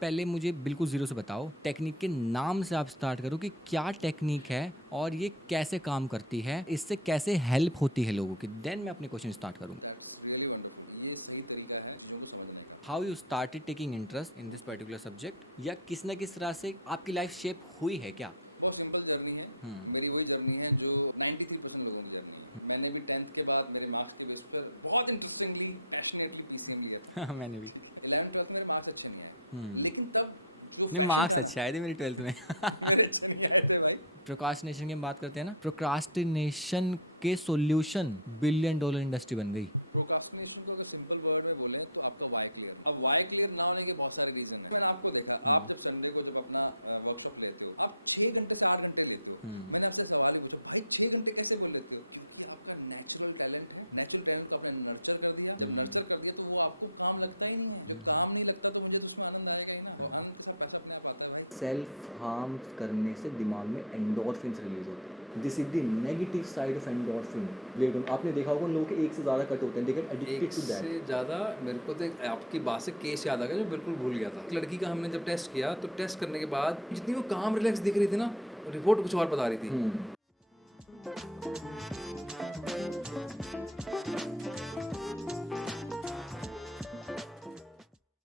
पहले मुझे बिल्कुल ज़ीरो से बताओ, टेक्निक के नाम से आप स्टार्ट करो कि क्या टेक्निक है और ये कैसे काम करती है, इससे कैसे हेल्प होती है लोगों की, देन मैं अपने क्वेश्चन स्टार्ट करूँ। That's really wonderful. ये सही तरीका है चीज़ों को समझने का। How you started taking interest in this particular subject, या किस न किस तरह से आपकी लाइफ शेप हुई है क्या? बहुत सिंपल जर्नी है। मेरी वही जर्नी है जो 93% लोगों की जर्नी है। मैंने भी 10th के बाद मेरे मार्क्स के बेस पर बहुत इंटरेस्टिंगली पैशनेटली पीसीएम लिया था। मैंने भी। ठीक है, 11th 12th मेरे मार्क्स अच्छे नहीं आए, लेकिन तब जो मेरे फैशन मार्क्स था ना अच्छे आए थे मेरी 12th में। मेरे अच्छे नहीं आए थे भाई। प्रोक्रास्टिनेशन की हम बात करते हैं ना, प्रोक्रास्टिनेशन के सॉल्यूशन $1 बिलियन इंडस्ट्री बन गई। प्रोकास्टिनेशन को अगर सिंपल वर्ड में बोलें तो आपका वाई क्लियर। अब वाई क्लियर ना होने के बहुत सारे रीजन है। मैंने आपको देखा, आप जब संडे को जब अपना वर्कशॉप लेते हो, आप 6 घंटे से 8 घंटे लेते हो। मैंने आपसे सवाल ही पूछा, भाई 6 घंटे कैसे बोल लेते हो? क्योंकि आपका नेचुरल टैलेंट है। नेचुरल टैलेंट को आपने नर्चर कर दिया। जब नर्चर कर दिया तो वो आपको काम लगता ही नहीं है। जो काम नहीं लगता तो मुझे तो उसमें आनंद आएगा ही ना, और आनंद के साथ पैसा अपने आप आता है भाई। सेल्फ हार्म करने से दिमाग में एंडोर्फिन्स रिलीज होते हैं। This is the negative side of endorphin. लेकिन आपने देखा होगा लोगों के एक से ज़्यादा कट होते हैं, दे गेट एक एडिक्टेड टू दैट। से ज़्यादा मेरे को तो आपकी बात से केस याद आ गया जो बिल्कुल भूल गया था। एक लड़की का हमने जब टेस्ट किया तो टेस्ट करने के बाद जितनी वो काम रिलैक्स दिख रही थी ना, रिपोर्ट कुछ और बता रही थी।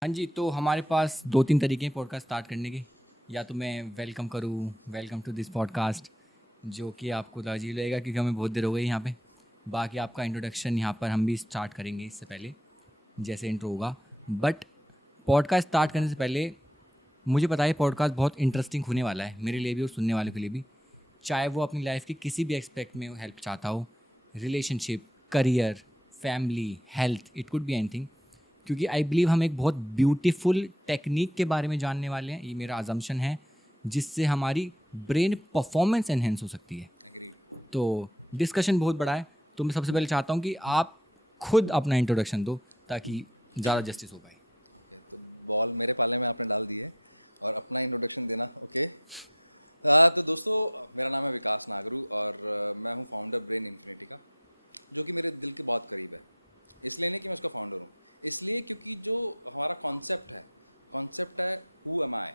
हाँ जी, तो हमारे पास 2-3 तरीके हैं पॉडकास्ट स्टार्ट करने के। या तो मैं वेलकम करूँ, वेलकम टू दिस पॉडकास्ट, जो कि आपको अजीब लगेगा क्योंकि हमें बहुत देर हो गई यहाँ पे। बाकी आपका इंट्रोडक्शन यहाँ पर हम भी स्टार्ट करेंगे इससे पहले, जैसे इंट्रो होगा। बट पॉडकास्ट स्टार्ट करने से पहले मुझे पता है पॉडकास्ट बहुत इंटरेस्टिंग होने वाला है, मेरे लिए भी और सुनने वालों के लिए भी। चाहे वो अपनी लाइफ के किसी भी एक्सपेक्ट में हेल्प चाहता हो, relationship, career, family, health, it could be anything. क्योंकि आई बिलीव हम एक बहुत ब्यूटीफुल टेक्निक के बारे में जानने वाले हैं, ये मेरा अजम्पशन है, जिससे हमारी ब्रेन परफॉर्मेंस एनहेंस हो सकती है। एग्रीड। तो डिस्कशन बहुत बड़ा है, तो मैं सबसे पहले चाहता हूँ कि आप खुद अपना इंट्रोडक्शन दो ताकि ज़्यादा जस्टिस हो पाए। ओके, तो बॉल मेरे पाले में आपने डाल दी है और अपना इंट्रोडक्शन देना। ओके, तो दोस्तों मेरा नाम है विकास नागरू और मैं हूँ फाउंडर ब्रेन इन्फिनिटी का, जो कि मेरे दिल के बहुत करीब है। इसलिए नहीं कि मैं उसका फाउंडर हूँ, इसलिए क्योंकि जो हमारा कॉन्सेप्ट है हु एम आई।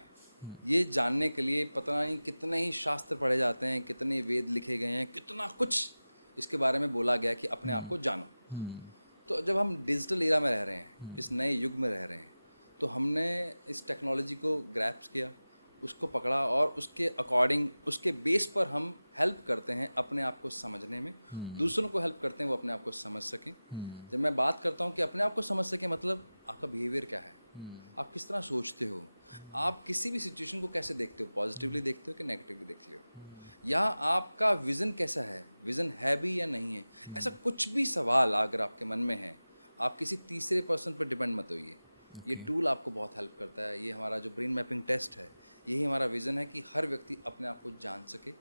ये जानने के लिए पता नहीं कितने ही शास्त्र पढ़े जाते हैं, कितने वेद लिखे गए हैं, कितना कुछ इसके बारे में बोला गया है कि अपने आप को जानो। तो जब हम डिजिटल एरा में रह रहे हैं, इस नए युग में रह रहे हैं, तो हमने इस टेक्नोलॉजी को ग्रैप्स किया, उसको पकड़ा और उसके अकॉर्डिंग, उसके बेस पर हम हेल्प करते हैं अपने आप को समझने में। दूसरों को हेल्प करते हैं वो अपने आप को समझ सकें। जब मैं बात करता हूँ कि अपने आप को समझ सकें, मतलब आपका बिहेवियर क्या है, आप किस तरह सोचते हो, आप किसी भी सिचुएशन को कैसे देखते हो, पॉजिटिवली देखते हो कि नेगेटिवली देखते हो, या आपका विज़न कैसा है, विज़न है भी या नहीं है। ऐसा कुछ भी सवाल अगर आपके मन में है, आप किसी तीसरे पर्सन पर डिपेंड मत होइए। ये टूल आपको बहुत हेल्प करता है। ये हमारा जो ब्रेन मैपिंग टेस्ट है, यही हमारा विज़न है कि हर व्यक्ति अपने आप को जान सके,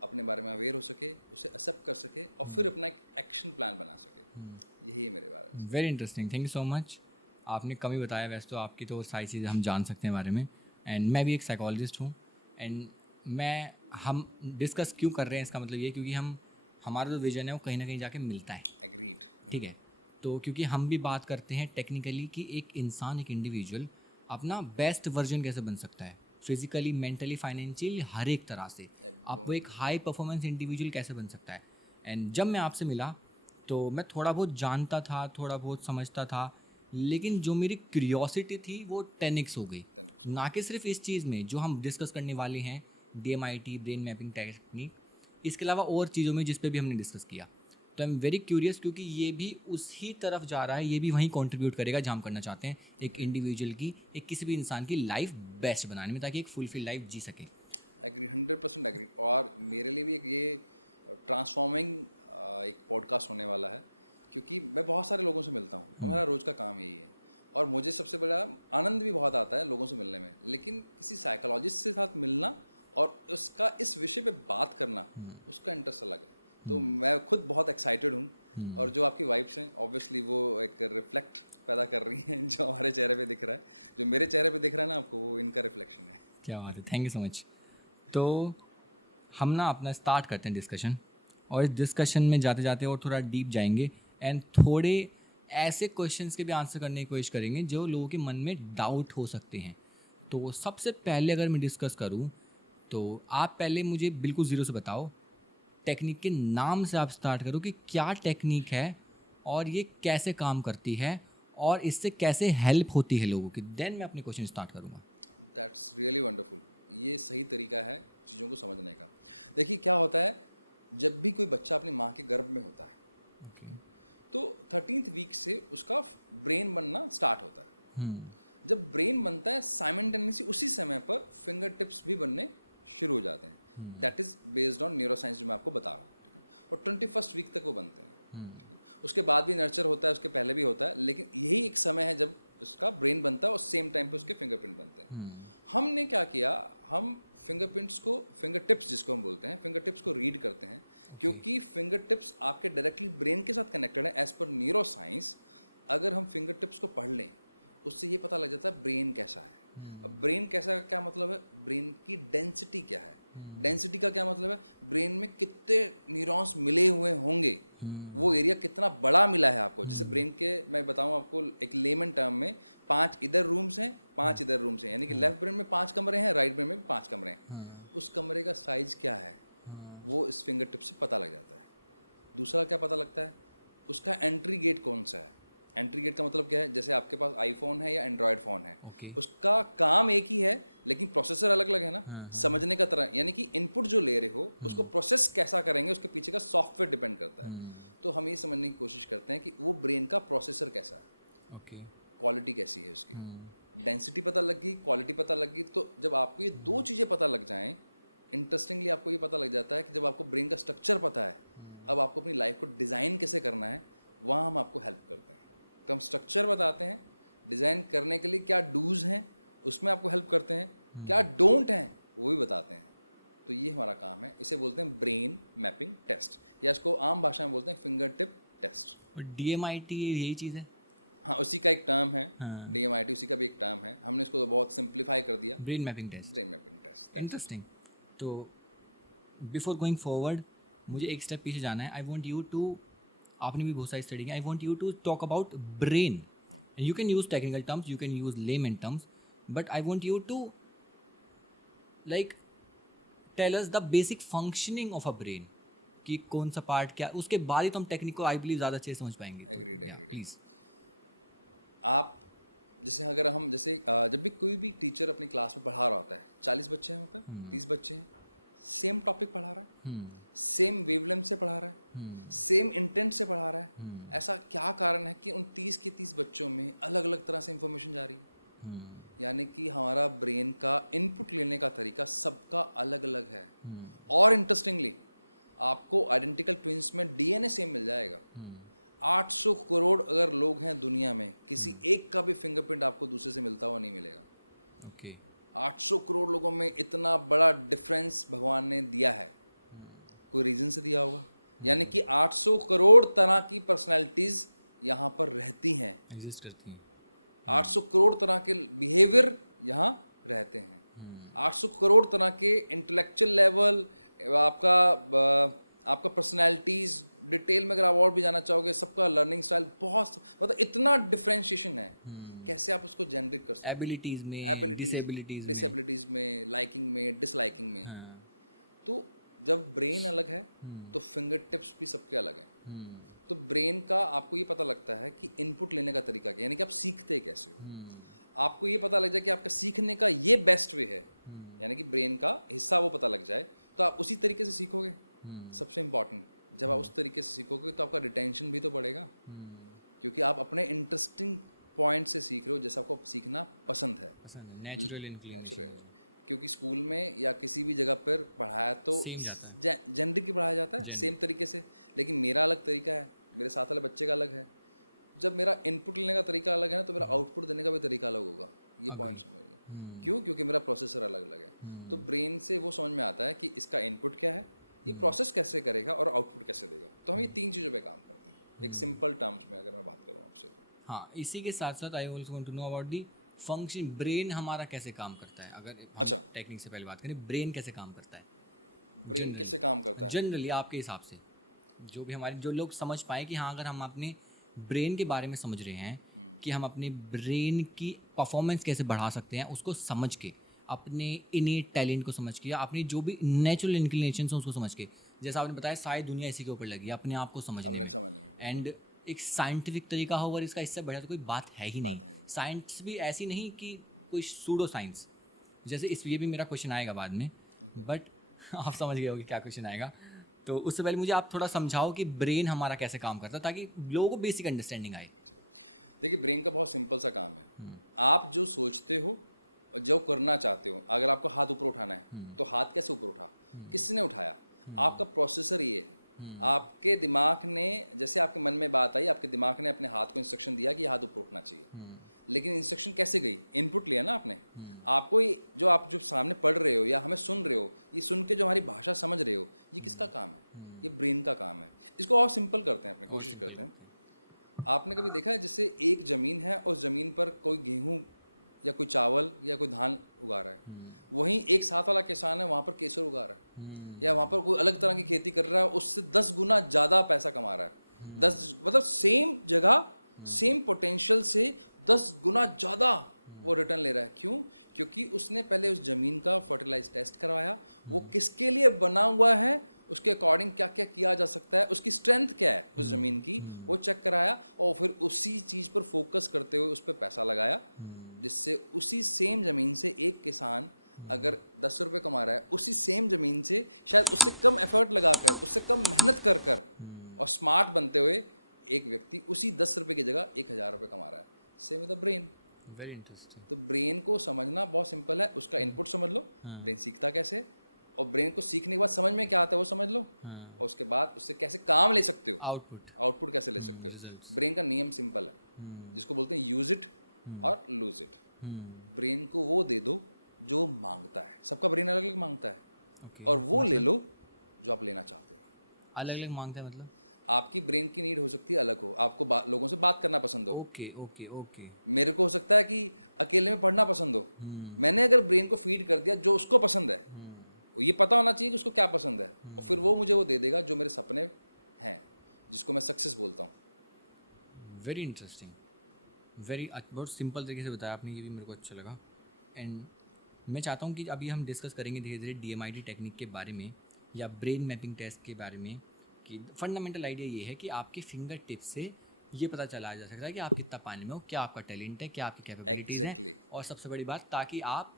अपने बारे में अवेयर हो सके, उसे एक्सेप्ट कर सके और फिर अपना एक एक्शन प्लान बना सके। यही है मेरे बारे में। Very interesting, thank you so much. आपने कम ही बताया, वैसे तो आपकी तो सारी चीज़ें हम जान सकते हैं बारे में। एंड मैं भी एक साइकोलॉजिस्ट हूँ। एंड मैं हम डिस्कस क्यों कर रहे हैं, इसका मतलब ये क्योंकि हम हमारा जो विजन है वो कहीं ना कहीं जाके मिलता है। एग्रीड। ठीक है, तो क्योंकि हम भी बात करते हैं टेक्निकली कि एक इंसान, एक इंडिविजुअल अपना बेस्ट वर्जन कैसे बन सकता है, फिजिकली, मेंटली, फाइनेंशियली, हर एक तरह से आप वो एक हाई परफॉर्मेंस इंडिविजुअल कैसे बन सकता है। एंड जब मैं आपसे मिला तो मैं थोड़ा बहुत जानता था, थोड़ा बहुत समझता था, लेकिन जो मेरी क्यूरियोसिटी थी वो 10x हो गई। ना कि सिर्फ इस चीज़ में जो हम डिस्कस करने वाले हैं, DMIT, ब्रेन मैपिंग टेक्निक, इसके अलावा और चीज़ों में जिस पे भी हमने डिस्कस किया। तो आई एम वेरी क्यूरियस, क्योंकि ये भी उसी तरफ जा रहा है, ये भी वहीं कंट्रीब्यूट करेगा जहाँ हम करना चाहते हैं, एक इंडिविजुअल की, एक किसी भी इंसान की लाइफ बेस्ट बनाने में, ताकि एक फुलफिल लाइफ जी सके। Agree, 100% agree. और मेरे लिए भी एक ये ट्रांसफॉर्मिंग एक पॉडकास्ट होने वाला है, क्योंकि मैं बहुत सारे लोगों से मिलता हूँ और मेरा रोज़ का काम यही है। और मुझे सबसे बड़ा आनंद भी बहुत आता है लोगों से मिलने में, लेकिन किसी साइकोलॉजिस्ट के साथ मिलना और उसका इस विषय पे बात करना, उसका इंटरेस्ट अलग है। तो मैं खुद बहुत एक्साइटेड हूँ। और जो आपकी वाइब्स हैं ऑब्वियसली वो एक रिफ्लेक्ट पैदा कर रही हैं, जो हमारे चेहरे पे दिख रहा है, जो मेरे चेहरे पे दिख रहा है ना आपको, वो इनका रिफ्लेक्शन है। क्या बात है, थैंक यू सो मच। तो हम ना अपना स्टार्ट करते हैं डिस्कशन, और इस डिस्कशन में जाते जाते और थोड़ा डीप जाएंगे, एंड थोड़े ऐसे क्वेश्चंस के भी आंसर करने की कोशिश करेंगे जो लोगों के मन में डाउट हो सकते हैं। तो सबसे पहले अगर मैं डिस्कस करूँ तो आप पहले मुझे बिल्कुल ज़ीरो से बताओ, टेक्निक के नाम से आप स्टार्ट करो कि क्या टेक्निक है और ये कैसे काम करती है और इससे कैसे हेल्प होती है लोगों की, देन मैं अपने क्वेश्चन स्टार्ट करूँगा। That's really wonderful. ये सही तरीका है चीज़ों को समझने का। देखिए क्या होता है, जब भी कोई बच्चा अपनी माँ के गर्भ में होता है तो 13th वीक से उसका ब्रेन बनना स्टार्ट होता है। जब ब्रेन बनता है साइमल्टेनियसली उसी समय पर फिंगर टिप्स भी बनने शुरू हो जाते हैं। That is based on neuroscience जो मैं आपको बता रहा हूँ, ठीक है? और 21st वीक तक वो बनते हैं, ठीक है? उसके बाद भी नर्चर होता है, उसके पहले भी होता है, लेकिन यही एक समय है जब उसका ब्रेन बनता है और सेम टाइम पे उसके फिंगरप्रिंट बनते हैं। हमने क्या किया, हम फिंगरप्रिंट्स को, फिंगर टिप्स जिसको हम बोलते हैं, फिंगर टिप्स को रीड करते हैं, क्योंकि फिंगर टिप्स आपके डायरेक्टली ब्रेन के साथ कनेक्टेड है एज पर न्यूरो साइंस। अगर हम फिंगर टिप्स को पढ़ लें उससे ये पता लग जाता है ब्रेन कैसा है। अब ब्रेन कैसा का क्या मतलब है, ब्रेन की डेंसिटी क्या है। डेंसिटी का क्या मतलब है, ब्रेन में कितने न्यूरॉन्स मिले हुए होंगे, वो एरिया कितना बड़ा मिला है आपको। जैसे ब्रेन के मैं बताऊं आपको एक लेमन टर्म में, 5 इधर रूम्स हैं, 5 इधर रूम्स हैं, यानी कि लेफ्ट ब्रेन में 5 कमरे हैं, राइट ब्रेन में भी 5 कमरे हैं। उस कमरे का साइज क्या है वो इस फिंगर टिप से पता लग जाता है। दूसरा क्या पता लगता है, उसका एंट्री गेट कौन सा है। एंट्री गेट का मतलब क्या है, जैसे आपके पास आईफोन है या एंड्रॉयड फ़ोन है, उसका काम एक ही है लेकिन प्रोसेसर अलग अलग है ना। समझने का तरह, यानी कि इनपुट जो ले रहे हो उसको प्रोसेस कैसा करेंगे उसके पीछे का सॉफ्टवेयर डिपेंड करता है। तो हम ये समझने की कोशिश करते हैं कि वो ब्रेन का प्रोसेसर कैसा है, क्वालिटी कैसी है उसकी। डेंसिटी पता लग गई, क्वालिटी पता लग गई। तो जब आपको ये दो चीज़ें पता लग जाएं, इंटरेस्टिंगली आपको ये पता लग जाता है कि जब आपको ब्रेन का स्ट्रक्चर पता है, अब आपको अपनी लाइफ को डिज़ाइन कैसे करना है, वहाँ हम आपको हेल्प करते हैं। तो हम स्ट्रक्चर बताते हैं, डिज़ाइन करने के लिए क्या डूज हैं उसमें आपको हेल्प करते हैं, क्या डोंट हैं वो भी बताते हैं। तो ये हमारा काम है, इसे बोलते हैं ब्रेन मैपिंग टेस्ट, या इसको आम भाषा में बोलते हैं फिंगर टिप टेस्ट। DMIT यही चीज़ है, हाँ, उसी का एक टर्म है। DMIT उसी का भी एक टर्म है, हमने इसको तो बहुत सिंप्लीफाई कर दिया। Brain mapping test. Brain mapping test. Interesting. तो बिफोर गोइंग फॉरवर्ड मुझे एक स्टेप पीछे जाना है। आई वॉन्ट यू टू, आपने भी बहुत सारी स्टडी की, I want you to talk about brain. You can use technical terms, you can use layman terms, but I want you to like tell us the basic functioning of a brain, कि कौन सा part क्या, उसके बाद ही तो हम technique को I believe ज़्यादा अच्छे से समझ पाएंगे। एग्रीड। प्लीज़। आप जैसे अगर हम जैसे जब भी कोई भी टीचर अपनी क्लास में पढ़ा रहा होता है, 40 बच्चे हैं वहाँ पे, 30 बच्चे हैं, सेम टॉपिक पढ़ा रहा है, सेम वेवलेंथ से पढ़ा रहा है, सेम इंटेंट से पढ़ा रहा है, ऐसा क्या कारण है कि उन 30 के 30 बच्चों में अलग अलग तरह से इंफॉर्मेशन जा रही है। यानी कि हमारा ब्रेन का इनपुट लेने का तरीका सबका अलग अलग है। और इंटरेस्टिंगली आपको आइडेंटिकल ट्विंस में डीएनए सेम मिल जाएगा। 800 करोड़ अगर लोग हैं दुनिया में, किसी एक का भी फिंगरप्रिंट आपको दूसरे से मिलता हुआ नहीं मिलेगा। ओके। 800 करोड़ लोगों में इतना बड़ा डिफरेंस भगवान ने दिया है, कोई रीजन से दिया होगा। यानी कि 800 करोड़ तरह की पर्सनैलिटीज यहाँ पर रहती हैं, एग्जिस्ट करती हैं। 800 करोड़ तरह के बिहेवियर यहाँ रहते हैं, 800 करोड़ तरह के इंटेलेक्चुअल लेवल, आपका पर्सनैलिटीज़, डिटेल में अगर आप और भी जाना चाहोगे, सबका लर्निंग स्टाइल बहुत, मतलब इतना डिफ्रेंशिएशन है। कैसे आप उसको जनरेट कर सकते हैं, एबिलिटीज़ में, डिसेबिलिटीज़ में, लाइकिंग में, डिसलाइकिंग में। तो जब ब्रेन अलग है तो फिंगर टिप्स भी सबके अलग हैं। तो ब्रेन का आपको ये पता लगता है कि इनपुट लेने का तरीका क्या, यानी कि आप सीखते कैसे हो। आपको ये पता लग जाए कि आपका सीखने का ये बेस्ट वे है, यानी कि ब्रेन का हिस्सा वो पता लग जाए, तो आप उसी तरीके से सीखोगे। सबसे इम्पॉर्टेंट, जब आप उस तरीके से सीखोगे तो आपका रिटेंशन भी तो बढ़ेगा, क्योंकि आप अपने इंटरेस्टिंग पॉइंट से सीख रहे हो, जैसा आपको सीखना पसंद है, नेचुरल। क्योंकि स्कूल में या किसी भी जगह पर पढ़ाया तो जेनरिक ही पढ़ाया जाता है, सेम तरीके से, लेकिन मेरा अलग तरीका है, मेरे साथ वाले बच्चे का अलग है। जब मेरा इनपुट लेने का तरीका अलग है ना, तो मेरा आउटपुट देने का भी तरीका अलग होगा। ये पॉइंट समझिए। क्यों? क्योंकि मेरा प्रोसेसर अलग अलग है। तो ब्रेन से वो समझ में आता है कि इसका इनपुट क्या है, ये प्रोसेस कैसे करेगा और आउटपुट कैसे देगा। तो हम ये 3 चीज़ों पे काम करते हैं, एक सिंपल टर्म्स में अगर मैं बात करूँ आपसे तो। हाँ, इसी के साथ साथ I also want to know about the function, brain हमारा कैसे काम करता है। अगर अच्छा, टेक्निक से पहले बात करें, ब्रेन कैसे काम करता है ब्रेन कैसे काम करता है जनरली आपके हिसाब से, जो भी हमारे जो लोग समझ पाए कि हाँ, अगर हम अपने ब्रेन के बारे में समझ रहे हैं कि हम अपने ब्रेन की परफॉर्मेंस कैसे बढ़ा सकते हैं, उसको समझ के, अपने इनेट टैलेंट को समझ के, अपनी जो भी नेचुरल इंक्लिनेशन है उसको समझ के, जैसा आपने बताया सारी दुनिया इसी के ऊपर लगी है अपने आप को समझने अपने में। समझने में एंड एक साइंटिफिक तरीका हो और इसका इससे बढ़िया तो कोई बात है ही नहीं। साइंस भी ऐसी नहीं कि कोई सूडो साइंस, जैसे इस ये भी मेरा क्वेश्चन आएगा बाद में, बट आप समझ गए होगे क्या क्वेश्चन आएगा। तो उससे पहले मुझे आप थोड़ा समझाओ कि ब्रेन हमारा कैसे काम करता है ताकि लोगों को बेसिक अंडरस्टैंडिंग आए। देखिए, ब्रेन का बहुत सिंपल सा काम है। आप जो सोचते हो और जो करना चाहते हो, अगर आपको हाथ ऊपर उठाना है तो हाथ कैसे ऊपर उठा, किसने उठाया, आपका प्रोसेसर ये है। आपके दिमाग ने, जैसे आपके मन में बात आई, आपके दिमाग ने अपने हाथ को इंस्ट्रक्शन दिया कि हाथ ऊपर उठना चाहिए, लेकिन इंस्ट्रक्शन कैसे गई, इनपुट लिया ना आपने। आपको ये जो आप जो सामने पढ़ रहे हो या हमें सुन रहे हो, ये सुन के जो हमारी भाषा समझ रहे हो, ये किसका काम है, ये ब्रेन का काम है। इसको और सिंपल करते हैं, अपने कोशिश करते हैं। आपने कभी देखा है जैसे एक ज़मीन है, उस ज़मीन पर कोई गेहूँ या कोई चावल या कोई धान उगा रहा है, वहीं एक साथ वाला किसान है वहाँ पर केसर उगा रहा है, या वहाँ पर कोई अलग तरह की खेती कर रहा है, उससे 10 गुना ज़्यादा पैसा कमा रहा है। 10 मतलब सेम जगह सेम पोटेंशियल से 10 गुना ज़्यादा वो रिटर्न ले रहा है। क्यों? क्योंकि उसने पहले उस ज़मीन का फर्टिलाइज टेस्ट करवाया, वो किसके लिए बना हुआ है, उसके अकॉर्डिंग क्या क्या किया जा सकता है, उसकी स्ट्रेंथ क्या है उस ज़मीन की, वो चेक कराया, और फिर उसी चीज़ पर फोकस करते हुए उस पर पैसा लगाया, जिससे उसी सेम ज़मीन से एक किसान अगर 10 रुपये कमा रहा है, उसी सेम ज़मीन से शायद उससे कम एफर्ट लगाकर, उससे कम मेहनत कर कर और स्मार्ट बनते हुए एक व्यक्ति उसी 10 रुपये की जगह 1000 रुपये कमा रहा है। Same with the brain. Very interesting. तो ब्रेन को समझना बहुत सिंपल है, उसका इनपुट समझ लो, ब्रेन सीखता कैसे, और ब्रेन को सीखने के बाद समझ में क्या आता है वो समझ लो, और उसके बाद उससे कैसे काम ले सकते हो, आउटपुट कैसे ले सकते हो। ब्रेन का नियम सिंपल है, जिसको बोलते हैं यूज इट और लूज इट। ब्रेन को वो दे दो जो मांगता है, सबका ब्रेन अलग अलग मांगता है, और वो ले लो जो आप लेना चाहते हो। अलग अलग मांगता है मतलब? आपकी ब्रेन की नीड हो सकती है अलग हो, आपको लोगों से बात करना पसंद हो, ओके ओके ओके। मेरे को हो सकता है कि अकेले में पढ़ना पसंद हो। मैंने अगर ब्रेन को फीड कर दिया जो उसको पसंद है, ये पता होना चाहिए कि उसको क्या पसंद है, और फिर वो मुझे वो दे देगा जो मेरे सपने हैं, जिसको मैं सक्सेस बोलता हूँ। वेरी इंटरेस्टिंग, बहुत सिंपल तरीके से बताया आपने, ये भी मेरे को अच्छा लगा। एंड मैं चाहता हूँ कि अभी हम डिस्कस करेंगे धीरे धीरे DMIT टेक्निक के बारे में या ब्रेन मैपिंग टेस्ट के बारे में, कि फंडामेंटल आइडिया ये है कि आपके फिंगर टिप से ये पता चला जा सकता है कि आप कितना पाने में हो, क्या आपका टैलेंट है, क्या आपकी कैपेबिलिटीज है, और सबसे बड़ी बात, ताकि आप,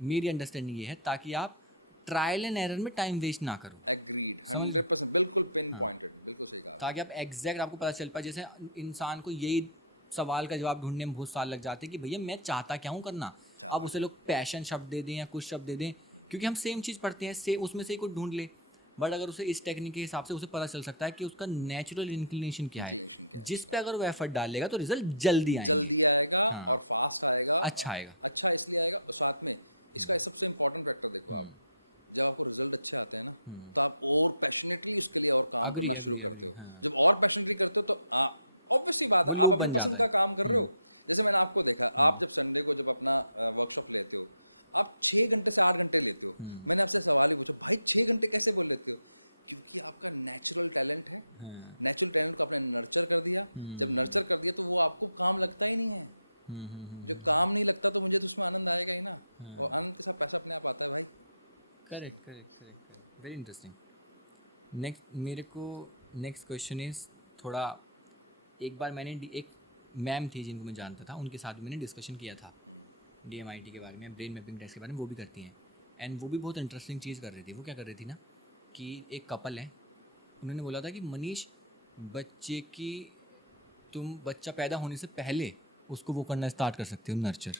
मेरी अंडरस्टैंडिंग ये है, ताकि आप ट्रायल एंड एरर में टाइम वेस्ट ना करो। एग्रीड, 100%, बिल्कुल पिन पॉइंटेड, बिल्कुल सही कहा। ताकि आप एग्जैक्ट, आपको पता चल पाए। जैसे इंसान को यही सवाल का जवाब ढूंढने में बहुत साल लग जाते हैं कि भैया मैं चाहता क्या हूँ करना, अब उसे लोग पैशन शब्द दे दें या कुछ शब्द दे दें, क्योंकि हम सेम चीज़ पढ़ते हैं, सेम उसमें से ही कुछ ढूंढ ले, बट अगर उसे इस टेक्निक के हिसाब से उसे पता चल सकता है कि उसका नेचुरल इंक्लिनेशन क्या है, जिस पे अगर वो एफर्ट डालेगा तो रिजल्ट जल्दी आएगा और फास्ट आएगा, अच्छा आएगा। अच्छा इसलिए आएगा, और साथ में इसका सबसे इंपॉर्टेंट फैक्टर देखो, आप जब आपको रिजल्ट अच्छे आते हैं ना, तो आप और पैशनेटली उसके लिए और काम करना शुरू करते हो। जब और पैशनेटली करते हो तो आप, ऑब्वियसली बात है, आप अपने पसंद का काम कर रहे हो। जैसे मैंने आपको देखा, आप जब संडे को जब अपना वर्कशॉप लेते हो, आप 6 घंटे से 8 घंटे लेते हो। मैंने आपसे सवाल ही पूछा, भाई 6 घंटे कैसे बोल लेते हो? क्योंकि आपका नेचुरल टैलेंट है, नेचुरल टैलेंट को आपने नर्चर कर दिया। जब नर्चर कर दिया तो वो आपको काम लगता ही नहीं है। जो काम नहीं लगता तो मुझे तो उसमें आनंद आएगा ही ना, और आनंद के साथ पैसा अपने आप आता है भाई। Correct, very interesting. मेरे को नेक्स्ट क्वेश्चन इज थोड़ा, एक बार मैंने एक मैम थी जिनको मैं जानता था, उनके साथ मैंने डिस्कशन किया था DMIT के बारे में, ब्रेन मैपिंग टेस्ट के बारे में, वो भी करती हैं, एंड वो भी बहुत इंटरेस्टिंग चीज़ कर रही थी। वो क्या कर रही थी ना, कि एक कपल है, उन्होंने बोला था कि मनीष, बच्चे की, तुम बच्चा पैदा होने से पहले उसको वो करना स्टार्ट कर सकते हो, नर्चर,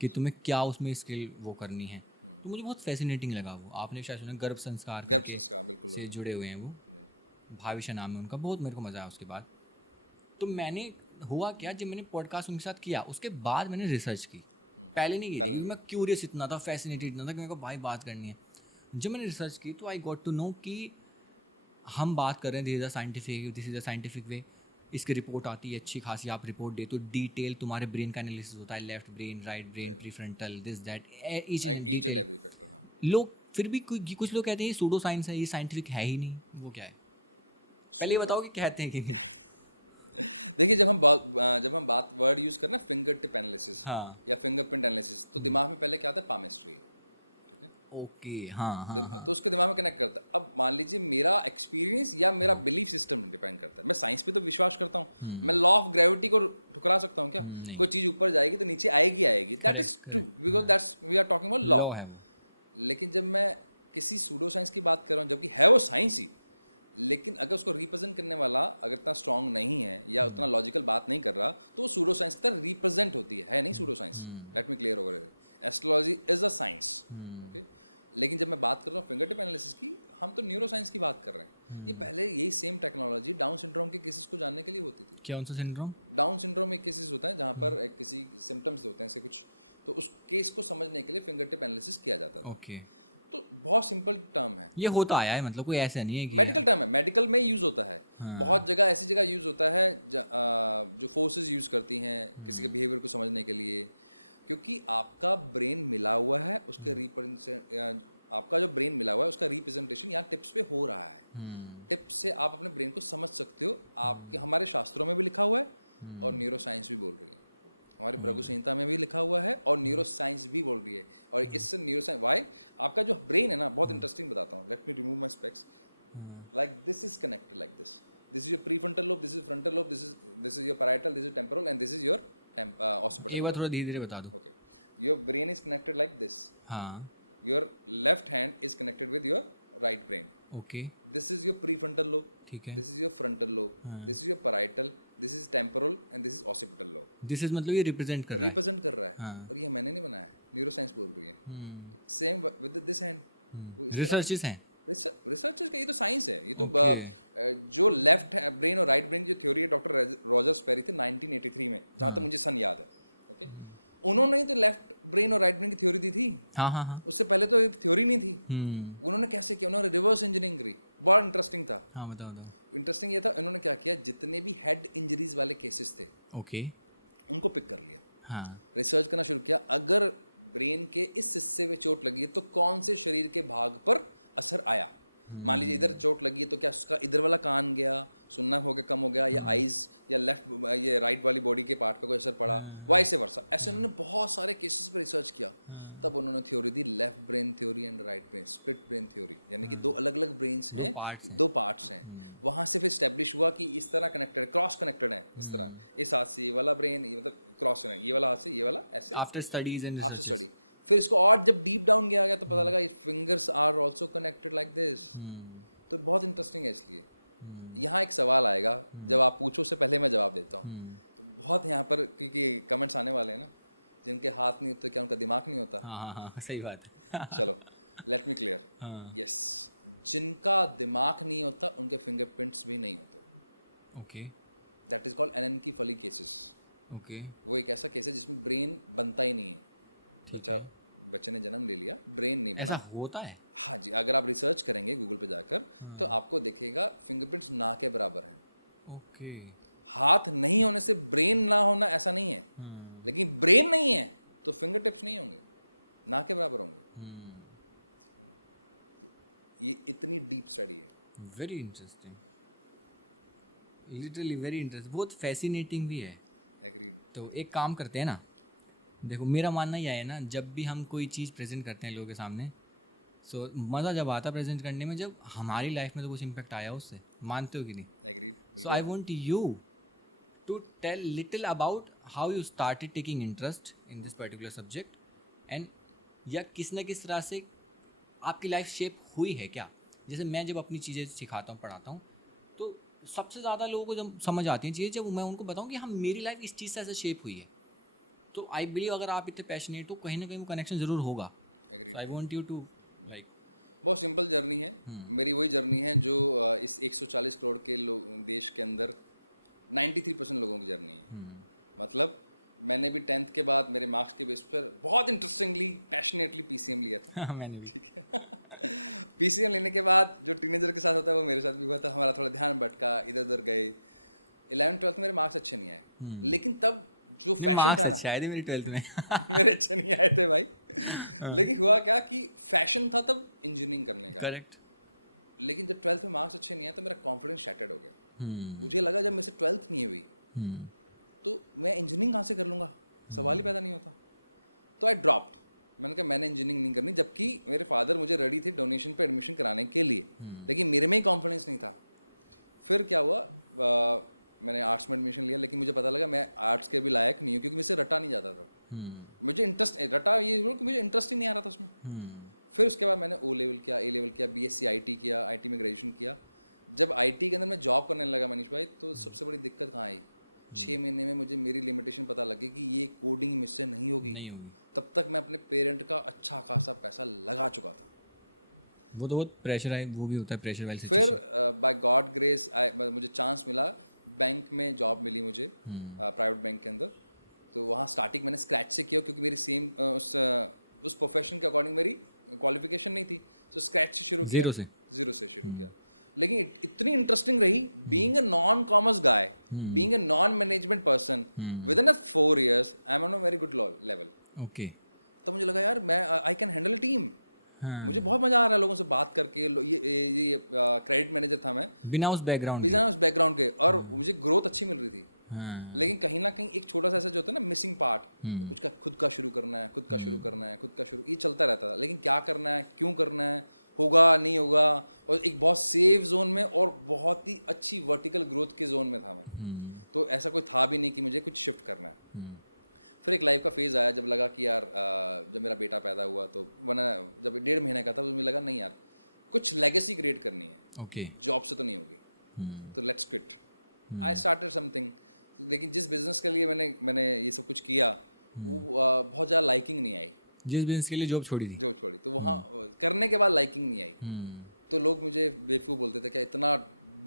कि तुम्हें क्या उसमें स्किल वो करनी है। तो मुझे बहुत फैसिनेटिंग लगा वो। आपने शायद सुना, गर्भ संस्कार बिल्कुल से जुड़े हुए हैं वो, भाविशा नाम है उनका, बहुत मेरे को मज़ा आया उसके बाद। तो मैंने, हुआ क्या, जब मैंने पॉडकास्ट उनके साथ किया उसके बाद मैंने रिसर्च की, पहले नहीं की, मैं क्यूरियस इतना था, फैसिनेटेड इतना था कि मेरे को भाई बात करनी है। जब मैंने रिसर्च की तो आई गॉट टू नो कि हम बात कर रहे हैं this is a scientific way, इसकी रिपोर्ट आती है अच्छी खासी, आप रिपोर्ट दे तो डिटेल तुम्हारे ब्रेन का एनालिसिस होता है, left brain, right brain, prefrontal, this that, each and every factor. लोग फिर भी कुछ लोग कहते हैं ये सूडो साइंस है, ये साइंटिफिक है ही नहीं। वो क्या है, पहले ये बताओ कि कहते हैं कि देखिए जब हम बात वर्ड यूज़ करें ना फिंगर टिप एनालिसिस हाँ या फिंगरप्रिंट एनालिसिस, तो दिमाग में पहले क्या आता है? पामेस्ट्री। ठीक है, ओके हाँ हाँ तो उसके दिमाग में कनेक्ट करता है। अब मान लीजिए मेरा एक्सपीरियंस या मेरा बिलीफ सिस्टम डिपेंड करता है। मैं साइंस पे तो विश्वास करता हूँ, मैं लॉ ऑफ ग्रेविटी को ठुकरा सकता हूँ क्या? कोई चीज़ ऊपर जाएगी तो नीचे आएगी आएगी, that is true because that's we are talking about law. Law है वो। लेकिन जब मैं किसी सूडो साइंस की बात कर रहा हूँ, जबकि है वो साइंस ही, लेकिन अगर उसको रिप्रेजेंट करने वाला अगर इतना स्ट्रांग नहीं है या उतना लॉजिकल बात नहीं कर रहा, तो वो सूडो साइंस की तरह रिप्रेजेंट होती है नहीं pseudo science. Late me clear over here, astrology is a science, okay. लेकिन जब मैं बात कर रहा हूँ फिंगर टिप एनालिसिस की, हम तो न्यूरो साइंस की बात कर रहे हैं। ये पहले यही सेम टेक्नोलॉजी डाउन सिंड्रोम के केसेस को जानने के लिए होती थी। क्या उनसे सिंड्रोम? डाउन सिंड्रोम एक केसेस होता है जहाँ पर एक किसी सिम्टम्स होते हैं ऐसे कुछ, तो उस केस को समझने के लिए फिंगर टिप एनालिसिस किया जाता था। ओके, तो बहुत सिंपल टर्म है, ये होता आया है, मतलब कोई ऐसा नहीं है कि मेडिकल टर्म है, मेडिकल में यूज़ होता है। बहुत जगह ऐसी जगह यूज़ होता है जो फोर्सेस यूज़ करती हैं किसी के बिहेवियर को समझने के लिए, क्योंकि आपका ब्रेन मिला हुआ है, उसके रिप्रेजेंट आपका जो ब्रेन मिला हुआ है उसका रिप्रेजेंटेशन यहाँ टिप्स पे हो रहा है। टिप्स से आप अपने ब्रेन को समझ सकते हो। आपके हमारे शास्त्रों में भी लिखा हुआ है और न्यूरो साइंस भी बोल रही है, हमारी भृगु संहिता में भी लिखा हुआ है और न्यूरो साइंस भी बोल रही है। और इससे न्यूरो साइंस वाई, आपका जो ब्रेन है ना, बहुत इंटरेस्टिंग बताता हूँ, let me remove my specs. Like this is connected like this is your prefrontal lobe, this is frontal lobe, this is your parietal, this is temporal and this is your occipital एक बार lobe. थोड़ा धीरे धीरे बता दो। Okay, your brain is connected like this, हाँ your left hand is connected with your right brain, okay this is your prefrontal lobe, ठीक है। This is your frontal lobe, this is your parietal, this is temporal and this is occipital lobe. This is मतलब ये represent कर रहा है। Represent कर रहा है, और ये मैंने नहीं बनाया है, न्यूरो साइंस बोल रही है। Same with this hand, researches हैं। रिसर्चर्स का ये तो साइंस है, ये तो जो लेफ्ट ब्रेन और राइट ब्रेन की जो थ्योरी है डॉक्टर रॉजर स्पेरी थे 1983 में, जहाँ तक मुझे सन याद है, ओके। उन्होंने ही तो लेफ्ट ब्रेन और राइट ब्रेन की थ्योरी दी थी, हाँ हाँ हाँ उससे पहले तो ये थ्योरी नहीं थी। उन्होंने कैसे किया? उन्होंने रिवर्स इंजीनियरिंग करी, बहुत इंटरेस्टिंग था। हाँ बताओ बताओ। इंटरेस्टिंग ये था, उन्होंने क्या किया, जितने भी हेड इंजरीज वाले केसेस थे ओके उनको पिक कर लिया, हाँ रिसर्च करना शुरू किया। अगर ब्रेन के इस हिस्से में चोट लगी है तो कौन से शरीर के भाग पर असर आया। मान लीजिए इधर चोट लगी है तो क्या उसका इधर वाला कान गया, सुनना हो गया कम हो गया, या आइज या लेफ्ट ये राइट वाली बॉडी के पार्ट पे कोई असर पड़ा, वाइस वर्सा। ऐसे उन्होंने बहुत सारे केसेस पर रिसर्च किया, तब उन्होंने theory the left brain theory and right brain split brain theory, यानी कि दो अलग अलग ब्रेन्स हैं, दो पार्ट्स हैं। वहाँ से फिर स्टैब्लिश हुआ कि इस तरह कनेक्टेड, क्रॉस कनेक्टेड है, इस तरह इस हाथ से ये वाला ब्रेन, ये मतलब क्रॉस है, ये वाला हाथ से ये वाला, ऐसे after studies and after study. फिर इसको और जब डीप डाउन किया गया तो पता लगा fingers are also connected like this. तो बहुत इंटरेस्टिंग है। इसलिए यहाँ एक सवाल आएगा, जब आप पूछो उससे पहले मैं जवाब देता हूँ। तो बहुत यहाँ पर क्योंकि कमेंट्स आने वाले हैं ना, जिनके हाथ नहीं होते क्या उनका दिमाग नहीं होता? हाँ हाँ हाँ सही बात है। चलो लेट मी क्लियर, यस, जिनका दिमाग नहीं होता उनके फिंगरप्रिंट्स भी नहीं होते। ओके दैट इज कॉल्ड एनेनकी फली केसेस। ओके वो एक ऐसा केस है जिसमें ब्रेन बनता ही नहीं है, बच्चे ने जन्म ले लिया, ब्रेन नहीं बना। ऐसा होता है? हाँ जी, अगर आप रिसर्च करेंगे गूगल पे जाकर तो आपको दिखेगा फिंगरप्रिंट्स ना के बराबर हैं। ओके हाथ नहीं होने से ब्रेन ना होना ऐसा नहीं है, लेकिन ब्रेन नहीं है तो फिंगर टिप्स नहीं होंगे, ना के बराबर होंगे। ये इतनी डीप स्टडी है। Very interesting, literally very interesting, बहुत फैसिनेटिंग भी है। एग्रीड। तो एक काम करते हैं ना, देखो मेरा मानना यह है ना, जब भी हम कोई चीज़ प्रेजेंट करते हैं लोगों के सामने, सो मज़ा जब आता है प्रेजेंट करने में, जब हमारी लाइफ में तो कुछ इम्पैक्ट आया उससे, मानते हो कि नहीं? Agreed. So I want you to tell little about how you started taking interest in this particular subject, and या किस न किस तरह से आपकी लाइफ शेप हुई है क्या? जैसे मैं जब अपनी चीज़ें सिखाता हूँ, पढ़ाता हूँ, तो सबसे ज़्यादा लोगों को जब समझ आती हैं चीज़ें जब मैं उनको बताऊँ कि हाँ मेरी लाइफ इस चीज़ से ऐसे शेप हुई है। तो आई बिलीव अगर आप इतने पैशनेट हो, कहीं ना कहीं वो कनेक्शन ज़रूर होगा। I want you to like, बहुत सिंपल जर्नी है मेरी, वही जर्नी है जो इस 140 करोड़ के लोग देश के अंदर 93% लोगों की जर्नी है। मतलब मैंने भी 10th के बाद मेरे मार्क्स के बेस पर बहुत इंटरेस्टिंगली पैशनेटली पीसीएम लिया था। मैंने भी। ठीक है। पीसीएम लेने के बाद जो टीनेजर के साथ होता है वो मेरे साथ भी हुआ था, हमारा थोड़ा ध्यान भटका, इधर उधर गए। 11th-12th मेरे मार्क्स अच्छे नहीं आए, लेकिन तब जो फैशन था ना, शायद ही मेरी 12th में मेरे अच्छे नहीं आए थे भाई। लेकिन हुआ क्या कि फैशन था तब इंजीनियरिंग करने का। करेक्ट। लेकिन जब 12th में मार्क्स अच्छे नहीं आए तो मेरा कॉन्फिडेंस शैटर्ड हो गया। मुझे लगा जब मेरे से 12th नहीं हुई तो मैं इंजीनियरिंग कहाँ से कर लूँगा, सवाल ही पैदा नहीं होता। तो आई ड्रॉप्ड, मैंने कहा मैंने इंजीनियरिंग नहीं करनी, जबकि मेरे फादर मुझे रेडी थे डोनेशन पे एडमिशन कराने के लिए, लेकिन मेरे में ही कॉन्फिडेंस नहीं था। फिर क्या हुआ, मैंने आर्ट्स में एडमिशन लिया, लेकिन मुझे पता लगा मैं आर्ट्स के भी लायक नहीं हूँ, क्योंकि मुझसे रटा नहीं जाता था। मुझे इंटरेस्ट रटा ये कि मुझे इंटरेस्ट ही नहीं आ रहा था उसमें। फिर उसके बाद मैंने ओ लेवल किया, ए लेवल किया, बीएससी आईटी किया, आईटी में ग्रेजुएशन किया। जब आईटी के अंदर मैं जॉब करने लगा मनीष भाई, तो सबसे बड़ी दिक्कत कहाँ आई, 6 महीने में मुझे मेरी लिमिटेशन पता लगी कि ये कोडिंग मुझसे नहीं होगी। तब तक मैं अपने पेरेंट का अच्छा खासा पैसा लगा चुका था। वो तो बहुत प्रेशर है, वो भी होता है प्रेशर वाली। फिर बाय गॉड ग्रेस मुझे चांस मिला, बैंक में जॉब मिली मुझे, प्राइवेट बैंक के अंदर। तो वहाँ स्टार्टिंग मैंने स्क्रैच से किया, क्योंकि मेरी सेम उस प्रोफेशन के अकॉर्डिंग मेरी क्वालिफिकेशन नहीं थी, तो स्क्रैच से शुरू किया, जीरो से शुरू किया। लेकिन इतनी इंटरेस्टिंग रही, being a non commerce guy, being a non management person, with in 4 years I am on a very good level. Okay. तो मुझे लगा यार मैं I can handle a team. मुझे बहुत मजा आ रहा है लोगों से बात करके। ये क्रेडिट मैनेजर था मैं, बिना उस बैकग्राउंड के, और मुझे ग्रोथ अच्छी मिल रही थी। हाँ। लेकिन कहीं ना कहीं एक छोटा सा ऐसा जो होता है ना मिसिंग पार्ट, कुछ का खुद का शुरू करना है, खुद का शुरू करना है, खुद का शुरू, ये चलता रहता था। लेकिन क्या करना है, क्यों करना है, होगा नहीं होगा, और एक बहुत सेफ जोन में और बहुत ही अच्छी वर्टिकल ग्रोथ के जोन में था मैं। तो ऐसा कोई था भी नहीं कि मुझे कुछ शिफ्ट करना है। फिर एक लाइफ का फेज़ आया जब लगा कि यार जब मेरा बेटा पैदा हुआ, तो वरना जब 1.5 महीने का था, तो मुझे लगा नहीं यार कुछ लेगेसी क्रिएट करनी है, ओके। जॉब से तो नहीं होगी, तो let's quit. I started something. लेकिन जिस बिजनेस के लिए मैंने ये सब कुछ किया, वो बहुत ज़्यादा लाइकिंग नहीं आई। जिस बिजनेस के लिए जॉब छोड़ी थी। जॉब छोड़ी तो वहाँ करने के बाद लाइकिंग नहीं आई, तो लोग मुझे बेवकूफ़ बोलते थे, क्या इतना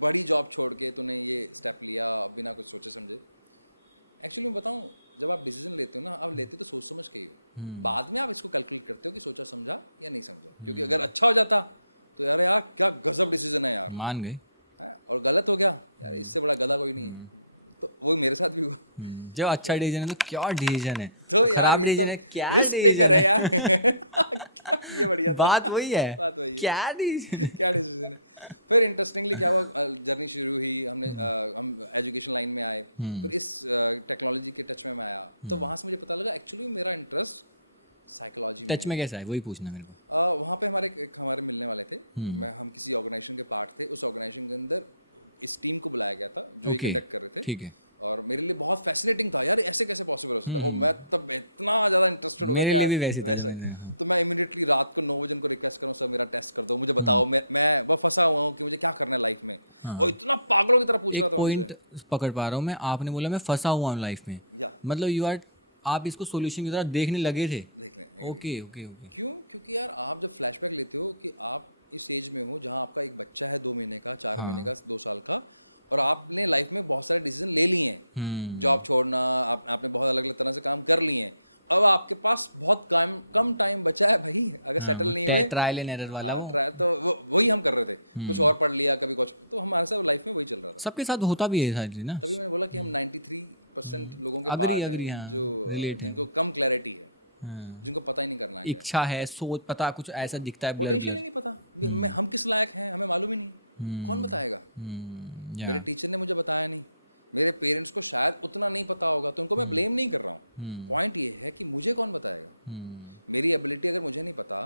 बड़ी जॉब छोड़ के तूने ये स्टेप लिया बिना कुछ सोचे समझे। एक्चुअली मैं बताऊँ, जब आप डिसीजन लेते हो ना, आप लेते तो सोच समझ के ही हो, बाद में आप इसको कैलकुलेट करते हो कि सोचा समझा या नहीं समझा। क्योंकि अगर अच्छा हो जाता तो यार क्या गजब डिसीजन है यार, मान गए। है, और गलत हो गया यार, इससे बड़ा गधा कोई नहीं है। तो वो मेरे साथ भी हुआ। जो अच्छा डिसीजन है तो क्या डिसीजन है, तो यार खराब ये डिसीजन तो है क्या रिस्क decision टेकर है है? यार। ये बढ़िया था। बात वही है, बात वही है। क्या डिसीजन। क्या डिसीजन है। फिर इंटरेस्टिंगली क्या हुआ, जर्नी शुरू हुई, हम एजुकेशन लाइन में आए, फिर इस टेक्नोलॉजी के टच में मैं आया। तो वहाँ से मुझे पता लगा एक्चुअली मेरा इंटरेस्ट साइकोलॉजी में टच में कैसा है, वही पूछना मेरे को। वहाँ पे हमारे मिलने वाले थे, हम किसी ऑर्गेनाइजेशन के पार्ट थे। उस ऑर्गेनाइजेशन के अंदर इस टीम को बुलाया गया था जो ये कंडक्ट कर रहे थे। ठीक है। और मेरे लिए बहुत फैसिनेटिंग था यार, ऐसे कैसे पॉसिबल हो सकता है। और मैं तब इतना ज़्यादा इंटरेस्टेड हो गया मेरे कि लिए यार भी वैसे था। वैसा। तो मैं इमीडिएटली रात को 9 बजे उनको रिक्वेस्ट करूँ, सर मेरा टेस्ट कर दो, मुझे बताओ, मैं वह फंसा हुआ हूँ कि मुझे क्या करना है लाइफ में। और इतना पागलों की तरह पूछ रहा था उनसे। पॉइंट पकड़ पा रहा हूँ मैं, आपने बोला मैं फंसा हुआ हूँ लाइफ में, या मतलब आप इसको सॉल्यूशन की तरह देखने लगे थे। देख लें। Okay okay okay. क्यों? क्योंकि यार आप जब फ्लैशबैक लेते हो कि आप इस एज में हो जहाँ आपका एक बच्चा है 2 महीने का, 4 महीने का, 2 साल का, और आपने लाइफ में बहुत सारे डिसीजन ले लिए हैं, जॉब छोड़ना, आपने बहुत अलग अलग तरह से काम कर लिए हैं। अब आपके पास बहुत कम टाइम बचा है भाई, अगर सेटल नहीं हुए। ट्रायल एंड एरर वाला। हाँ, ट्रायल तो वही हम कर रहे थे, कुछ और पढ़ लिया, कभी कुछ, तो हमारे साथ लाइफ में वही चल रहा था। सबके साथ होता भी है सारी ना। तभी मैंने बोला कि हम 93% लोगों के अग्री पार्ट अग्री, हैं हाँ, जो जिनको कम क्लैरिटी है, जिनको पता ही नहीं करना है क्या है। इच्छा है, सोच, पता कुछ ऐसा दिखता है, पोटेंशियल ही नहीं पता भी हम किस लायक हैं, हमें मालूम ही नहीं। कौन बताएगा? मेरे टीचर ने मुझे बताया नहीं, मेरे पेरेंट्स को शायद उतना नहीं पता होगा, तो उनको मैं ब्लेम नहीं कर रहा हूँ। पॉइंट ये है कि मुझे कौन बताएगा। मेरी एबिलिटी अगर मुझे नहीं पता,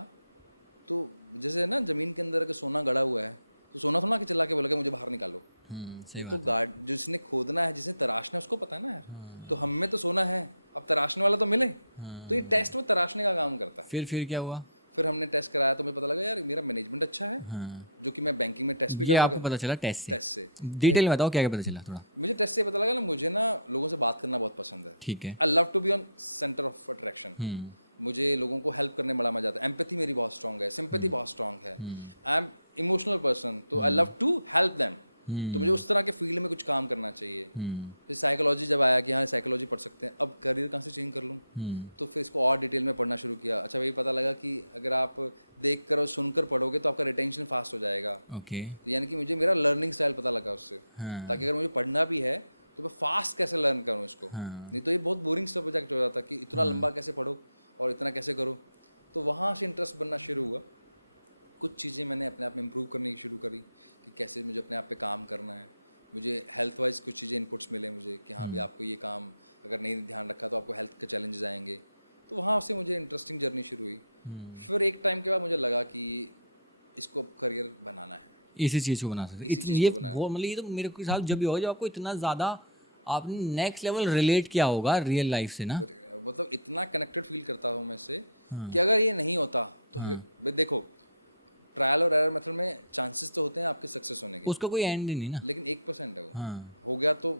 तो जैसे ना ज़मीन के अंदर अगर सोना गड़ा हुआ है, तो सोना थोड़ा कि चिल्ला के बोला कि मुझे बाहर निकालो। वो तो गार्ड जिसने खोदना है, जिसने तराशना है, उसको पता है ना यार। तो हम में तो सोना है, अब तराशने वाला तो मिले। तो ये टेस्ट वो तराशने का काम करता है। फिर क्या हुआ? फिर हमने टेस्ट कराया तो मुझे पता लगा यार मेरा मैनेजमेंट अच्छा है, जो कि मैं बैंकिंग में टेस्ट भी ये कर आपको पता चला टेस्ट टेस्ट से। डिटेल में बताओ क्या क्या पता चला थोड़ा। मुझे टेस्ट से पता लगा ना, मुझे ना लोगों से बात करना बहुत पसंद है। ठीक है। I love to be on centre of attraction. मुझे लोगों को हेल्प करने में बड़ा मजा आता है। एम्पैथी मेरी बहुत स्ट्रांग है, सिंपैथी बहुत स्ट्रांग है। आई एम इमोशनल पर्सन, तो I love to help them. तो मुझे उस तरह के फील्ड में कुछ काम करना चाहिए। फिर साइकोलॉजी जब आया कि हाँ साइकोलॉजी पढ़ सकते हैं, अब करियर कहाँ से चेंज कर लूँ, तो फिर इसको और डिटेल में पढ़ना शुरू किया। अच्छा भाई पता लगा कि अगर आप देख कर और सुनकर पढ़ोगे तो आपका रिटेंशन फास्ट हो जाएगा। ओके। तो यानी कि मुझे मेरा लर्निंग स्टाइल पता लगा उससे, ताकि अगर मुझे पढ़ना भी है तो मैं फास्ट कैसे लर्न करूँ इसको। नहीं तो ये बहुत बोरिंग सब्जेक्ट हो जाता कि इतना लंबा कैसे पढ़ो और इतना कैसे करो। तो वहाँ से इंटरेस्ट बनना शुरू हुआ। कुछ चीज़ें मैंने अपने आप में इम्प्रूव करने की शुरू करी कि कैसे मुझे अपने आप पे काम करना है। मुझे हेल्थ वाइज कुछ चीज़ें इनपुट्स मिले मुझे कि हाँ भी आपको ये काम अगर नहीं ध्यान रखा तो आपको हेल्थ के चैलेंजेस आएंगे। तो वहाँ से मुझे इंटरेस्टिंग जर्नी शुरू हुई। फिर एक टाइम के बाद मुझे लगा कि इसको करियर बनाना है, इसी चीज़ को बना सकते हैं। इसी चीज़ ये को बनाना है। वो मतलब ये तो मेरे के साथ जब भी होगा जब आपको इतना ज़्यादा आपने नेक्स्ट लेवल रिलेट किया होगा रियल लाइफ से ना। मतलब इतना कनेक्टेड फील करता हूँ मैं इससे कि अगर ये नहीं होता तो फिर देखो ट्रायल और एरर मेथड में चांसेस तो होते हैं आपके सक्सेस होने के, उसका कोई एंड ही नहीं ना। लेकिन 1% है वो। हाँ। हो गया तो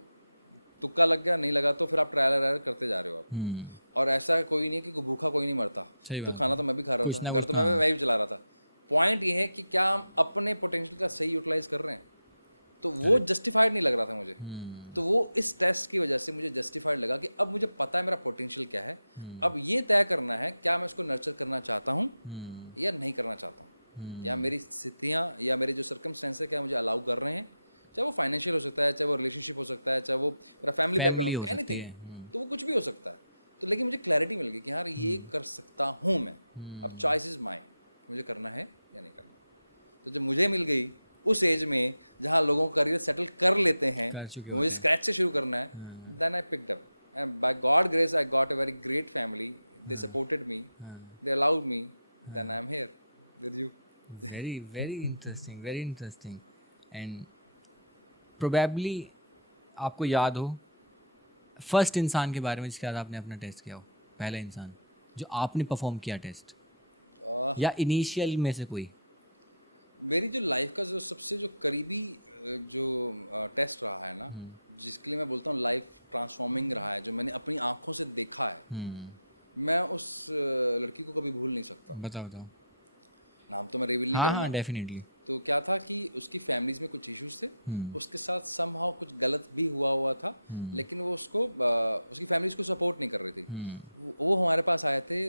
तुक्का लग गया, नहीं लगा तो फिर आप ट्रायल और एरर करते जा रहे हो आप। और ऐसा कोई नहीं है कि भूखा कोई नहीं मरता, सही तो बात खाना तो मैं भी खा रहा था, घर तो मैं भी चला रहा था। पॉइंट ये है कि क्या हम अपने पोटेंशियल का सही यूटिलाइज कर रहे हैं, तो वो जस्टिफाइड नहीं लग रहा था मुझे। तो वो इस टेस्ट की वजह से मुझे जस्टिफाइड लगा कि अब मुझे पता है मेरा पोटेंशियल क्या है। अब ये तय करना है क्या मैं इसको नर्चर करना चाहता हूँ या नहीं करना चाहता हूँ, क्या मेरी स्थितियाँ या मेरे जो सर्कमस्टेंस है क्या मुझे अलाउ कर रहे हैं, चाहे वो फाइनेंशियल हो सकता है, चाहे वो रिलेशनशिप हो सकता है, चाहे वो मेरा फैमिली बैकग्राउंड, एनीथिंग, तो वो कुछ भी हो सकता है। तो लेकिन मुझे क्लैरिटी मिल गई कि यार ये कर सकता हूँ मैं, अब चॉइस इज माइन, मुझे करना है या नहीं करना। तो जब मुझे मिल गई उस एज में जहाँ लोगों का करियर सेटल कर लेते हैं, कर चुके मुझे स्क्रैच से शुरू करना है, then I picked up and by God grace I got a very great family, they supported me, they allowed me, then I am here with you. Very very interesting, very interesting. And probably आपको याद हो first इंसान के बारे में जिसके साथ आपने अपना टेस्ट किया हो, पहला इंसान जो आपने परफॉर्म किया टेस्ट, या इनिशियल में से कोई। मेरी जो लाइफ का जो सबसे जो करीबी जो टेस्ट रहा है ना, जिसके लिए मैं बोलता हूँ लाइफ ट्रांसफॉर्मिंग रहा है, जो मैंने अपनी आंखों से देखा है, मैं उस लड़की को कभी भूल नहीं सकता। बताओ बताओ। नाम तो मैं रिवील नहीं हाँ करूँगा। हाँ डेफिनेटली। तो क्या था कि उसकी फैमिलीज में कुछ इश्यूज थे, उसके साथ समहाउ कुछ गलत भी हुआ था, लेकिन वो उसको उसकी फैमिली उसको सपोर्ट नहीं कर रही थी। वो हमारे पास आए थे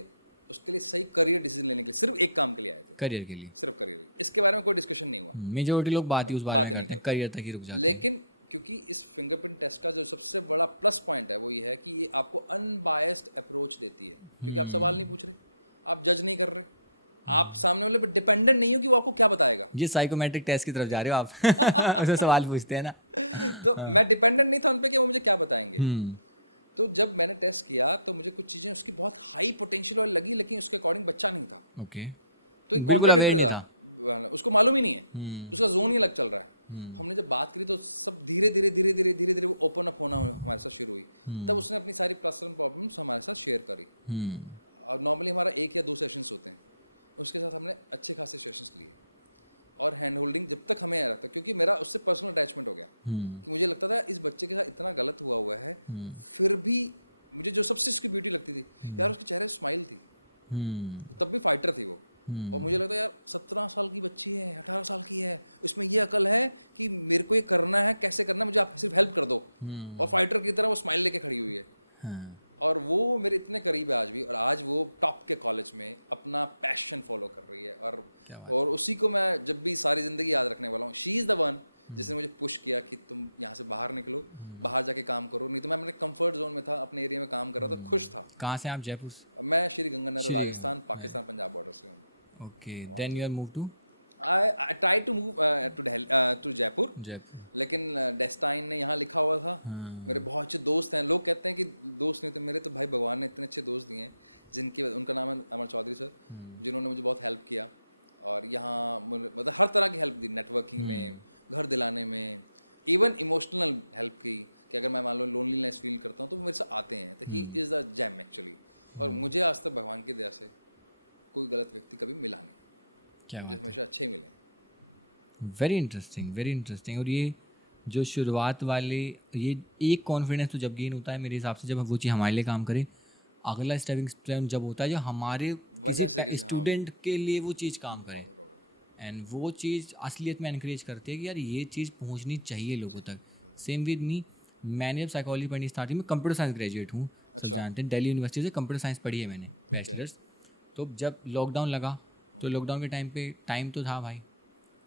उसके लिए सही करियर डिसीजन लेने के लिए, सिर्फ एक काम के लिए आए थे, करियर के लिए। सिर्फ करियर। इसके बारे में कोई डिस्कशन नहीं हुआ, मेजोरिटी लोग बात ही उस बारे बात में ही नहीं करते हैं, करते। करियर तक ही रुक जाते हैं। लेकिन क्योंकि इस फिंगरप्रिंट टेस्ट का जो सबसे बड़ा प्लस पॉइंट है वो ये है कि ये आपको अनबायस्ड अप्रोच देती है, क्योंकि आप सवाल नहीं पूछ रहे, आप जज नहीं कर रहे, आप सामने वाले पर डिपेंडेंट नहीं हो कि वो आपको क्या बताएगा। ये साइकोमेट्रिक टेस्ट की तरफ जा रहे हो आप। उससे सवाल पूछते हैं ना। तो मैं डिपेंडेंट नहीं था उन पे कि वो मुझे क्या बताएंगे। तो जब मैंने टेस्ट किया तो मुझे कुछ चीज़ें उसकी बहुत हाई पोटेंशियल वाली लगी, लेकिन उसके अकॉर्डिंग बच्चा नहीं था। ओके। तो एक बिल्कुल aware कॉन्ट्राडिक्टरी नहीं था, उसको मालूम ही नहीं है, उसका जोन ही अलग चल रहा है। हमने जब बात करी तो सब धीरे धीरे धीरे धीरे धीरे धीरे वो ओपन अप होना हमारे साथ शुरू हुई। तब उसने अपनी सारी पर्सनल प्रॉब्लम्स हमारे साथ शेयर करी। और नॉर्मली हमारा 1 या 2 सेशंस होते हैं, उसके साथ हमने अच्छे खासे सेशंस लिए और हैंड होल्डिंग जब तक हमें आ रहा था, क्योंकि मेरा उससे पर्सनल अटैचमेंट हो गया कि मुझे लगता था इस बच्चे के साथ इतना गलत हुआ है, फिर भी मुझे जो सबसे उसकी ब्यूटी लगती थी यार उसके चेहरे स्माइल थी। तब भी फाइटर थी वो, और मुझे लगता यार 17 साल की बच्ची है, 18 साल की है, इसमें ये अकल है कि मेरे को ये करना है, कैसे करना है, मुझे आप सिर्फ हेल्प कर दो। और फाइटर की तरह वो स्माइल लेके खड़ी हुई है। और वो मेरे इतने करीब है आज भी, और आज वो टॉप के कॉलेज में अपना पैशन फॉलो कर रही है। और उसी को मैं जब भी सारी ज़िंदगी याद रखने वाला हूँ। शी इज़ द वन जिसने मुझे पुश किया कि तुम यहाँ से बाहर निकलो, बाहर जाके काम करो। नहीं तो मैं अपने कंफर्ट जोन में था, अपने एरिया में काम कर रहा था, खुश था। कहाँ से आप? जयपुर से? मैं श्री गंगानगर, राजस्थान, पाकिस्तान पंजाब बॉर्डर से हूँ। Okay, then you are move to I try to move to Jaipur, Jaipur. लेकिन डेस्टाइन ने यहाँ लिखा हुआ था। मेरे बहुत अच्छे दोस्त हैं, लोग कहते हैं कि दोस्त नहीं थे मेरे, तो भाई भगवान ने इतने अच्छे दोस्त दिए हैं जिनकी, उनका नाम है अमर चौधरी सर, जिन्होंने मुझे बहुत हेल्प किया। और यहाँ मतलब हर तरह की हेल्प दी, नेटवर्किंग में, घर दिलाने में, इवन इमोशनल हेल्प की कि अगर मैं मान लो लोनलीनेस फील करता हूँ तो वो मेरे साथ आते हैं। तो he is the gem actually. और मुझे आज तक भगवान की दया से कोई गलत व्यक्ति कभी मिला नहीं, क्या मुझे हमेशा अच्छे ही मिले। Very interesting, very interesting. और ये जो शुरुआत वाले, ये एक कॉन्फिडेंस तो जब गेन होता है मेरे हिसाब से जब वो चीज़ हमारे लिए काम करे, अगला स्टेपिंग स्टोन जब होता है जो हमारे वजह से स्टूडेंट के लिए वो चीज़ काम करे। एंड वो चीज़ असलियत में एनकरेज करती है कि यार ये चीज़ पहुंचनी चाहिए लोगों तक। सेम विद मी, मैंने जब साइकोलॉजी पढ़नी स्टार्ट की, मैं कंप्यूटर साइंस ग्रेजुएट हूँ, सब जानते हैं, दिल्ली यूनिवर्सिटी से कंप्यूटर साइंस पढ़ी है मैंने, बैचलर्स। तो जब लॉकडाउन लगा तो लॉकडाउन के टाइम पे टाइम तो था भाई,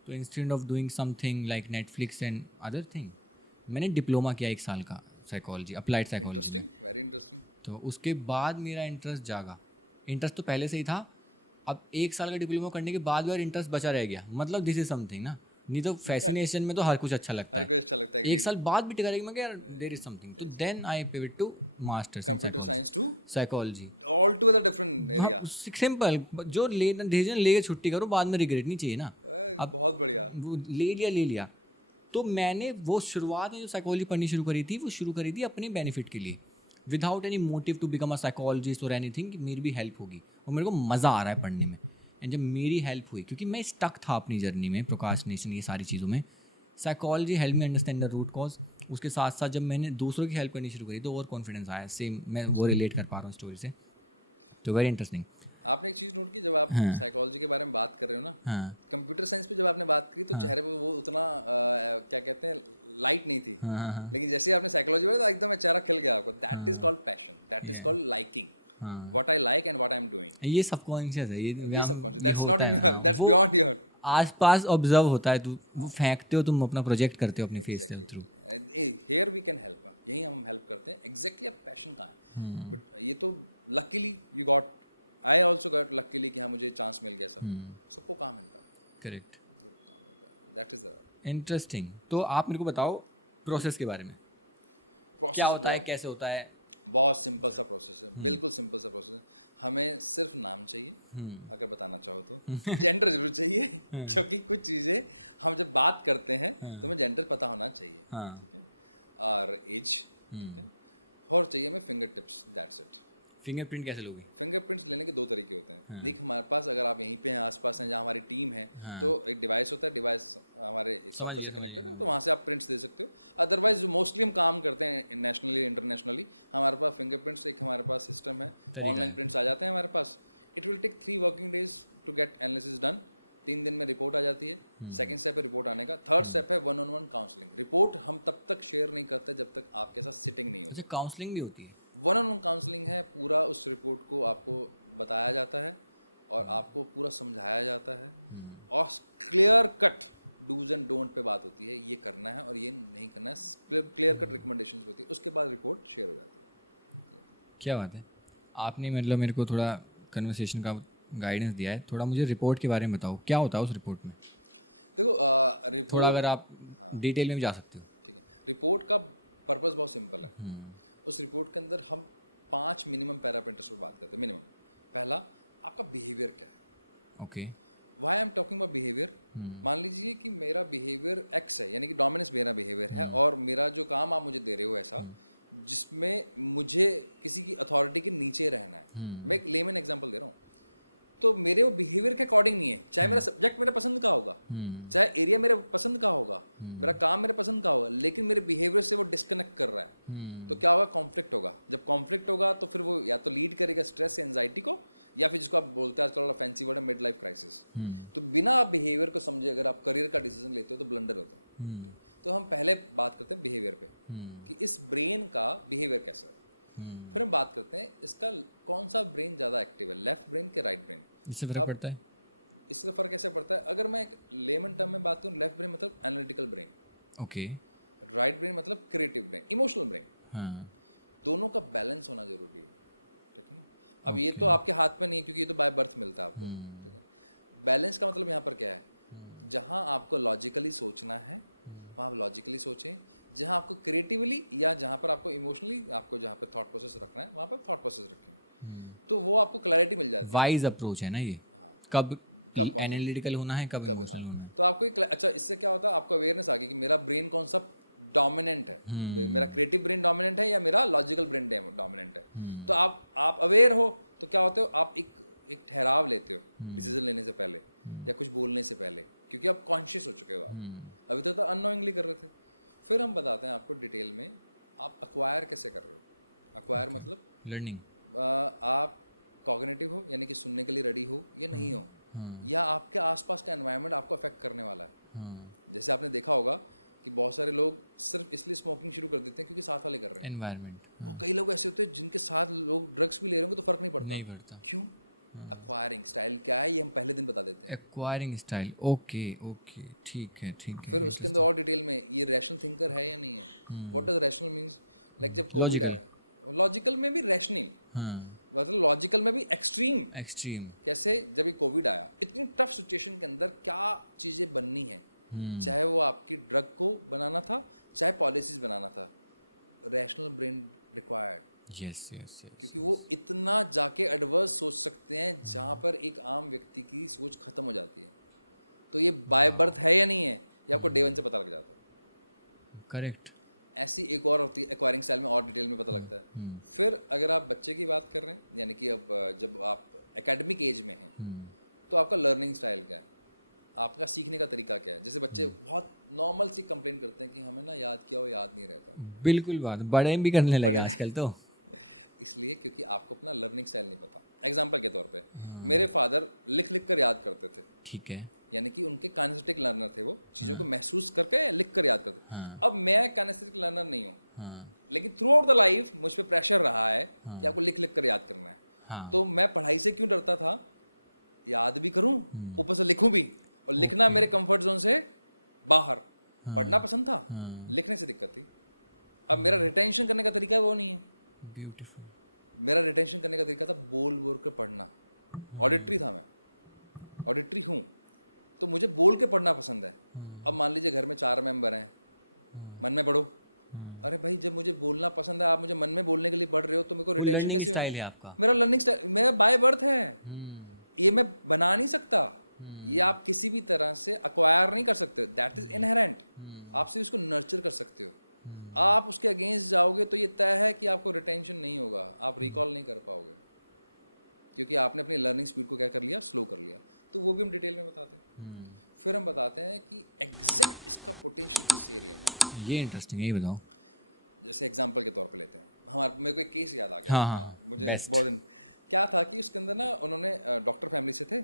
तो instead of doing something like Netflix and other thing, मैंने डिप्लोमा किया 1 साल का psychology, applied psychology. Interesting, very interesting. तो उसके बाद मेरा इंटरेस्ट जागा। इंटरेस्ट तो पहले से ही था, अब 1 साल का डिप्लोमा करने के बाद भी और इंटरेस्ट बचा रह गया, मतलब दिस इज समथिंग ना। नहीं तो फैसिनेशन में तो हर कुछ अच्छा लगता हर है, कोई अच्छा लगता है एक साल बाद भी टिका रहेगी, मैं यार देयर इज समथिंग, तो then I pivot to masters in computer science to psychology. Altogether different हाँ एरिया। सिंपल, जो ले डिसीजन लेके छुट्टी करो, बाद में रिग्रेट नहीं चाहिए ना। बहुत बढ़िया। वो ले लिया। तो मैंने वो शुरुआत में जो साइकोलॉजी पढ़नी शुरू करी थी, वो शुरू करी थी अपने बेनिफिट के लिए, without any motive to become a psychologist और एनीथिंग, कि मेरी भी हेल्प होगी, और मेरे को मज़ा आ रहा है पढ़ने में। एंड जब मेरी हेल्प हुई, क्योंकि मैं स्टक था अपनी जर्नी में, प्रोकास्टिनेशन, ये सारी चीज़ों में, psychology help me understand the root cause. उसके साथ साथ जब मैंने दूसरों की हेल्प करनी शुरू करी, तो और कॉन्फिडेंस आया, सेम मैं वो रिलेट कर पा रहा हूँ स्टोरी से, तो वेरी इंटरेस्टिंग। आपने एक चीज़ नोट की, जब आप साइकोलॉजी के बारे में बात कर रहे हो ना, हाँ कंप्यूटर साइंस पे जब आपने बात की तो चेहरे पे वो उतना क्या कहते हैं, लाइट नहीं थी। हाँ लेकिन जैसे ही आपने साइकोलॉजी बोला तो एकदम चेहरा खिल गया आपको। That is called passion, that is called liking what I like and what I am doing. ये सबकॉन्शियस है, ये subconscious, that's not in your, that's beyond your. आसपास ऑब्जर्व होता है, तू वो फेंकते हो, तुम अपना प्रोजेक्ट करते हो अपनी फेस के through. Here we can help, यही हम हेल्प करते हैं। एग्जैक्टली अब पैशन कहाँ है, बट ये तो luckily you got, I also got luckily कि हाँ मुझे चांस मिल गया। सबको काम मिलता, correct, that is the interesting. तो आप मेरे को बताओ प्रोसेस के बारे में, क्या प्रोसेस। होता है, कैसे होता है? बहुत सिंपल सा प्रोसेस है, बिल्कुल सिंपल सा प्रोसेस है। हमें सिर्फ नाम चाहिए, अगर बताना चाहो तो। जेंडर जरूर चाहिए, क्योंकि कुछ चीज़ें हम जब बात करते हैं तो हमें जेंडर पता होना चाहिए, ठीक है। और एज, ठीक है। और चाहिए हमें finger tips, that's it. Fingerprint कैसे लोगे? फिंगरप्रिंट्स लेने के दो तरीके होते हैं। एक हमारे पास, अगर आप यहीं पे हैं, आसपास हैं, जहाँ हमारी टीम है, तो एक डिवाइस होता है, डिवाइस हमारे एक सॉफ्टवेयर से कनेक्टेड है, तो वहाँ से आप प्रिंट्स दे सकते हो। अदरवाइज जो मोस्टली हम काम करते हैं नेशनली इंटरनेशनली, हमारे पास फिंगरप्रिंट्स एक हमारे पास सिस्टम है, ऑनलाइन प्रिंट्स आ जाते हैं हमारे पास। It will take 3 working days to get analysis done. 3 दिन में रिपोर्ट आ जाती है। सेकंड स्टेप है रिपोर्ट आने का। थर्ड स्टेप है 1-on-1 काउंसलिंग। रिपोर्ट हम तब तक शेयर नहीं करते जब तक आपके साथ सिटिंग नहीं हो अच्छा, काउंसलिंग भी होती है? 1-on-1 काउंसलिंग है। पूरा उस रिपोर्ट को आपको बताया जाता है और आपको पूरा समझाया जाता है, और clear cut dos and don't पे बात होती है, ये करना है और ये नहीं करना है। क्लियर कट रिकमेंडेशंस होती है, उसके बाद रिपोर्ट शेयर हो जाती है। क्या बात है, आपने मतलब मेरे को थोड़ा कन्वर्सेशन का गाइडेंस दिया है। थोड़ा मुझे रिपोर्ट के बारे में बताओ, क्या होता है उस रिपोर्ट में? देखो थोड़ा रिपोर्ट, अगर आप डिटेल में भी जा सकते हो। ठीक है। रिपोर्ट का पर्पस बहुत सिंपल है। उस रिपोर्ट के अंदर हम 5 मिनिमम पैरामीटर्स पर बात करते हैं। मिनिमम, पहला, आपका बिहेवियर क्या है। Okay, why I am talking about behaviour. मान लीजिए कि मेरा बिहेवियर एक्स है, यानी कि डोमिनेंस मेरा बिहेवियर है, और मेरा जो काम आप मुझे दे रहे हो ऐसा जिसमें मुझे किसी की अथॉरिटी के नीचे रहना है। मैं एक लेमन एग्जांपल दे रहा हूँ, तो मेरे वो बिहेवियर के अकॉर्डिंग नहीं है। चाहे मेरा सब्जेक्ट मेरे पसंद का होगा, चाहे एरिया मेरे पसंद का होगा, मेरा काम मेरे पसंद का होगा, लेकिन मेरे बिहेवियर से वो डिस्कनेक्ट कर रहा है, तो क्या होगा, कॉन्फ्लिक्ट होगा। जब कॉन्फ्लिक्ट होगा तो फिर वो या तो लीड करेगा स्ट्रेस या एंजाइटी को, या फिर जिसको आप बोलते हैं आजकल फैंसी वर्ड है मिड लाइफ क्राइसिस। तो बिना बिहेवियर को समझे अगर आप करियर का डिसीजन लेते हो तो ब्लंडर होता है। तो हम पहले बात करते हैं बिहेवियर पे, कि इस ब्रेन का बिहेवियर कैसा है। फिर हम बात करते हैं इसका कौन सा ब्रेन ज़्यादा एक्टिव है, लेफ्ट ब्रेन के राइट ब्रेन। इससे फर्क पड़ता है? इसका फ़र्क कैसे पड़ता है? अगर मैं एक लेमन टर्म में बात करूँ, लेफ्ट ब्रेन मतलब analytical brain, okay, right brain मतलब क्रिएटिव ब्रेन, इमोशनल ब्रेन। हाँ, दोनों का बैलेंस होना जरूरी है, ठीक है ना। अब ये तो आपके हाथ में नहीं है, क्योंकि ये तो बाय बर्थ मिलता है आपको, ठीक है। बैलेंस का मतलब यहाँ पर क्या है, जहाँ आपको लॉजिकली सोचना है वहाँ आप लॉजिकली सोचें, जहाँ आपको क्रिएटिवली या जहाँ पर आपको इमोशनली, आपको जहाँ पर थॉट प्रोसेस रखना है वहाँ पर थॉट प्रोसेस रखें, तो वो आपको क्लैरिटी मिल जाती है। वाइज अप्रोच है ना ये, कब एनालिटिकल होना है, कब इमोशनल होना है। तो आपको एक अच्छा, इससे क्या होता है, आपको अवेयरनेस आ गई कि मेरा ब्रेन कौन सा डोमिनेंट है, मेरा क्रिएटिव ब्रेन डोमिनेंट है या मेरा लॉजिकल ब्रेन डोमिनेंट है। तो आप अवेयर हो तो क्या होते हो, आप एक ठहराव लेते हो डिसीजन लेने से पहले या कुछ बोलने से पहले, क्योंकि आप कॉन्शियस हो चुके हो। आप अभी तक तो अननोइंगली कर रहे थे। फिर हम बताते हैं आपको डिटेल में आप अक्वायर कैसे कर रहे हो। अक्वायर मतलब लर्निंग, आप कॉग्निटिव हो, यानी कि सुनने के लिए रेडी हो या नहीं हो, या आपके आसपास का एनवायरनमेंट आपको अफेक्ट करने वाला है। जैसे आपने देखा होगा कि बहुत सारे लोग सिर्फ इसलिए स्मोकिंग शुरू कर देते हैं क्योंकि साथ वाले कर रहे हैं। एनवायरनमेंट, वो कई लोग ऐसे होते हैं जिनके साथ लोग ड्रग्स भी ले रहे होंगे तो फर्क नहीं पड़ता। नहीं पड़ता। क्यों? अक्वायरिंग स्टाइल क्या है ये हम पहले दिन बता देते हैं। एक्वायरिंग स्टाइल, ओके ओके, ठीक है ठीक है। फिर उसके अंदर और डिटेल में ये रैशनल थिंकर है या नहीं है। What does rational means, like जब कोविड आया, लॉजिकल में भी रैशनल, मतलब लॉजिकल में भी एक्सट्रीम। एक्सट्रीम कैसे? जब ये कोविड आया, इतनी टफ सिचुएशन के अंदर क्या चीज़ें बननी है, चाहे वो आपकी ड्रग को बनाना था, चाहे पॉलिसीज बनाना था, rational brain required, yes yes yes. क्योंकि वो इतना जाके एडवर्स सोच सकते हैं जहाँ पर एक आम व्यक्ति की सोच खत्म हो जाती है। तो ये बाय बर्थ है या नहीं है, ये आपको डे वन से पता लग जाता है। करेक्ट। ऐसी एक और होती है एक्वायरिंग स्टाइल में, और डिटेल में पता लगता है। फिर अगर आप बच्चे की बात कर रहे हैं, यानी कि अब जब आप एकेडमिक एज में हैं, तो आपका लर्निंग स्टाइल क्या है, आपका सीखने का तरीका क्या है। जैसे बच्चे बहुत नॉर्मल सी कंप्लेन करते हैं कि हमें ना याद किया हो याद नहीं रहता, बिल्कुल बात, बड़े भी करने लगे आजकल तो। इसलिए क्योंकि आपको अपना लर्निंग स्टाइल नहीं पता। एग्जाम्पल के तौर पे मेरे फादर लिख लिख कर याद करते थे, ठीक है। यानी कि उनके काइनेस्थेटिक लर्नर थे, वो चीज़ों को महसूस करके लिख कर याद करते। अब मैं काइनेस्थेटिक लर्नर नहीं हूँ, लेकिन थ्रू आउट द लाइफ मुझ पर प्रेशर रहा है कि आपको लिख लिख कर याद करना है। तो मैं पढ़ाई से क्यों डरता था, याद भी करूं ऊपर से लिखूं भी, और लिखना मेरे कंफर्ट जोन से बाहर। पढ़ना पसंद था, लिखने से दिक्कत थी। अब मेरा रिटेंशन करने का तरीका वो नहीं है। ब्यूटीफुल। मेरा रिटेंशन करने का तरीका था बोल बोल कर पढ़ना। ऑडिटरी था मैं, ऑडिटरी हूँ, तो मुझे बोल के पढ़ना पसंद है। अब मान लीजिए घर में 4 मेंबर हैं, मन में पढ़ो। अरे भाई, जब मुझे बोलना पसंद है, आप मुझे मन में बोलने के लिए पढ़ रहे हो, तो मेरे को रिटेंशन कैसे स्टाइल है आपका। मेरा लर्निंग स्टाइल मेरा बाय बर्थ है, ये मैं बना नहीं सकता। ये आप किसी भी तरह से अक्वायर नहीं कर सकते, दैट इज इनहेरेंट। आप सिर्फ इसको नर्चर कर सकते हो। आप उसके अगेंस्ट जाओगे तो ये तय है कि आपको रिटेंशन नहीं होगा, आप रिकॉल नहीं कर पाओगे, क्योंकि आपने अपनी लर्निंग स्पीड को क्या कर लिया, स्लो कर लिया। तो वो भी हम डिटेल में बताते हैं। फिर हम बताते हैं कि एग्जैक्ट इसका पोटेंशियल किस एरिया में। ये इंटरेस्टिंग है, ये बताओ। जैसे एग्जांपल के तौर पे लेते हैं, मेरे को एक केस याद आ गया। हाँ, मुझे बहुत क्या था कि उसके अंदर ना, उन्होंने डॉक्टर फैमिली से थे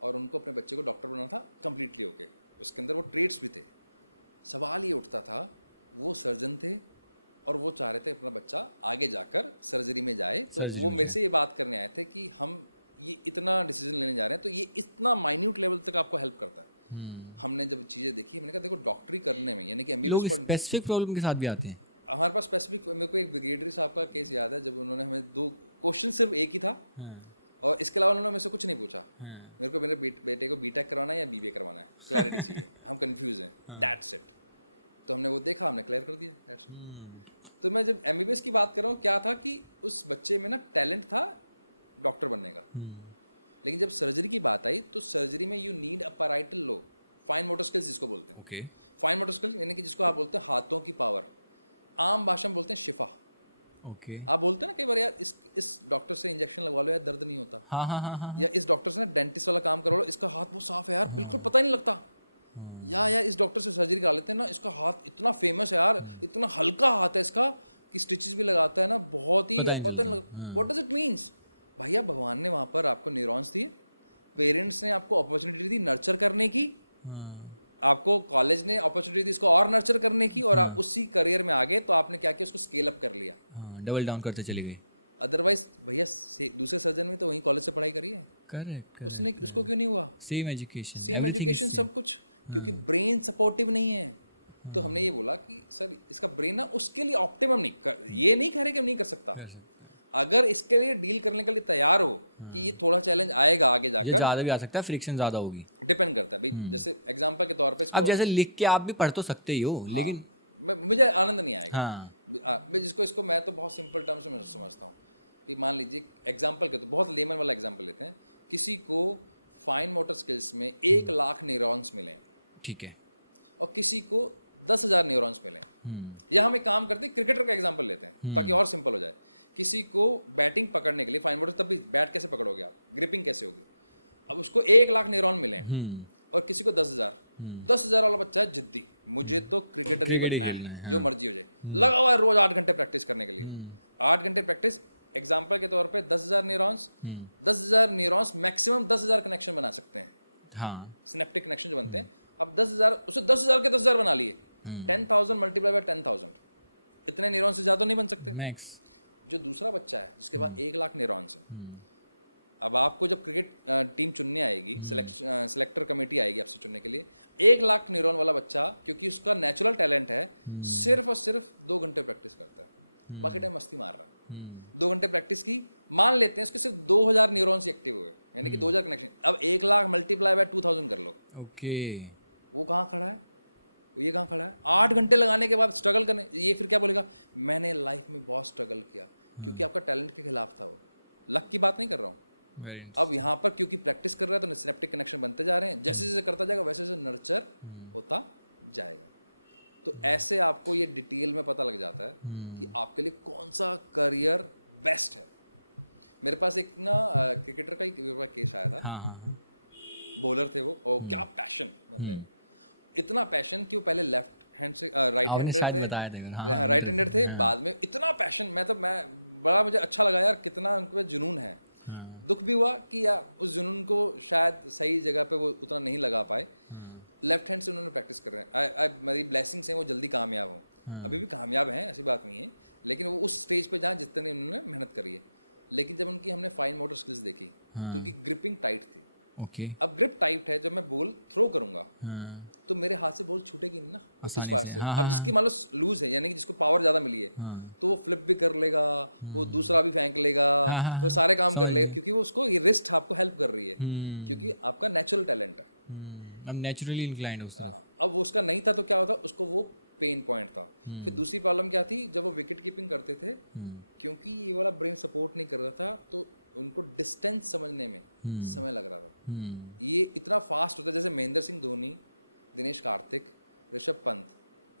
और उनको अपने बच्चे को डॉक्टर बनाना था कम्प्लीटली ओके। उसके अंदर वो ट्रेड्स भी थे। सवाल ये उठता था, वो सर्जन थे और वो चाह रहे थे अपना बच्चा आगे जाकर सर्जरी में जाए। तो वो मेरे से ये बात करने आए थे कि हम ये इतना डिसीजन लेने जा रहे हैं, तो ये इतना माइन्यूट लेवल तक आपको हेल्प करता है। हमने जब चीज़ें देखी, मैंने कहा देखो, डॉक्टरी करने में, यानी कि लोग स्पेसिफिक प्रॉब्लम के साथ भी आते हैं हमारे पास स्पेसिफिक। मेरे को एक ब्रिगेडियर साहब का केस याद है, जब उन्होंने हमें 2 क्वेश्चन, सिर्फ एक ही था, और इसके अलावा उन्होंने मेरे से कुछ नहीं पूछा। मेरे को मेरे बेटे को बीटेक करवाना है या बीबीए करवाना है, क्लैरिटी चाहिए, हम कंफ्यूज हैं, दैट्स इट। तो हमने वो देखा, हमने क्लियर कर दिया, दैट्स इट। तो मैं जब एमबीबीएस की बात कर रहा हूँ, क्या था कि उस बच्चे में ना टैलेंट था डॉक्टर बनने का, लेकिन जब सर्जरी की बात आई तो सर्जरी में you need a parietal low, fine motor skills जिसको बोलते हैं। ओके। फाइन मोटर स्किल्स यानी कि जिसको आप बोलते हैं हाथों की पावर, आम भाषा में बोलते हैं शिफा। ओके। आप बोलते हैं ना कई बार, यार इस डॉक्टर से इंजेक्शन लगवा लो यार, दर्द नहीं होता। हाँ हाँ हाँ हाँ। या इस डॉक्टर से ना डेंटिस्ट वाला काम करो, इसका हाथ वो साफ है यार, बिल्कुल पता ही नहीं लगता। या इस डॉक्टर से सर्जरी करा लेते हैं ना, इसका हाथ इतना फेमस है यार, इतना हल्का हाथ है इसका कि स्टिचेस भी लगाता है ना, बहुत ही पता नहीं लगता। What does it means? भैया, भगवान ने वहाँ पर आपको न्यूरॉन्स दिए, पेरेंट्स ने आपको अपॉर्चुनिटी दी नर्चर करने की, आपको कॉलेज ने अपॉर्चुनिटी दी इसको और नर्चर करने की, और आप उसी करियर में आ गए, तो आपने क्या किया, उसको स्केल अप कर लिया, डबल डाउन करते चले गए। अदरवाइज भैया दूसरे सर्जन में तो वहीं कॉलेज से पढ़ाई करी है, करेक्ट। उसने उसको क्यों नहीं हुआ? सेम एजुकेशन, सेम एजुकेशन, सब कुछ, क्योंकि ब्रेन सपोर्टिव नहीं है। तो हमने ये बोला कि सर इसका ब्रेन ना उसके लिए ऑप्टिमम नहीं ये नहीं कह रहे कि हम नहीं कर सकता, अगर इसके लिए डील करने के लिए तैयार हो कि ये थोड़ा चैलेंज आएगा आगे जाकर, ज़्यादा भी आ सकता है, फ्रिक्शन ज़्यादा होगी, डिपेंड करता है भाई। जैसे एग्जांपल के तौर पे अब जैसे लिख के आप भी पढ़ तो सकते ही हो, लेकिन मुझे आनंद नहीं आएगा। हाँ, मैं इसको मैं तो बहुत सिंपल टर्म से मैं समझता हूँ कि मान लीजिए एग्जांपल के, तो बहुत लेमन वाला एग्जांपल लेते हैं, किसी को फाइन मोटर स्किल्स में 1 लाख न्यूरॉन्स मिले, ठीक है, और किसी को 10,000 न्यूरॉन्स मिले। या हम एक काम करते हैं, क्रिकेटर का एग्जांपल लेते हैं ताकि और सिंपल हो जाए। किसी को बैटिंग पकड़ने के लिए फाइन मोटर, तब भी बैट कैसे पकड़ोगे आप, ग्रिपिंग कैसे होगी, अब उसको 1 लाख न्यूरॉन मिले, और किसी को 10,000। 10,000 वाला बच्चा है जिद्दी, मुझे तो क्रिकेटर ही बनना है, जो मर्जी हो जाए, लगा हुआ है रोज 8 घंटे प्रैक्टिस करने के लिए। 8 घंटे प्रैक्टिस, एग्जाम्पल के तौर पे 10,000 न्यूरॉन्स, 10,000 न्यूरॉन्स मैक्सिमम 10,000 कनेक्शन बना सकते हैं, हाँ, सिनेप्टिक कनेक्शन जो बनते हैं। अब 10,000, उसे 10,000 के 10,000 बना लिए, 10,000 मल्टीप्लाई बाय 10,000, इतने न्यूरॉन से ज़्यादा नहीं बन सकते मैक्स। जो दूसरा बच्चा है जिसके पास 1 लाख न्यूरॉन्स है, अब आपको जब क्रिकेट टीम चुनने आएगी, सिलेक्टर कमेटी आएगी आपसे चुनने के लिए, 1 लाख न्यूरॉन वाला बच्चा, क्योंकि उसका नेचुरल टैलेंट है, सिर्फ और सिर्फ 2 घंटे प्रैक्टिस करता है, बाकी टाइम मस्ती मार रहा है। 2 घंटे प्रैक्टिस की, मान लेते हैं उसके सिर्फ 2,000 न्यूरॉन्स एक्टिव हुए, यानी कि 2,000 कनेक्शन। अब 1 लाख मल्टीप्लाई बाय 2,000 कर लो, ओके, वो कहाँ खड़ा है, ये कहाँ खड़ा है, 8 घंटे लगाने के बाद स्ट्रगल करने, ये फिर क्या बोलेगा, मैंने लाइफ में बहुत स्ट्रगल किया, क्योंकि आपका टैलेंट के खिलाफ था वो। लक की बात नहीं कर रहा हूँ, वेरी अब यहाँ पर क्योंकि प्रैक्टिस कर रहा है तो सिनेप्टिक कनेक्शन बनते जा रहे हैं, जैसे जैसे करता जाएगा वैसे वैसे नर्चर होता जाएगा। तो ऐसे आपको ये डिटेल में पता लग जाता है कि आपके लिए कौन सा करियर बेस्ट है। मेरे पास एक ना क्रिकेटर का ही केस आया था, हाँ हाँ बॉलर थे वो, और क्या पैशन, मतलब इतना पैशन कि वो पहले लेफ्ट हैंड से राइट आपने हैंडर शायद थे, बताया था, हाँ, राइट हैंडर थे, बाद में इतना पैशन, मैं बड़ा मुझे अच्छा लगा यार, कितना उनके पास जुनून है। दुख भी हुआ कि यार उस जुनून को शायद सही जगह पे वो उतना नहीं लगा पाए। लेफ्ट हैंड से उन्होंने प्रैक्टिस कर रहे हैं, मेरी ब्लेसिंग्स हैं वो जल्दी कामयाब हों, अभी भी कामयाब हैं, ऐसी बात नहीं है, लेकिन वो उस स्टेज पे जहाँ जितने उन्होंने मेहनत करी है। लेकिन जब उनकी हमने फाइन मोटर स्किल्स देखी तो उनकी ग्रिपिंग टाइट थी। ओके, अब ग्रिप टाइट है, जब मैं बॉल थ्रो करूंगा तो मेरे हाथ से बॉल छूटेगी नहीं ना इस फास्ट से। अब जिसकी मान लो लूज है, यानी कि जिसको पावर ज़्यादा मिली है, तो वो फ्लिप भी कर लेगा, वो दूसरा भी फेंक लेगा, वो सारे काम कर लेगा, क्योंकि वो उसको ये रिस्ट आपको हेल्प कर रही है, क्योंकि आपका नेचुरल टैलेंट है। अब नेचुरली इंक्लाइंड हो उसका। हाँ, अब वो उसका नहीं था तो क्या होता, उसको वो पेन पॉइंट था। फिर दूसरी प्रॉब्लम क्या थी, जब वो विकेट कीपिंग करते थे, क्योंकि ये वाला ब्रेन सपोर्ट नहीं कर रहा था, तो उनको डिस्टेंस समझने में समय लग रहा था। ये इतना फास्ट होता है, जैसे महेंद्र सिंह धोनी, दिनेश कार्तिक, ऋषभ पंत,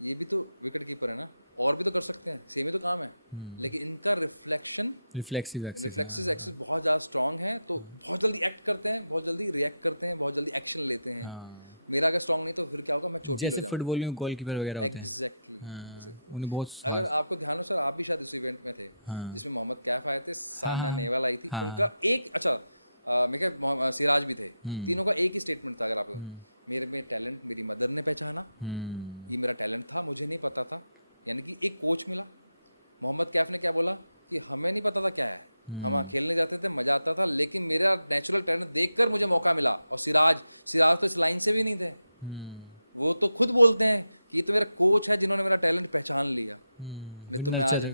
ये भी तो विकेट कीपर है ना, और भी तो कर सकते हैं, सेम ही तो काम है, लेकिन इनका रिफ्लेक्सिव एक्सिस बहुत ज़्यादा स्ट्रांग है, तो बहुत जल्दी एक्ट करते हैं, बहुत जल्दी रिएक्ट करते हैं, बहुत जल्दी एक्शन लेते हैं। मेरा अगर स्ट्रांग नहीं तो फिर क्या होगा, मैं चोटी जैसे फुटबॉल में गोलकीपर वगैरह होते हैं, एग्जैक्टली। उन्हें बहुत अगर आपको ध्यान हो सर, आप भी शायद उस इवेंट में थे जिसमें मोहम्मद कैफ आए थे, सानिया नेहवाल आई थी, उनका एक मैं क्या सिराज भी थे, तीनों का एक ही स्टेटमेंट था, अगर आपको, मेरे में टैलेंट मेरी मदर ने पहचाना, ये मेरा टैलेंट था, मुझे नहीं पता था, यानी कि एक कोच मिला। मोहम्मद कैफ ने क्या बोला कि हमें नहीं पता था क्या है, हम वहाँ खेलने जाते थे, मज़ा आता था, लेकिन मेरा नेचुरल टैलेंट देखकर मुझे मौका मिला। और सिराज तो इस लाइन से भी नहीं थे, वो तो खुद बोलते हैं कि ये तो मेरा कोच है जिन्होंने मेरा टैलेंट पहचान लिया, नहीं तो मैं आज,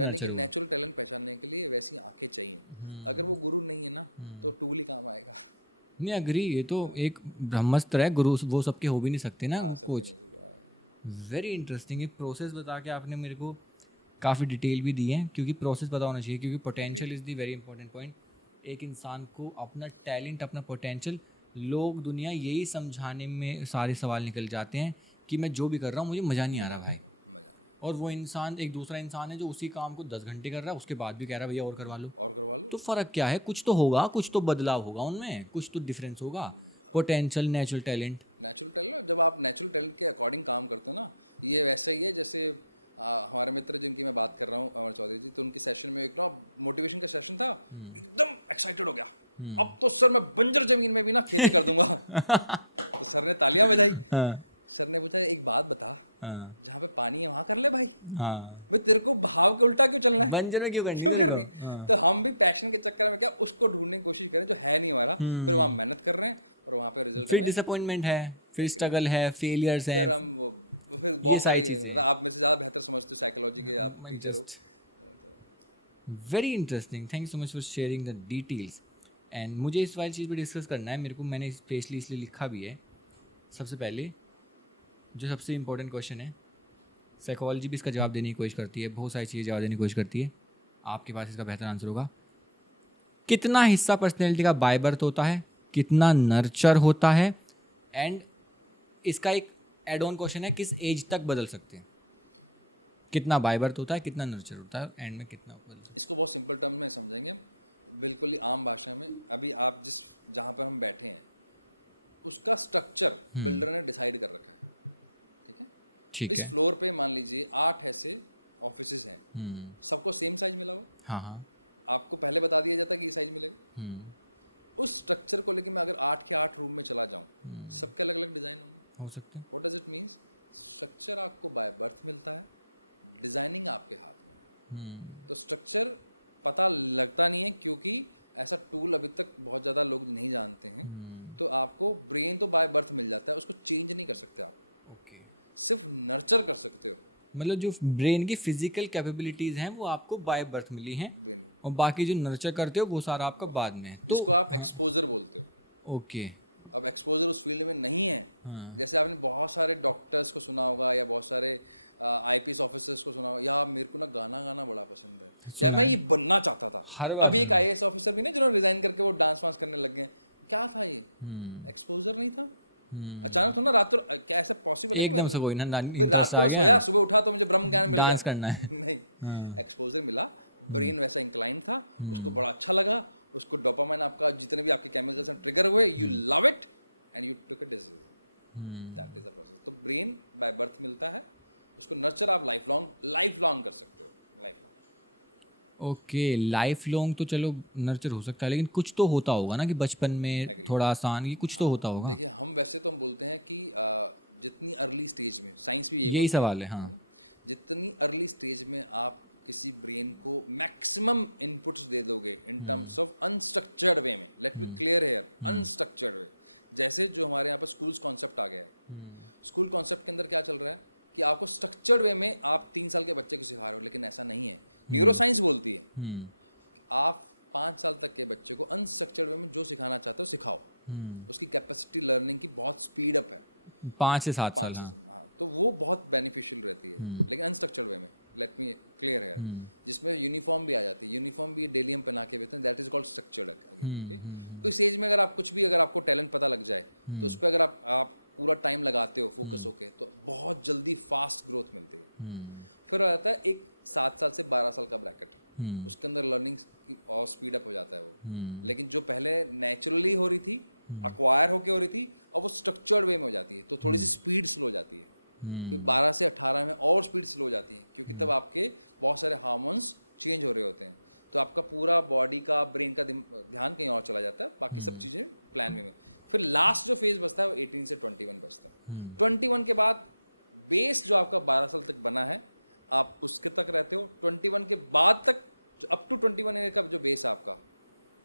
यानी कि नेचुरल टैलेंट पहचानने के लिए वैसी आंखें चाहिए। अगर वो गुरु नहीं है ना तो टूल ही काम आएगा। नहीं, अग्री, ये तो एक ब्रह्मास्त्र है, गुरु वो सबके हो भी नहीं सकते ना कोच। वेरी इंटरेस्टिंग, ये प्रोसेस बता के आपने मेरे को काफ़ी डिटेल भी दी है, क्योंकि प्रोसेस पता होना चाहिए, क्योंकि potential is the very important point. एक इंसान को अपना टैलेंट, अपना पोटेंशियल, लोग दुनिया यही समझाने में सारे सवाल निकल जाते हैं कि मैं जो भी कर रहा हूँ मुझे मज़ा नहीं आ रहा भाई, और वो इंसान एक दूसरा इंसान है जो उसी काम को 10 घंटे कर रहा है, उसके बाद भी कह रहा है भैया और करवा लो। तो फ़र्क क्या है, कुछ तो होगा, कुछ तो बदलाव होगा उनमें, कुछ तो डिफरेंस होगा। पोटेंशियल, नेचुरल टैलेंट, जब आप नेचुरल टैलेंट के अकॉर्डिंग काम करते हो ना, ये वैसा ही है जैसे हमारे मित्र जिनकी मैं बात कर रहा हूँ, अमर चौधरी जी, तो उनके सेशन में एक ना मोटिवेशन का सेशन था, एकदम एक्साइटेड हो गया, अब तो सर मैं बंजर जमीन में भी ना खेती कर दूंगा। तो सर ने तालियां बजाई, सर ने पूछा एक बात बता, जहाँ पे पानी है वहां कर ले भाई, भाई तेरे को भाव के उल्टा क्यों चलना है, बंजर में क्यों करनी। तो हम भी पैशन के चक्कर में क्या उसको ढूंढने की कोशिश करें जो है नहीं हमारा, फिर वहाँ मेहनत कर रहे हैं और वहाँ पे रिजल्ट, फिर डिसअपॉइंटमेंट है, फिर स्ट्रगल है, फेलियर्स है, फिर हम फिर बहुत सारी, आप मेरे से ज़्यादा बेहतर समझते हो साइकोलॉजी के, आप टीचर हो। Very interesting, thank you so much for sharing the details. And मुझे इस वाली चीज़ पे डिस्कस करना है, मेरे को, मैंने स्पेशली इसलिए लिखा भी है। सबसे पहले जो सबसे इम्पोर्टेंट क्वेश्चन है, साइकोलॉजी भी इसका जवाब देने की कोशिश करती है, बहुत सारी चीज़ें जवाब देने की कोशिश करती है, आपके पास इसका बेहतर आंसर होगा। कितना हिस्सा पर्सनैलिटी का बाय बर्थ होता है, कितना नर्चर होता है, एंड इसका एक एड ऑन क्वेश्चन है, किस एज तक बदल सकते हैं, कितना बाय बर्थ होता है, कितना नर्चर होता है, एंड में कितना बदल। इसको बहुत सिंपल टर्म में समझेंगे, बिल्कुल ही आम भाषा में। अभी आप जहाँ पर हम बैठे हैं उसका स्ट्रक्चर बिल्डर ने डिसाइड कर रखा है, ठीक है। इस फ्लोर पे मान लीजिए 8 ऐसे ऑफिसेज हैं, सबको सेम साइज मिला हुआ, हाँ, आपको पहले बता दिया जाता है कि ये साइज मिलेगा। उस स्ट्रक्चर को लेकर मैं अगर 8 के 8 रूम में चला जाऊँ, सबके अलग अलग डिज़ाइन होंगे, हो सकते हैं। What does it means, structure आपको बाय बर्थ मिलता है, डिज़ाइनिंग आपके हाथ में है। तो स्ट्रक्चर पता लगता नहीं है, क्योंकि ऐसा टूल अभी तक बहुत ज़्यादा लोग नहीं जानते हैं। तो आपको ब्रेन तो बाय बर्थ मिल जाता है, उसको चेंज नहीं कर सकते आप, सिर्फ नर्चर कर सकते हो। मतलब जो ब्रेन की फिजिकल कैपेबिलिटीज़ हैं वो आपको बाय बर्थ मिली हैं, और बाकी जो नर्चर करते हो वो सारा आपका बाद में है, जिसको आप एक्सपोजर बोलते हो। ओके। अब एक्सपोजर उस फील्ड में नहीं है। जैसे आपने बहुत सारे डॉक्टर्स को सुना होगा या बहुत सारे आईपीएस ऑफिसर्स को सुना होगा, या मेरे को ना गाना गाना बड़ा पसंद है, या मैं ये बनना चाहता था। अभी एक आईएएस ऑफिसर भी ना जिन्होंने रिजाइन करके वो डांस वांस करने लग गए, क्या था ये? एक्सपोजर नहीं था। अचानक तो ना रात को, क्या ऐसा पॉसिबल है कि एकदम से कोई ना फिर रात को मैं सोया, सुबह उठा तो मुझे ब्रह्म ज्ञान मिल गया? डांस करना है। नहीं, एक्सपोजर मिला, ब्रेन वैसा इंक्लाइन था, उसको बड़ा अच्छा लगा, उसको डोपामाइन, आपका जितने भी आपके केमिकल्स हैं ट्रिगर हुए, you love it and you took a decision. That is the process. तो ब्रेन बाय बर्थ मिलता है, उसको नर्चर आप लाइफ लॉन्ग कर सकते हो, life long. Okay, life long तो चलो नर्चर हो सकता है, लेकिन कुछ तो होता होगा ना कि बचपन में थोड़ा आसान, ये कुछ तो होता होगा। देखिए, हम वैसे तो हम बोलते हैं कि जितनी अर्ली स्टेज में, साइंस भी यही सवाल है। हाँ, ना, जितनी अर्ली स्टेज में आप किसी ब्रेन को मैक्सिमम इनपुट्स दे दोगे in terms of unstructured way में, let me clear here, unstructured way. जैसे जो हमारे यहाँ पर स्कूल्स कॉन्सेप्ट आ गया है, स्कूल कॉन्सेप्ट के अंदर क्या चल रहा है कि आपको स्ट्रक्चर्ड वे में आप 3 साल के बच्चे को सिखा रहे हो, लेकिन ऐसा नहीं है। न्यूरोसाइंस बोलती है आप 5 साल तक के बच्चे को अनस्ट्रक्चर्ड वे में जो सिखाना चाहते हो सिखाओ। उसकी कैपेसिटी लर्निंग की बहुत स्पीड अप है, 5 से 7 साल। हाँ, तो वो बहुत बेनिफिशियल रहती है। लेकिन अनस्ट्रक्चर्ड वे में, लेट मी क्लियर है, जिसमें यूनिफॉर्म भी आ जाती है, यूनिफॉर्म भी डेली हम पहना के भेजते हैं, that is called structured again. तो इस एज में अगर आप कुछ भी, अगर आपको टैलेंट पता लग जाए तो उस पर अगर आप पूरा टाइम लगाते हो फोकस होके, तो बहुत जल्दी फास्ट ग्रोथ मिलती है। फिर आ जाता है एक 7 साल से 12 साल का ब्रैकेट, उसके अंदर लर्निंग और स्पीड अप हो जाता है वो। लेकिन जो पहले नेचुरली हो रही थी, अक्वायर होके हो रही थी, और वो स्ट्रक्चर्ड वे में हो जाती है, तो थोड़ी सी स्पीड स्लो हो जाती है। फिर 12 से 18 में और स्पीड स्लो हो जाती है, क्योंकि तब आपके बहुत सारे हार्मोन्स चेंज हो रहे होते हैं, तो आपका पूरा बॉडी का, ब्रेन का ध्यान कहीं और चला जाता है, बाकी सब चीज़ें प्लान में। फिर लास्ट जो फेज बचता है वो 18 से 21 बचता है। 21 के बाद बेस जो आपका 12 साल तक बना है, आप उसके तक रहते हो। 21 के बाद तक, अप टू 21 ईयर का जो बेस है आपका,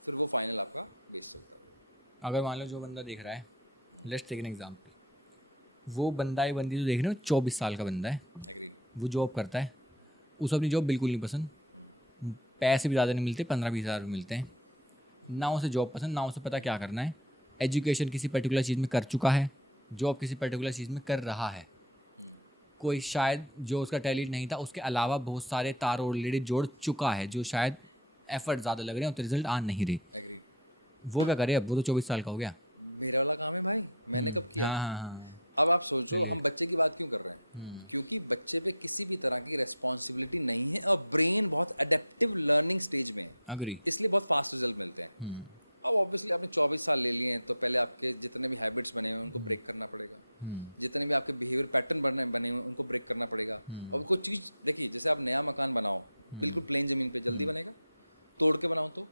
फिर वो फाइनल आपका बेस चलता है। अगर मान लो जो बंदा देख रहा है, लेट्स टेक एन एग्जांपल, वो बंदा या बंदी जो देख रहे हो 24 साल का बंदा है, एग्री। वो जॉब करता है, उसे अपनी जॉब बिल्कुल नहीं पसंद, पैसे भी ज़्यादा नहीं मिलते, 15-20 हज़ार मिलते हैं, ना उसे जॉब पसंद, ना उसे पता क्या करना है, एजुकेशन किसी पर्टिकुलर चीज़ में कर चुका है, जॉब किसी पर्टिकुलर चीज़ में कर रहा है, कोई शायद जो उसका टैलेंट नहीं था उसके अलावा बहुत सारे तार ऑलरेडी जोड़ चुका है, जो शायद एफर्ट ज़्यादा लग रहे हैं और रिजल्ट आ नहीं रहे, एग्री। वो क्या करे? अब वो तो 24 साल का हो गया। मेरा वाला काम है भाई, मैंने कब किया? हाँ हाँ हाँ, अब आप सोचो, हम बच्चे की बात क्यों कर रहे हैं? क्योंकि बच्चे पे किसी भी तरह की रेस्पॉन्सिबिलिटी नहीं है और ब्रेन बहुत अडेप्टिव लर्निंग स्टेज में है, अग्री। इसलिए बहुत फास्ट रिजल्ट मिलते हैं। अब ऑब्वियसली आपने 24 साल ले लिए हैं, तो पहले आपके जितने भी हैबिट्स बने हुए हैं उनको ब्रेक करना पड़ेगा, जितने भी आपके बिहेवियर पैटर्न बने हुए हैं उनको ब्रेक करना पड़ेगा। अब कोई चीज़ देखिए, जैसे आप नया मकान बनाओ बिल्कुल प्लेन ज़मीन पे, जल्दी बनेगा? तोड़ के बनाओ तो,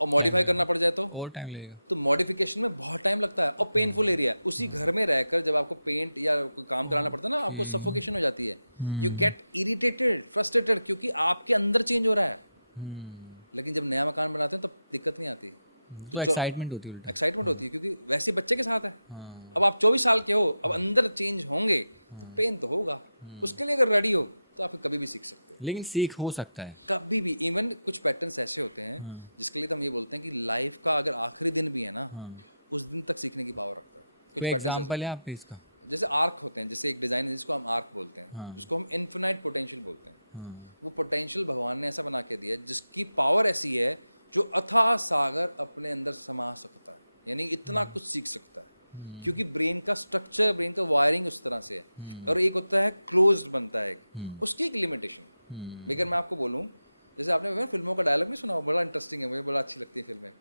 और मॉडिफाई करना पड़ जाए तो और टाइम लगेगा। तो मॉडिफिकेशन में बहुत टाइम लगता है और पेनफुल एरिया है। उसी घर में रहकर जब आपको पेंट या कोई काम कराना पड़ता है ना, आपको सफोकेशन हो जाती है, यू गेट इरिटेटेड, फ्रस्ट्रेटेड, क्योंकि आपके अंदर चेंज हो रहा है। लेकिन जब नया मकान बनाते हैं तो दिक्कत नहीं आती, तो एक्साइटमेंट होती है। एक्साइटमेंट होती है, क्योंकि वैसे बच्चे के साथ है। अब आप 24 साल के हो, अब अंदर चेंज होंगे तो पेन तो होगा, उसके लिए अगर रेडी हो तो आप कभी भी सीख सकते हो। लेकिन सीख हो सकता है कभी भी। इवन कुछ पैटर्न्स ऐसे होते हैं जिसके लिए तो हम ये बोलते हैं कि लाइफ का अगर आखिरी दिन भी है ना, उस दिन तक सीखने की पावर रखता है। कुछ कोई पैटर्न्स एग्जांपल है आपके इसका? जैसे आर्क होते हैं, जैसे एक डिज़ाइन है जिसको हम आर्क बोलते हैं, जिसको हम इन्फिनाइट पोटेंशियल बोलते हैं। वो पोटेंशियल भगवान ने ऐसा बना के दिया है जिसकी पावर ऐसी है जो अथाह सागर अपने अंदर समा सकता है, यानी इतना कुछ सीख सकता है, क्योंकि ब्रेन का स्ट्रक्चर, ब्रेन का वायरिंग उस तरह से है। और एक होता है क्लोज्ड बनता है, उसकी एक लिमिटेशन। अगर मैं आपको बोलूँ, जैसे आपने फिल्मों का डायलॉग नहीं सुना, बड़ा इंटरेस्टिंग है, मुझे बड़ा अच्छी लगती है फिल्में।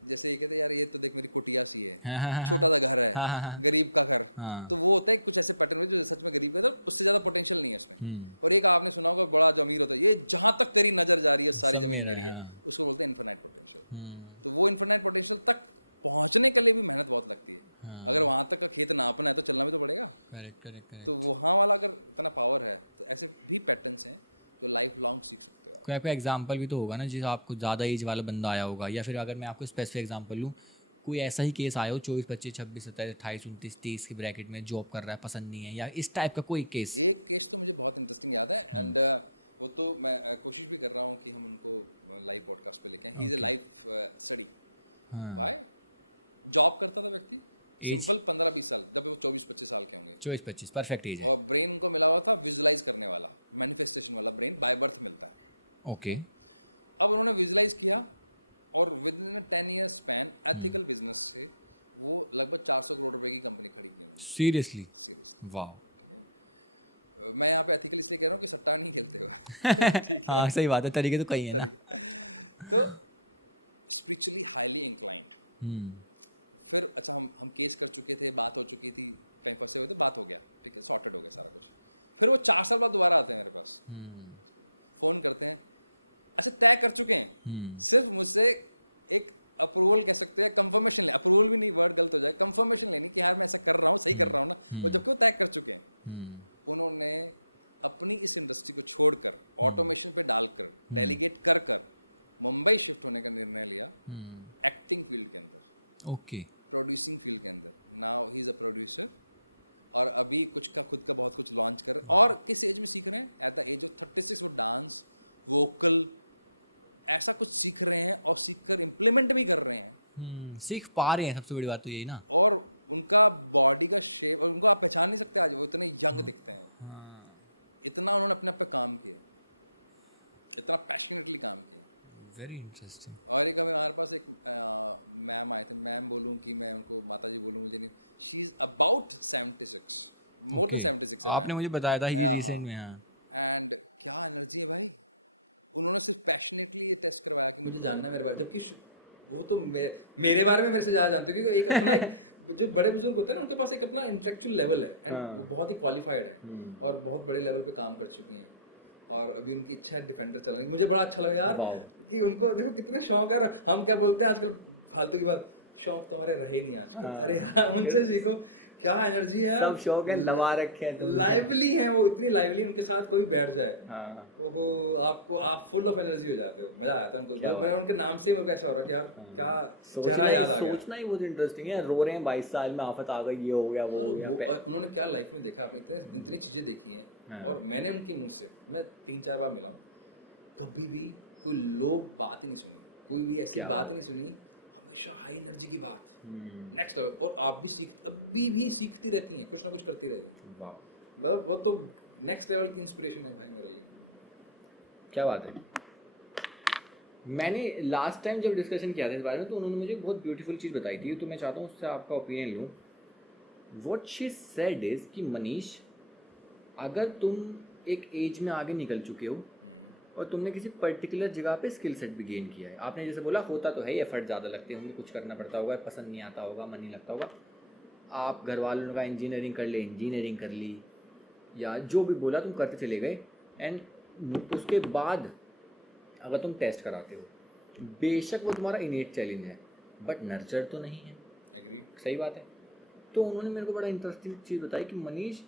जैसे ये कहते हैं, यार ये तो देख मेरी कुटिया सी है, छोटा सा घर है, गरीब का घर, तो वो होता है कुछ ऐसे पैटर्न में जो सच में गरीब का था, उससे ज़्यादा पोटेंशियल नहीं है उसमें। और एक आपने सुना होगा, बड़ा जो अमीर होता है, ये जहाँ तक तेरी नज़र जा रही है सारी ज़मीन मेरी है, उसको बोलते हैं इन्फिनाइट पोटेंशियल। तो वो इन्फिनाइट पोटेंशियल तक पहुँचने के लिए भी मेहनत बहुत लगती है। अगर वहाँ तक का खेत नापना है तो चलना भी तो पड़ेगा। तो वहाँ वाला अगर इतना पावर है, तो ऐसे भी पैटर्न्स हैं जो लाइफ लॉन्ग सीख सकते हो। कोई आपका एग्जाम्पल भी तो होगा ना, जिस आपको ज़्यादा एज वाला बंदा आया होगा, या फिर अगर मैं आपको स्पेसिफिक एग्जाम्पल लूँ, कोई ऐसा ही केस आया हो 24, 25, 26, 27, 28, 29, 30 के ब्रैकेट में जॉब कर रहा है, पसंद नहीं है, या इस टाइप का कोई केस? एक केस तो मुझे बहुत इंटरेस्टिंग याद है, एंड वो तो मैं कोशिश भी कर रहा हूँ कि हम उनको लाइव पॉडकास्ट पे लेके आएं। He is a live study. Why? Job करता था व्यक्ति सिंपल 15-20 साल, जब वो 24-25 साल के होंगे, 24-25 परफेक्ट एज है। और ब्रेन को मिला हुआ था विजुलाइज करने वाला, मैनिफेस्टेशन वाला ब्रेन बाय बर्थ मिलता है। ओके। अब उन्होंने विजुलाइज किया और with in 10 year span ethical business से वो लगभग 400 करोड़ रुपए की कंपनी खड़ी की उन्होंने। सीरियसली? सीरियसली। वाह। मैं यहाँ पे एथिकल इसलिए कह रहा हूँ कि सट्टा नहीं खेलते हुए ठीक है। हाँ सही बात है, तरीके तो कई है ना। तो स्पिरिचुअली हाईली इंक्लाइंड। फिर अच्छा हम केस कर चुके थे, बात हो चुकी थी, कहीं फंसे हुए थे, बात हो गया, ठीक है, सॉर्टेड हो गया सारा कुछ। फिर वो 4 साल बाद दोबारा आते हैं मेरे पास, फ़ोन करते हैं, अच्छा तय कर चुके हैं, सिर्फ मुझसे एक अप्रूवल कह सकते हैं, कंफर्मेशन ले, अप्रूवल भी नहीं, वर्ड गलत हो जाए, कंफर्मेशन लेनी कि यार मैं ऐसा कर रहा हूँ, सही कर रहा हूँ ना, और जबकि वो तय कर चुके हैं। उन्होंने अपनी इस इंडस्ट्री को छोड़कर ऑटोमेशन पे डालकर डेलीगेट कर कर मुंबई शिफ्ट होने का निर्णय लिया, एक्टिंग फील्ड के अंदर, ओके। प्रोड्यूसिंग फील्ड के अंदर। Now he is a producer, और अभी कुछ का खुद का बहुत कुछ लॉन्च कर रहे हैं। और किस एज में सीख रहे हैं? एट द एज ऑफ 36 वो डांस, वोकल, ऐसा कुछ सीख रहे हैं और सीख कर इम्प्लीमेंट भी कर रहे हैं। सीख पा रहे हैं, सबसे बड़ी बात तो यही ना। और उनका बॉडी का शेप, और उनको आप पहचान नहीं सकते आज, वो इतने यंग दिखते हैं। इतना उन्होंने अपने आप पे काम किया, इतना पैशनेटली काम किया। Very interesting. और एक हमारे पास एक मैम आए थे, मैम बोलूँ कि मैं उनको माता जी बोलूँ, मुझे नहीं, she is about 76, more than 76 है। आपने मुझे बताया था ही रिसेंट में। हाँ। एंड क्या एनर्जी है भाई। उन्होंने सिर्फ पैशनेटली ये टेस्ट करवाया कि मुझे जानना है मेरे बारे में, जबकि वो तो मेरे बारे में मेरे से ज़्यादा जानते हैं, क्योंकि एक अपना एक जो बड़े बुजुर्ग होते हैं ना, उनके पास एक अपना इंटेलेक्चुअल लेवल है, एंड वो बहुत ही क्वालिफाइड है और बहुत बड़े लेवल पे काम कर चुकी हैं। और अभी उनकी इच्छा है डिफेंडर चलाने की। मुझे बड़ा अच्छा लगा यार कि उनको देखो कितने शौक है। हम क्या बोलते हैं आजकल फालतू की बात, शौक तुम्हारे रहे नहीं आजकल। अरे यार उनसे सीखो, क्या एनर्जी है, सब शौक है दबा रखे हैं, लाइवली हैं वो, इतनी लाइवली, उनके साथ कोई बैठ जाए ओहो आपको, आप फुल ऑफ एनर्जी हो जाते हो। मजा आता है उनको, मैं उनके नाम से ही मेरे को ऐसा हो रहा कि यार क्या चेहरा याद आ गया। सोचना ही बहुत इंटरेस्टिंग है। रो रहे हैं 22 साल में, आफत आ गई, ये हो गया, वो हो गया। और उन्होंने क्या लाइफ में देखा, आपने इतनी चीज़ें देखी हैं, और मैंने उनके मुंह से, मैं 3-4 बार मिला हूँ, कभी भी कोई लो बात ही नहीं सुनी, कोई भी ऐसी बात ही नहीं सुनी, हमेशा हाई एनर्जी की बात, नेक्स्ट लेवल। और आप भी अभी भी सीखती रहती हैं, कुछ ना कुछ करती रहती हैं। मतलब वो तो नेक्स्ट लेवल की इंस्पिरेशन है भाई मेरे लिए। क्या बात है। मैंने लास्ट टाइम जब डिस्कशन किया था इस बारे में, तो उन्होंने मुझे एक बहुत ब्यूटीफुल चीज़ बताई थी, तो मैं चाहता हूँ उससे आपका ओपिनियन लूँ। व्हाट शी सेड इज़ कि मनीष, अगर तुम एक एज में आगे निकल चुके हो और तुमने किसी पर्टिकुलर जगह पे स्किल सेट भी गेन किया है, आपने जैसे बोला होता तो है, एफर्ट ज़्यादा लगते होंगे, कुछ करना पड़ता होगा, पसंद नहीं आता होगा, मन नहीं लगता होगा, आप घर वालों का इंजीनियरिंग कर ले, इंजीनियरिंग कर ली, या जो भी बोला तुम करते चले गए, एंड उसके बाद अगर तुम टेस्ट कराते हो, बेशक वो तुम्हारा इनेट चैलेंज है, बट नर्चर तो नहीं है। एग्री, सही बात है। तो उन्होंने मेरे को बड़ा इंटरेस्टिंग चीज़ बताई कि मनीष,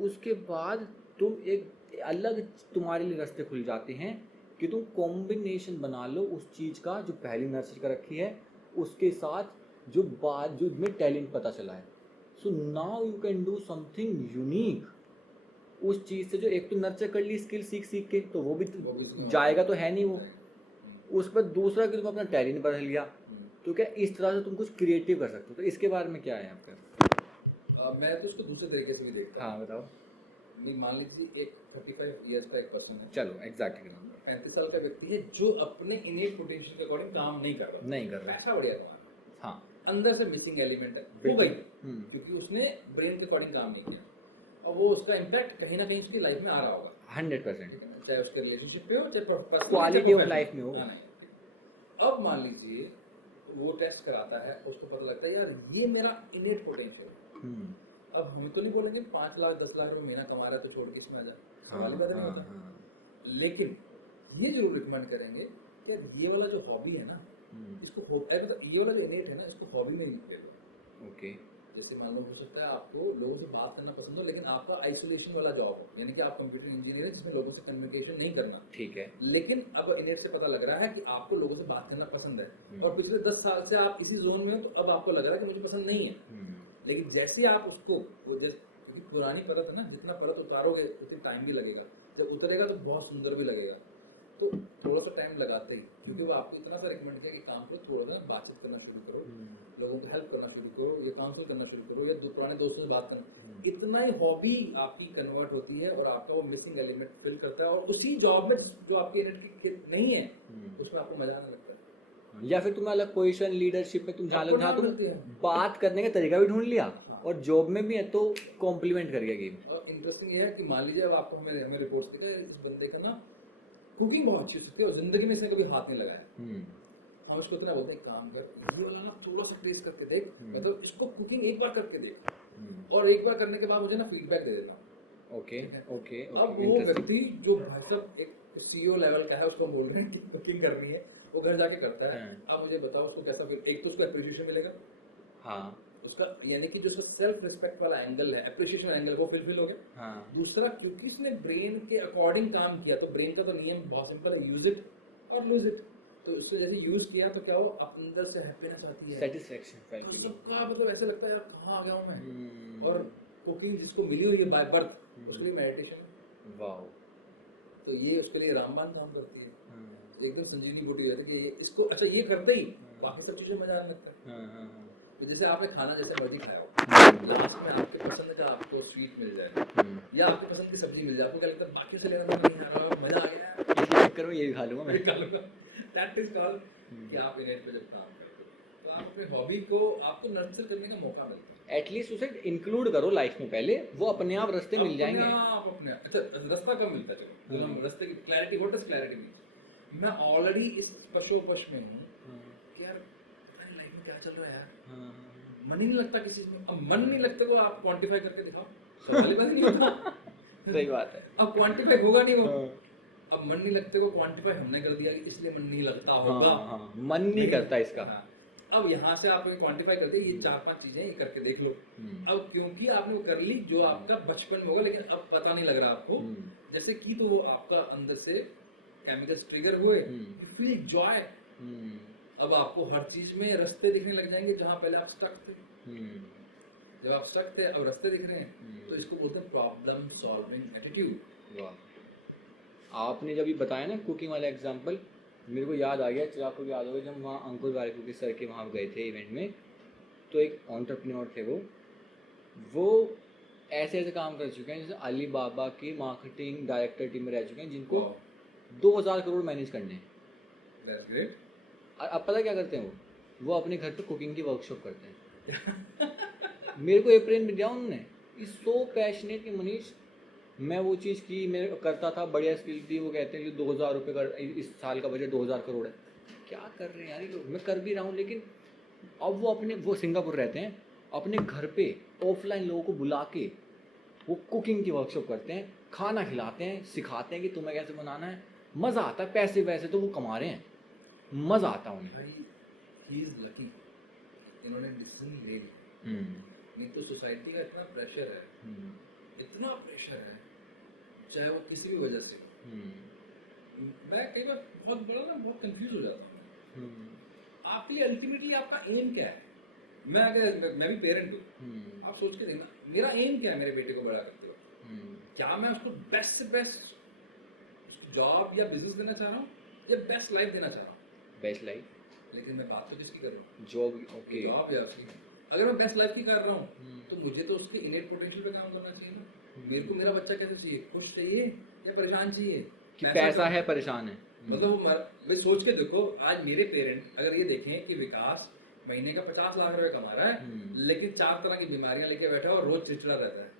उसके बाद तुम एक अलग तुम्हारे लिए रास्ते खुल जाते हैं कि तुम कॉम्बिनेशन बना लो उस चीज़ का जो पहले नर्चर कर रखी है, उसके साथ जो बाद जो में टैलेंट पता चला है। So now you can do something unique उस चीज़ से, जो एक तो नर्चर कर ली स्किल सीख के, तो वो भी जाएगा तो है नहीं वो, उस पर दूसरा कि तुम अपना टैलेंट बदल लिया, तो क्या इस तरह से तुम कुछ क्रिएटिव कर सकते हो। तो इसके बारे में क्या है आपका? मैं तो उसको दूसरे तरीके से भी देखता हूँ। हाँ बताओ। मान लीजिए एक 35 ईयर्स का एक पर्सन है, चलो एग्जैक्टली 35 साल का व्यक्ति है, जो अपने इनेट पोटेंशियल के अकॉर्डिंग काम नहीं कर रहा, पैसा बढ़िया कमा रहा है, हाँ, अंदर से मिसिंग एलिमेंट हो गई, क्योंकि उसने ब्रेन के अकॉर्डिंग काम नहीं किया, और वो उसका इम्पैक्ट कहीं ना कहीं उसकी लाइफ में आ रहा होगा 100%, ठीक है ना, चाहे उसके रिलेशनशिप पे हो, चाहे पर्सनल चाहे प्रोफेशनल में आना है, ठीक है। अब मान लीजिए वो टेस्ट कराता है, उसको पता लगता है यार ये मेरा इनेट पोटेंशियल है। अब हम तो नहीं बोलेंगे 5 लाख 10 लाख रुपए महीना कमा रहा है तो छोड़ के इसमें आ जा, सवाल ही पैदा नहीं होता। लेकिन ये जरूर रिकमेंड करेंगे कि यार ये वाला जो हॉबी है ना, इसको मतलब ये वाला जो इनेट है ना, इसको हॉबी में ले लो आप। ओके, जैसे मान लो हो सकता है आपको लोगों से बात करना पसंद हो, लेकिन आपका आइसोलेशन वाला जॉब हो, यानी कि आप कंप्यूटर इंजीनियर है जिसमें लोगों से कम्युनिकेशन नहीं करना, ठीक है, लेकिन अब इनेट से पता लग रहा है कि आपको लोगों से बात करना पसंद है, और पिछले 10 साल से आप इसी जोन में हो, तो अब आपको लग रहा है कि मुझे पसंद नहीं है। लेकिन जैसे ही आप उसको वो क्योंकि पुरानी परत है ना, जितना परत उतारोगे उतनी टाइम भी लगेगा, जब उतरेगा तो बहुत सुंदर भी लगेगा, तो थोड़ा सा टाइम लगाते ही, क्योंकि वो आपको इतना सा रिकमेंड किया कि काम करो, थोड़ा सा ना बातचीत करना शुरू करो, लोगों को हेल्प करना शुरू करो या काउंसिल करना शुरू करो या पुराने दोस्तों से बात करना, इतना ही हॉबी आपकी कन्वर्ट होती है और आपका वो मिसिंग एलिमेंट फिल करता है, और उसी जॉब में जो आपके इनेट के नहीं है उसमें आपको मजा आने लगता है। या फिर तुम्हें अलग पोजीशन लीडरशिप में तुम अपने आप मिलती हैं। बात करने का तरीका भी ढूंढ लिया। हाँ। और जॉब में भी है तो कॉम्प्लीमेंट कर गया गेम। और इंटरेस्टिंग ये है कि मान लीजिए अब आपको हमें रिपोर्ट्स दिखा यार इस बंदे का ना कुकिंग बहुत अच्छी हो सकती है और ज़िंदगी में इसने कभी हाथ नहीं लगाया, हम इसको इतना बोलते हैं काम कर ये वाला ना थोड़ा सा टेस्ट करके देख, मतलब इसको कुकिंग एक बार करके देख और एक बार करने के बाद मुझे ना फीडबैक दे देना। ओके ठीक है। ओके। अब वो व्यक्ति जो भाई साहब एक CEO लेवल का है, उसको हम बोल रहे हैं कि कुकिंग करनी है, वो घर जाके करता है। अब मुझे बताओ उसको कैसा फील, एक तो उसको अप्रिशिएशन मिलेगा, हाँ उसका यानी कि जो उसका सेल्फ रिस्पेक्ट वाला एंगल है, अप्रिशिएशन एंगल, वो फिल हो गया। हाँ। दूसरा क्योंकि उसने ब्रेन के अकॉर्डिंग काम किया, तो ब्रेन का तो नियम बहुत सिंपल है, यूज इट और लूज इट। तो उसने जैसे यूज़ किया तो क्या हो, अंदर से हैप्पीनेस आती है, सेटिस्फेक्शन गजब का, मतलब ऐसे लगता है यार कहाँ आ गया हूँ मैं। और कुकिंग जिसको मिली हुई है बाय बर्थ, उसके लिए मेडिटेशन है। वाओ। तो ये उसके लिए रामबाण काम करती है, एकदम संजीवनी बूटी हो जाती है कि ये इसको अच्छा ये करते ही बाकी सब चीज़ें मजा आने लगता है। तो जैसे आपने खाना जैसे मर्जी खाया हो, लास्ट में आपके पसंद का आपको स्वीट मिल जाए या आपकी पसंद की सब्जी मिल जाए, आपको क्या लगता है बाकियों से लेना देना नहीं आ रहा, मजा आ गया यार, इसके चक्कर में ये भी खा लूँगा मैं। खा लूँगा। दैट इज कॉल्ड कि आप इनेट पे जब काम करते हो तो आप अपने हॉबी को आपको नर्चर करने का मौका मिलता है। एटलीस्ट उसे इंक्लूड करो लाइफ में पहले, वो अपने आप रास्ते मिल जाएंगे। अपने आप अच्छा रास्ता कब मिलता है, चलो हम रास्ते की clarity, what does clarity means, मैं ऑलरेडी इस पशोपश में हूँ कि यार पता नहीं लाइफ में क्या चल रहा है यार, मन ही नहीं लगता किसी चीज़ में। अब मन नहीं लगते को आप क्वांटिफाई करके दिखाओ, सवाल ही बात नहीं होता। सही बात है। अब क्वांटिफाई होगा नहीं वो, अब मन नहीं लगते को क्वांटिफाई हमने कर दिया कि इसलिए मन नहीं लगता होगा। मन नहीं करता इसका। हाँ, अब यहाँ से आपने क्वांटिफाई कर दिया, ये 4-5 चीज़ें ये करके देख लो। अब क्योंकि आपने वो कर ली जो आपका बचपन में होगा, लेकिन अब पता नहीं लग रहा आपको, जैसे कि तो वो आपका अंदर से केमिकल्स ट्रिगर हुए, यू फील जॉय। अब आपको हर चीज़ में रास्ते दिखने लग जाएंगे जहाँ पहले आप स्टक थे। जब आप स्टक थे अब रास्ते दिख रहे हैं, तो इसको बोलते हैं प्रॉब्लम सॉल्विंग एटीट्यूड। आपने जब ये बताया ना कुकिंग वाला एग्जांपल, मेरे को याद आ गया, चलो आपको याद होगा जब वहाँ अंकुर वारिकू के सर के वहाँ गए थे इवेंट में, तो एक एंटरप्रेन्योर थे वो ऐसे ऐसे काम कर चुके हैं जैसे अली बाबा की मार्केटिंग डायरेक्टर टीम में रह चुके हैं, जिनको 2000 करोड़ मैनेज करने हैं। That's great. अब पता क्या करते हैं वो अपने घर पे कुकिंग की वर्कशॉप करते हैं। मेरे को अप्रैल में दिया उन्होंने, इज सो पैशनेट कि मनीष मैं वो चीज़ की मैं करता था, बढ़िया स्किल थी, वो कहते हैं कि 2000 रुपये का इस साल का बजट 2000 करोड़ है, क्या कर रहे हैं यार ये लोग। मैं कर भी रहा हूँ, लेकिन अब वो सिंगापुर रहते हैं, अपने घर पे ऑफलाइन लोगों को बुला के वो कुकिंग की वर्कशॉप करते हैं, खाना खिलाते हैं, सिखाते हैं कि तुम्हें कैसे बनाना है। मज़ा आता है, पैसे वैसे तो वो कमा रहे हैं, मज़ा आता है उन्हें। भाई ही इज़ लकी कि इन्होंने डिसीजन ले लिया, नहीं तो सोसाइटी का इतना प्रेशर है, इतना प्रेशर है, चाहे वो किसी भी वजह से हो। मैं कई बार बहुत बड़ा ना बहुत कंफ्यूज हो जाता हूँ मैं, आपके लिए अल्टीमेटली आपका एम क्या है। मैं भी पेरेंट हूँ, आप सोच के देखना मेरा एम क्या है मेरे बेटे को बड़ा करते वक्त। क्या मैं उसको बेस्ट से बेस्ट उसकी जॉब या बिजनेस देना चाह रहा हूँ या बेस्ट लाइफ देना चाह रहा हूँ। बेस्ट लाइफ, लेकिन मैं बात तो किसकी कर रहा हूँ, जॉब। ये जॉब या उसकी। अगर मैं बेस्ट लाइफ की कर रहा हूँ तो मुझे तो उसके इनेट पोटेंशियल पे काम करना चाहिए ना। मेरे को मेरा बच्चा कैसा चाहिए, खुश चाहिए या परेशान चाहिए। पैसा है परेशान है, मतलब वो भाई सोच के देखो, आज मेरे पेरेंट अगर ये देखें कि विकास महीने का 50 लाख रुपए कमा रहा है, लेकिन 4 तरह की बीमारियां लेके बैठा है और रोज चिड़चिड़ा रहता है,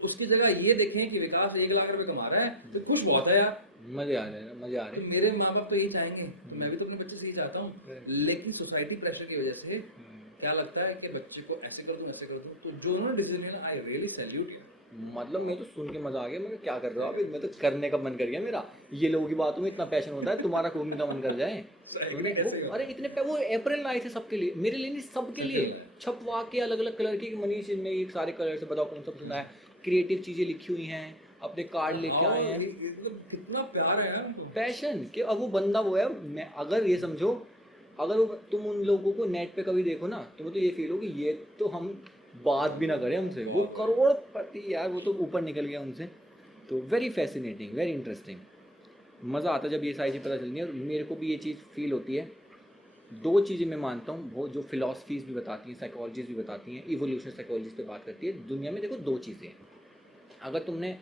उसकी जगह ये देखें कि विकास 1 लाख रुपए कमा रहा है तो खुश बहुत है यार, मजे आ रहे हैं, मजे आ रहे तो हैं। मेरे माँ बाप तो यही चाहेंगे, तो मैं भी तो अपने बच्चे से यही चाहता हूँ। लेकिन सोसाइटी प्रेशर की वजह से क्या लगता है कि बच्चे को ऐसे कर दूँ, तो जो उन्होंने डिसीजन लेना, आई रियली सैल्यूट यार। मतलब मैं तो सुन के मजा आ गया, मैं क्या कर रहा हूँ अभी, मैं तो करने का मन कर गया मेरा। ये लोगों की बातों में इतना पैशन होता है, तुम्हारा कुकिंग का मन कर जाए। एग्रीड, ऐसे ही होता अरे इतने वो अप्रैल लाए थे सबके लिए, मेरे लिए नहीं, सबके लिए छपवा के अलग अलग कलर की। मनीष इनमें एक सारे कलर से बताओ कौन सा पसंद आया, क्रिएटिव चीजें लिखी हुई हैं, अपने कार्ड लेके आए हैं। मतलब कितना प्यार है यार उनको, पैशन कि अब वो बंदा वो है। मैं अगर ये समझो, अगर वो तुम उन लोगों को नेट पे कभी देखो ना, तुम्हें तो ये फील हो कि ये तो हम बात भी ना करें हमसे, वो करोड़पति यार, वो तो ऊपर निकल गया उनसे। तो वेरी फैसिनेटिंग, वेरी इंटरेस्टिंग। मज़ा आता है जब ये सारी चीज़ पता चलती है। और मेरे को भी ये चीज़ फील होती है दो चीज़ें मैं मानता हूँ, वो जो फिलॉसफीज भी बताती हैं, साइकोलॉजीज भी बताती हैं, इवोल्यूशनरी साइकोलॉजी पे बात करती है, दुनिया में देखो दो चीज़ें हैं। अगर तुमने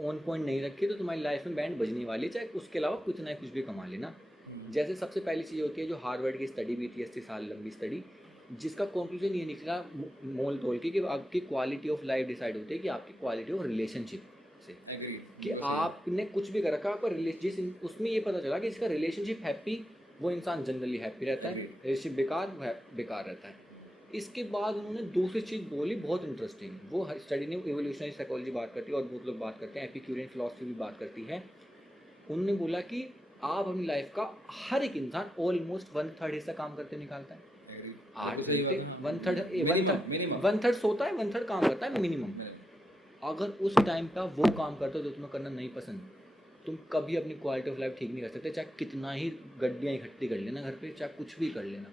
ऑन पॉइंट नहीं रखी तो तुम्हारी लाइफ में बैंड बजने वाली है, चाहे उसके अलावा कुछ ना कुछ भी कमा लेना। जैसे सबसे पहली चीज़ होती है जो हार्वर्ड की स्टडी भी थी, 80 साल लंबी स्टडी, जिसका कंक्लूजन ये निकला मोल तोल के कि आपकी क्वालिटी ऑफ लाइफ डिसाइड होती है कि आपकी क्वालिटी ऑफ रिलेशनशिप से। एग्रीड कि आपने कुछ भी कर रखा, आपका उसमें ये पता चला कि जिसका रिलेशनशिप हैप्पी, वो इंसान जनरली हैप्पी रहता है, रिलेशनशिप बेकार वो बेकार रहता है। इसके बाद उन्होंने दूसरी चीज़ बोली बहुत इंटरेस्टिंग, वो स्टडी ने इवोल्यूशनरी साइकोलॉजी बात करती है और बहुत लोग बात करते हैं, एपिक्यूरियन फिलॉसफी भी बात करती है। उन्होंने बोला कि आप अपनी लाइफ का हर एक इंसान ऑलमोस्ट 1/3 हिस्सा काम करते निकालता है। एग्रीड, बिल्कुल सही बात है। हाँ, 1/3 मिनिमम 1/3 सोता है, 1/3 काम करता है मिनिमम। अगर उस टाइम का वो काम करते हो जो तुम्हें करना नहीं पसंद, तुम कभी अपनी क्वालिटी ऑफ लाइफ ठीक नहीं कर सकते, चाहे कितना ही गड्डियाँ इकट्ठी कर लेना घर पे, चाहे कुछ भी कर लेना।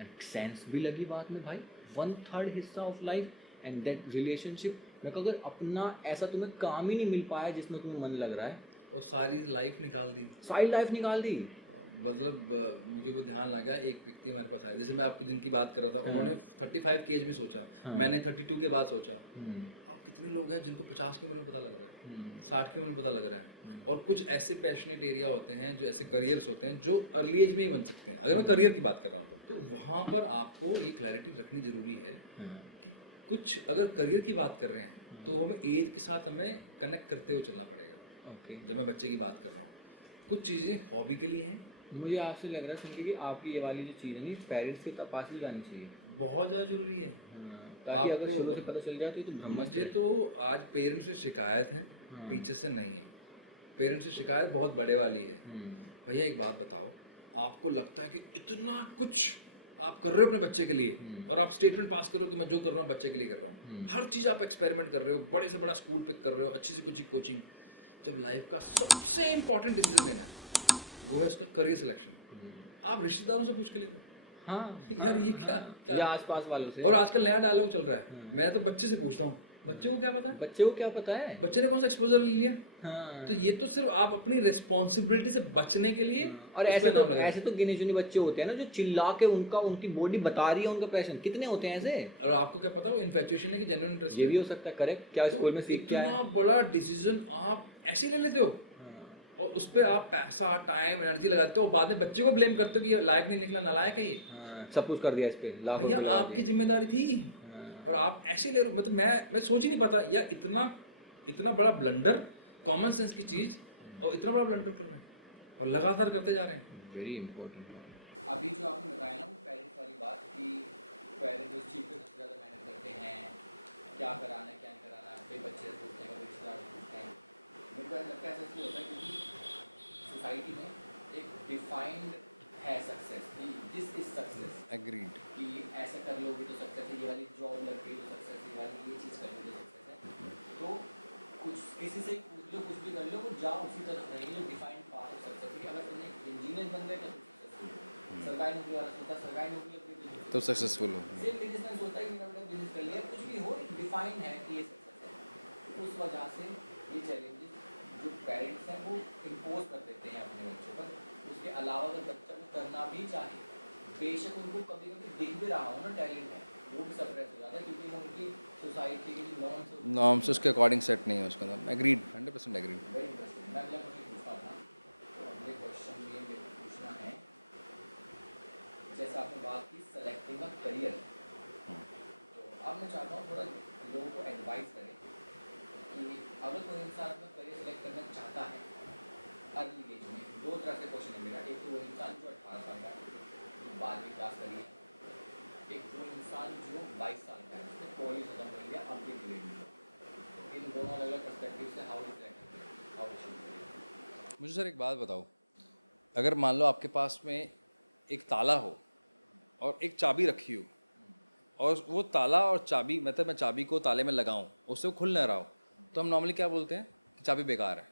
एंड सेंस भी लगी बात में भाई, 1/3 हिस्सा of life and that relationship. मैं कहूँ अगर अपना ऐसा तुम्हें काम ही नहीं मिल पाया जिसमें तुम्हें मन लग रहा है, और सारी लाइफ निकाल दी, सारी लाइफ निकाल दी। मतलब मुझे वो ध्यान लगा, एक व्यक्ति हमारे पास आया, जैसे मैं आपको जिनकी बात कर रहा था, उन्होंने 35 की एज में सोचा, मैंने 32 के बाद सोचा। और कितने लोग हैं जिनको 50 की उम्र में पता लग रहा है, 60 की उम्र में पता लग रहा है। और कुछ ऐसे पैशनेट एरिया होते हैं, जो ऐसे करियर्स होते हैं जो अर्ली एज में ही बन सकते हैं। अगर मैं करियर की बात कर रहा हूँ तो वहाँ पर आपको ये क्लैरिटी रखनी ज़रूरी है कि कुछ अगर करियर की बात कर रहे हैं तो हमें एज के साथ हमें कनेक्ट करते हुए चलना पड़ेगा। जब मैं बच्चे की बात कर रहा हूँ, कुछ चीज़ें हॉबी के लिए हैं। मुझे आपसे लग रहा है सुन के कि आपकी ये वाली जो चीज़ है नहीं, पेरेंट्स के पास भी जानी चाहिए, बहुत ज़्यादा ज़रूरी है। ताकि अगर शुरू से पता चल जाए तो ब्रह्म। मुझे तो आज पेरेंट्स से शिकायत है, टीचर से नहीं है। पेरेंट्स से शिकायत बहुत बड़े वाली है। भैया एक बात बताओ, आपको लगता है कि इतना कुछ आप कर रहे हो अपने बच्चे के लिए, और आप स्टेटमेंट पास कर रहे हो कि मैं जो कर रहा हूँ बच्चे के लिए कर रहा हूँ, हर चीज़ आप एक्सपेरिमेंट कर रहे हो, बड़े से बड़ा स्कूल पिक कर रहे हो, अच्छी से कुछ कोचिंग। जब लाइफ का सबसे इंपॉर्टेंट डिसीजन लेना है, वो है उसका करियर सिलेक्शन, आप रिश्तेदारों से पूछ के ले रहे हो। हाँ यार ये क्या या आसपास वालों से। और आजकल नया डायलॉग चल रहा है, मैं तो बच्चे से पूछता हूँ, बच्चे को क्या पता है, बच्चे को क्या पता है, बच्चे ने कौन सा एक्सपोजर ले लिया। हाँ। तो ये तो सिर्फ आप अपनी रिस्पॉन्सिबिलिटी से बचने के लिए और ऐसे तो गिने चुने बच्चे होते हैं ना जो चिल्ला के उनकी बॉडी बता रही है उनका पैशन, कितने होते हैं ऐसे। और आपको क्या पता वो इन्फैचुएशन है कि जेन्युइन इंटरेस्ट ये भी हो सकता है, करेक्ट। क्या स्कूल में सीख क्या है, इतना बड़ा डिसीजन आप ऐसे ले लेते हो और उस पर आप पैसा टाइम एनर्जी लगा देते हो, बाद में बच्चे को ब्लेम करते हो कि लायक नहीं निकला, नालायक है ये, सब कुछ कर दिया इस पे, भैया आपकी जिम्मेदारी थी। और आप ऐसे ले रहे हो, मतलब मैं सोच ही नहीं पाता यार, इतना बड़ा ब्लंडर, कॉमन सेंस की चीज़, और इतना बड़ा ब्लंडर कर रहे हैं और लगातार करते जा रहे हैं। Very important. अभी जो आपने बताया ना वो पेरेंट्स वाली बात, कि पेरेंट्स उस चीज़ पे सबसे ज़्यादा मेहनत करते हैं, क्या कराना है क्या नहीं कराना है, कई बच्चे पूछते हैं, कई रिश्तेदार पूछते हैं। मेरे को ऐसा लगता है ऐसा इसलिए होता है क्योंकि सोसाइटी में एक डिफाइंड है सक्सेस, कि दिस इज सक्सेस। एग्रीड। कि ऐसा कर लोगे तो सक्सेस है, ये वाली जॉब लग गई तो सक्सेस है, ये वाली ये चीज़ कर लो तो सक्सेस है। तो कुछ किसी से पूछ लो, कुछ भी कर लो, वो जाओ उसी तरफ रहेगी जो डिफाइंड पार्ट ऑफ सक्सेस है। कि अगर तुमने इंजीनियर बन गए तो सक्सेसफुल, सरकारी नौकरी वाला सोचता है सरकारी नौकरी लग गई तो सक्सेसफुल हो। सेम बिजनेसमैन सोचता है कि मेरा बिजनेस कर लिया, कुछ भी हो डिफाइन है कि ये सक्सेस है। उस वजह से ये चैलेंजेस जो पेरेंट्स हैं वो इम्पोज कर देते हैं अपने बच्चों पर। उसके अलावा अगर बच्चा को करना भी चाहे, बेशक उनको कभी कभी दिख भी रहा हो ना टैलेंट है, वो भी सप्रेस हो जाता है क्योंकि वो उनकी सोसाइटी के जो नॉर्म्स उसके अकॉर्डिंग सेट नहीं है उसका नाम। Agreed, 100% agreed. Very interesting. मैं अगला क्वेश्चन पूछता हूँ ना, तो अगले क्वेश्चन में मेरे को पूछना है, जैसे आपने बात की सेलेक्टिंग अ करियर, तो अब मैं चाहता हूँ थोड़ा लोगों को एडवाइस करें कि अगर कोई इंसान अपना करियर सेलेक्ट करना चाहता है अर्ली एज में, दो तरह से क्वेश्चन है मेरा। एक तो वो इंसान जो 18 साल का है, जो 12वीं क्लास करी है, एक वो इंसान जो 22 साल का है, जिसने कॉलेज खत्म कर लिया, अब भी ग्रेड में। तो इन दोनों अलग अलग पर्सपेक्टिव से हाउ इज मुझे सर एक बात बताओ, अगर मान लो आपके पास में एक ताला हो और एक चाबी रखी हो, और वो ताला और चाबी, मतलब मैं चाबी को ताले में लगाऊं, उससे वो खुल ना रहा हो, तो हम नॉर्मली क्या बोलते हैं कि चाबी बेकार है,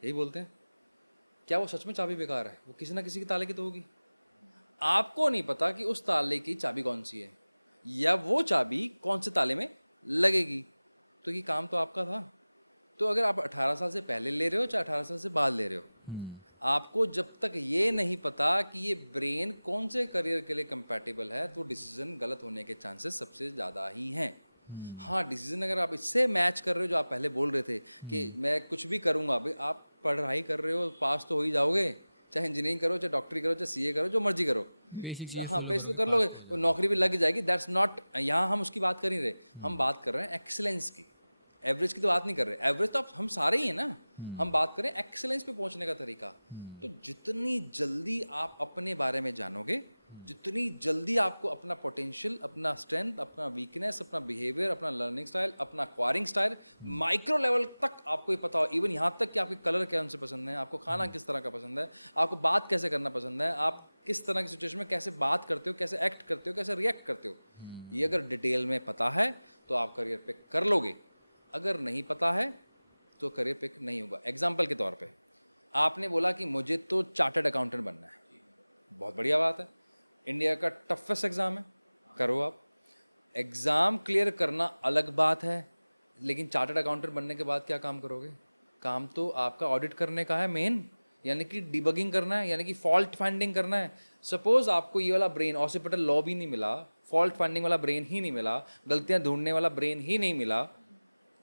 यही बोलते हैं। क्या वो सच में चाबी बेकार है? वो किसी ना किसी के ताले की तो होगी। आपको नहीं पता कि उस ताले की चाबी कौन सी है, या वो चाबी कौन से ताले में लगेगी। तो ये काम तो आपका था। तो अगर आप 18 साल से पहले ले रहे हो चाहे 18 साल से बाद ले रहे हो, आपको जब तक ये नहीं पता कि ये ब्रेन कौन से करियर के लिए कंपैटिबल है, तो डिसीजन गलत होने के चांसेस सबसे ज़्यादा ही हैं। हाँ, डिसीजन अगर आप इससे मैच कर रहे हो, जो आप पहले बोल रहे थे कि मैं कुछ भी करूँगा, भाई आप पढ़ाई कर रहे हो, पास तो हो ही जाओगे, चाहे इंजीनियरिंग करो, चाहे डॉक्टरी करो, चाहे सीए करो, जो मर्जी करो, बेसिक चीज़ हाँ बेसिक तो कर लोगे, वो नौकरी भी लग जाएगी। दैट्स नॉट, यहाँ हम उसकी बात कर ही रहे, हम बात कर रहे हैं एक्सीलेंस की। एवरेज की तो बात नहीं कर रहे, एवरेज तो हम सारे ही हैं ना, हम बात करें एक्सीलेंस पे पहुंचने का तरीका। तो जितनी जल्दी आप अपने बारे में जानोगे, जितनी जल्दी आपको अपना पोटेंशियल, अपना स्ट्रेंथ, अपना वीकनेस, अपना बिहेवियर, अपना लर्निंग स्टाइल, अपना एक्वायरिंग स्टाइल, माइक्रो लेवल तक आपको ये पता हो, इवन यहाँ तक कि आपके कलर कौन से पसंद है, आपको खाना किस तरह का पसंद है, आपको बात कैसे करना पसंद है, आप किस तरह की सिचुएशन में कैसे बात करते हो, कैसे एक्ट करते हो, कैसे रिएक्ट करते हो, ये अगर डिटेल में पता है तो आप करियर पिक कर लोगे। अगर नहीं पता है तो करियर पिक नहीं होगा। एग्जाम्पल के तौर पे आपने बोला कि मुझे तो चार्टर्ड अकाउंटेंट बनना है, बहुत बढ़िया बात है, इंडिया का टफेस्ट एग्ज़ाम है, करो आप। एग्ज़ाम क्लियर करना अलग बात है, लेकिन चार्टर्ड अकाउंटेंट बनने के बाद क्या काम करोगे? काम तो आपका ऑडिट करने का है मेन, यानी कि डिबगिंग करना है, यानी कि फॉल्ट फाइंडिंग करना है। सपोज आपको ये वाला ब्रेन, ऑसिपिटल लॉ भी नहीं मिला, फॉल्ट फाइंडिंग वाला ब्रेन ही नहीं मिला, गलतियाँ ढूंढने वाला ब्रेन ही नहीं मिला,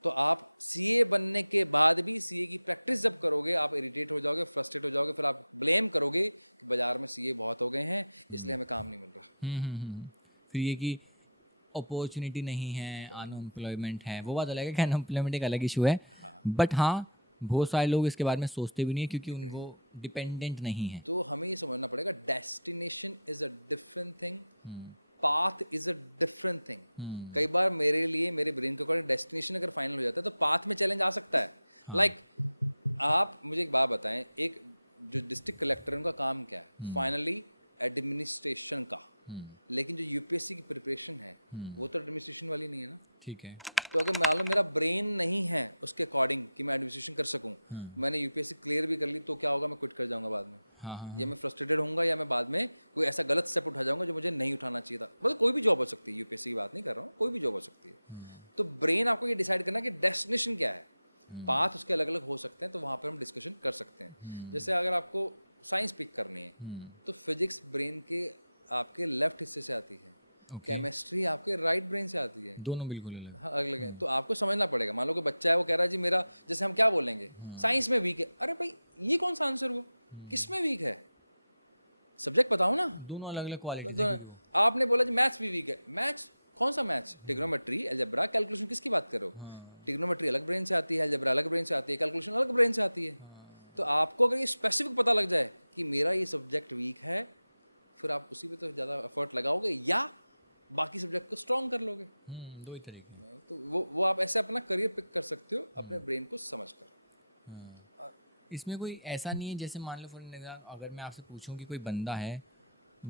तो आप सीए बनने के बाद भी सीए की प्रैक्टिस जब करोगे, आप इरिटेट हो जाओगे, फ्रस्ट्रेट हो जाओगे, फिर आप ब्लेम करोगे कि बाजार में सीए बहुत हो गए हैं, इसलिए हमें काम नहीं मिल रहा। फिर ये कि अपॉर्चुनिटी नहीं है, अनएम्प्लॉयमेंट है, वो बात अलग है कि अनएम्प्लॉयमेंट एक अलग इशू है। बट हाँ, बहुत सारे लोग इसके बारे में सोचते भी नहीं है क्योंकि वो डिपेंडेंट नहीं है। तो हमें ये समझना पड़ेगा, destination is a different thing, path is a different thing. कई बार मेरे लिए, मेरे ब्रेन के अकॉर्डिंग डेस्टिनेशन अगर फाइनल हो जाता है तो पाथ में चैलेंज आ सकता है। लाइक आप मुझे एक बात बताएं, एक जो डिस्ट्रिक्ट कलेक्टर है उनका काम क्या है? फाइनली एडमिनिस्ट्रेशन का। लेकिन जो यूपीएससी की प्रिपरेशन है वो तो एडमिनिस्ट्रेशन वाली नहीं है ना। ठीक है। तो अगर मान लो मेरा ब्रेन नहीं है उसके अकॉर्डिंग कि मैं एडमिनिस्ट्रेशन कर सकूं, मैंने यूपीएससी क्लियर भी कर ली, तो क्या होगा? मैं क्विट कर जाऊंगा बाद में। हाँ, या मैं फ्रस्ट्रेटेड होऊंगा, या मैं बाद में कोई ऐसा गलत स्टेप उठा जाऊंगा जो मुझे नहीं उठाना चाहिए था। मतलब कोई भी जॉब हो सकती है, यूपीएससी की बात नहीं कर रहा हूँ, कोई भी जॉब हो सकती है। तो ब्रेन आपको ये डिसाइड करना है कि डेस्टिनेशन क्या है, पाथ उसके अलग अलग हो सकते हैं, तो वहाँ पर हम डिस्कशन कर सकते हैं। जैसे अगर आपको साइंस पिक करनी है तो फिजिक्स ब्रेन के आपके लेफ्ट हिस्से से आती है, केमिस्ट्री आपके राइट ब्रेन से आती है, दोनों बिल्कुल अलग। हाँ अलग अलग है। तो आपको समझना पड़ेगा। मान लो कोई बच्चा है, वो कह रहा है जी मेरा, जैसे हम क्या बोलेंगे, साइंस में वीक है। अरे भाई ये कौन सा आंसर हुआ? किस में वीक है? सब्जेक्ट बताओ ना। दोनों अलग अलग क्वालिटी। तो आपने बोला जी मैथ्स भी वीक है। मैथ्स कौन सा मैथ्स? ट्रिग्नोमेट्री, अलजेब्रा, कैलकुलेशन, किसकी बात करो? ट्रिग्नोमेट्री अलग ब्रेन से आती है, अलजेब्रा अलग ब्रेन से आती है, कैलकुलेशन अलग ब्रेन से आती है। तो आपको अगर ये स्पेसिफिक पता लग जाए कि मेरा ये सब्जेक्ट वीक है, फिर आप उसी पे तो ज़्यादा एफर्ट लगाओगे, या बाकी सब्जेक्ट को स्ट्रॉन्ग कर लोगे। दो ही तरीके। तो वो आप ऐसे अपना करियर पिक कर सकते हो अपने ब्रेन को समझकर। इसमें कोई ऐसा नहीं है, जैसे मान लो फॉर एग्जाम्पल अगर मैं आपसे पूछूं कि कोई बंदा है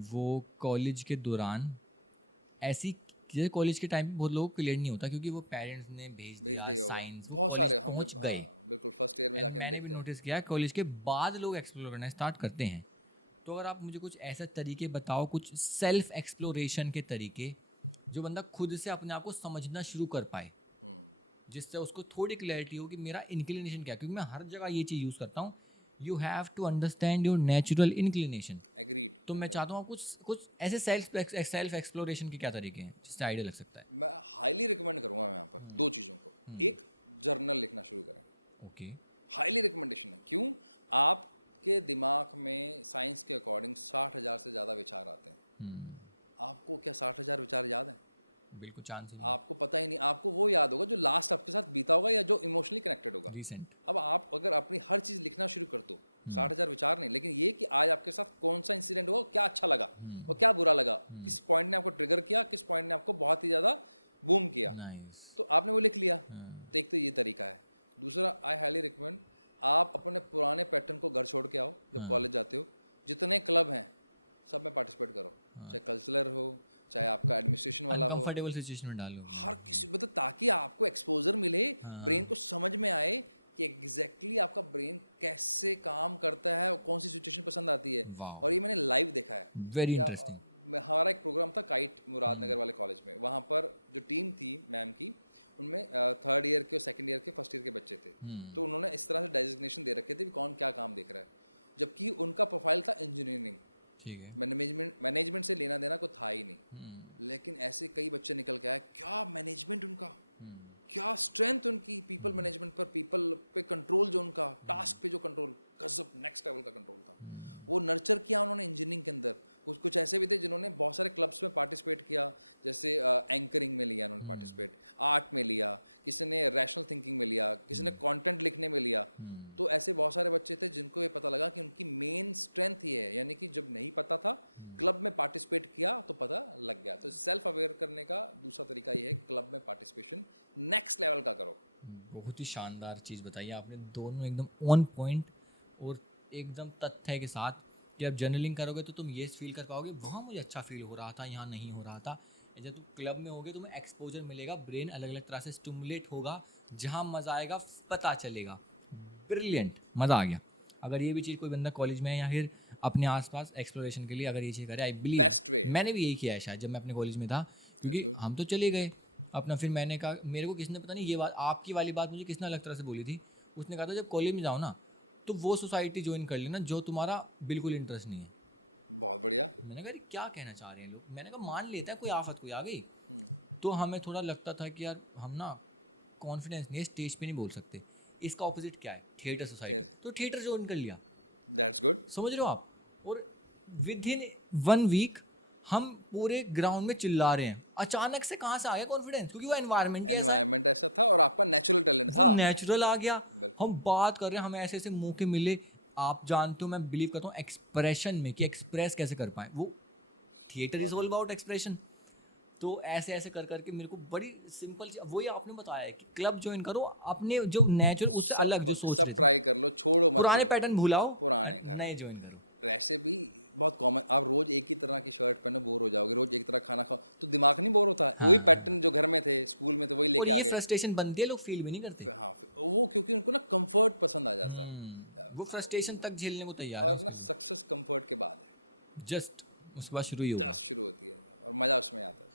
वो कॉलेज के दौरान ऐसी, जैसे कॉलेज के टाइम पे बहुत लोगों को क्लियर नहीं होता क्योंकि वो पेरेंट्स ने भेज भेज दिया दिया होगा साइंस, बहुत सारे, हम पहुंच जब गए। हाँ, बिल्कुल फर्स्ट ईयर में जाके हम मैंने भी देखते हैं। नोटिस किया कॉलेज के बाद लोग एक्सप्लोर करना स्टार्ट करते हैं। तो अगर आप मुझे कुछ ऐसे तरीके बताओ, कुछ सेल्फ एक्सप्लोरेशन के तरीके जो बंदा खुद से अपने आप को समझना शुरू कर पाए, जिससे उसको थोड़ी क्लैरिटी हो कि मेरा इंक्लिनेशन क्या है। क्योंकि मैं हर जगह ये चीज़ यूज़ करता हूँ, you have to understand your natural inclination. Agreed. तो मैं चाहता हूँ कुछ ऐसे सेल्फ एक्सप्लोरेशन के क्या तरीके हैं जिससे आइडिया लग सकता है। मैं हाईली रिकमेंड करूँगा मैं यहाँ पर दो चीज़ों को। एक, जर्नल लिखना शुरू करें। ओके। हाईली रिकमेंडेशन है। क्यों? आपके दिमाग में साइंस के अकॉर्डिंग 60,000 से ज़्यादा विचार आते हैं। आपको क्या 60,000 विचार याद हैं? बिल्कुल चांस आपको पता ही नहीं। आपको वो याद होगा जो लास्ट आपके साथ बीता होगा या जो इमोशनली कनेक्टेड होगा। रिसेंट। अब आप अगर अपनी हर चीज़ लिखना शुरू कर दो, 60,000 विचार नहीं, लेकिन ये कि आज आपके साथ कौन सा इंसिडेंट हुआ, क्या अच्छा लगा और क्या बुरा लगा, किस पॉइंट ने आपको ट्रिगर किया, किस पॉइंट ने आपको बहुत ही ज़्यादा बूम किया, तो आपने वो लिख लिया। तो एक तो ये तरीका है। दूसरा, आई हाईली रिकमेंड, आप अपने पुराने पैटर्न को घर छोड़ के आओ। जब कॉलेज जाते हो, जितने क्लब हैं सब में पार्टिसिपेट करो, चाहे कल्चरल हो, चाहे आपका एडमिनिस्ट्रेशन वाला हो, कंफर्टेबल सिचुएशन में डालो हर किसी, मतलब ताकि आपको एक्सपोजर मिले, ब्रेन को समझ में आए कि एग्जैक्टली आपका ब्रेन कैसे काम करता है और कौन सी सिचुएशन पसंद आती है। और ये मैंने लाइव देखा है। Very interesting. हमारा एक प्रोग्राम था काइट मुरादनगर वाले कॉलेज में। वहाँ पर जो टीम थी मैम की, उनमें थर्ड ईयर के और सेकंड ईयर के, फर्स्ट ईयर के बच्चे थे। तो उन्होंने इस तरह से डेजिग्नेशन दे रखे थे कि कौन क्या काम देख रहा है। जबकि उनका प्रोफाइल था इंजीनियरिंग, ठीक है। मैनेजमेंट से लेना देना कोई था ही नहीं। लेकिन ऐसे कई बच्चे निकल के आए, क्या मैनेजमेंट उनका, क्या स्ट्रेंथ उनकी पीपल मैनेजमेंट पर, पीपल पे कंट्रोल जो उनका, टास्क पे जो कंट्रोल, गजब नेक्स्ट लेवल का कंट्रोल था। वो नर्चर किया उन्होंने इंजीनियरिंग के अंदर। कुछ ऐसे भी थे जिन्होंने बहुत सारे क्लब्स में पार्टिसिपेट किया, जैसे एंकरिंग में लिया उन्होंने पार्टिसिपेट, आर्ट में लिया, किसी ने रैशनल थिंकिंग में लिया, किसी ने कंटेंट लिखने में लिया। तो ऐसे बहुत सारे बच्चे थे जिनको ये पता लगा कि उनकी मेन स्ट्रेंथ ये है, यानी कि जब नहीं पता था क्लब में पार्टिसिपेट किया तो पता लग गया। तो सेल्फ अवेयर करने का दूसरा तरीका ये है, क्लब में पार्टिसिपेशन नेक्स्ट लेवल का करो। बहुत ही शानदार चीज़ बताई आपने, दोनों एकदम ऑन पॉइंट और एकदम तथ्य के साथ कि आप जर्नलिंग करोगे तो तुम ये फील कर पाओगे वहाँ मुझे अच्छा फील हो रहा था, यहाँ नहीं हो रहा था। जब तुम क्लब में होगे तुम्हें एक्सपोजर मिलेगा, ब्रेन अलग अलग तरह से स्टिमुलेट होगा, जहाँ मज़ा आएगा पता चलेगा। ब्रिलियंट, मज़ा आ गया। अगर ये भी चीज़ कोई बंदा कॉलेज में या फिर अपने आसपास एक्सप्लोरेशन के लिए अगर ये चीज़ करे, आई बिलीव Best way। मैंने भी यही किया है शायद जब मैं अपने कॉलेज में था, क्योंकि हम तो चले गए अपना। फिर मैंने कहा, मेरे को किसने पता नहीं ये बात आपकी वाली बात मुझे किसने अलग तरह से बोली थी। उसने कहा था जब कॉलेज में जाओ ना तो वो सोसाइटी ज्वाइन कर लेना जो तुम्हारा बिल्कुल इंटरेस्ट नहीं है। बहुत बढ़िया। मैंने कहा क्या कहना चाह रहे हैं लोग। मैंने कहा मान लेता है कोई आफत कोई आ गई, तो हमें थोड़ा लगता था कि यार हम ना कॉन्फिडेंस नहीं, स्टेज पे नहीं बोल सकते। इसका ऑपोजिट क्या है, थिएटर सोसाइटी, तो थिएटर ज्वाइन कर लिया। That's good. समझ रहे हो आप। और विद इन 1 वीक हम पूरे ग्राउंड में चिल्ला रहे हैं। अचानक से कहाँ से आ गया कॉन्फिडेंस, क्योंकि वो एनवायरनमेंट ऐसा था और आपका नेचुरल टैलेंट था, नेचुरल आ गया। हम बात कर रहे हैं, हमें ऐसे ऐसे मौके मिले। आप जानते हो मैं बिलीव करता हूँ एक्सप्रेशन में, कि एक्सप्रेस कैसे कर पाए। वो theatre is all about expression. तो ऐसे ऐसे कर करके मेरे को बड़ी सिंपल वही आपने बताया है कि क्लब ज्वाइन करो, अपने जो नेचुरल उससे अलग जो सोच सब ट्राई कर लो, छोड़ो मत, पुराने पैटर्न भुलाओ, पुराने नए ज्वाइन करो। वैसे भी बहुत कॉमन, आप रोज एक ही तरह की शर्ट पहनो बोर हो जाओगे, रोज एक तरह खाना खाओ तो दिमाग नहीं बोर होता है। वही पैटर्न जो घर में थे, स्कूल में थे, वही लेके आ और ये गए। फ्रस्ट्रेशन बनती है, लोग फील भी नहीं करते। हाँ, वो क्योंकि उनको ना कंफर्ट पसंद आ जाता है, वो फ्रस्ट्रेशन तक झेलने को तैयार और ना सक्सेस कंफर्ट के बाद है, जस्ट उसके बाद शुरू ही होगा। जस्ट शुरू होती है और मज़ा उसमें आता है।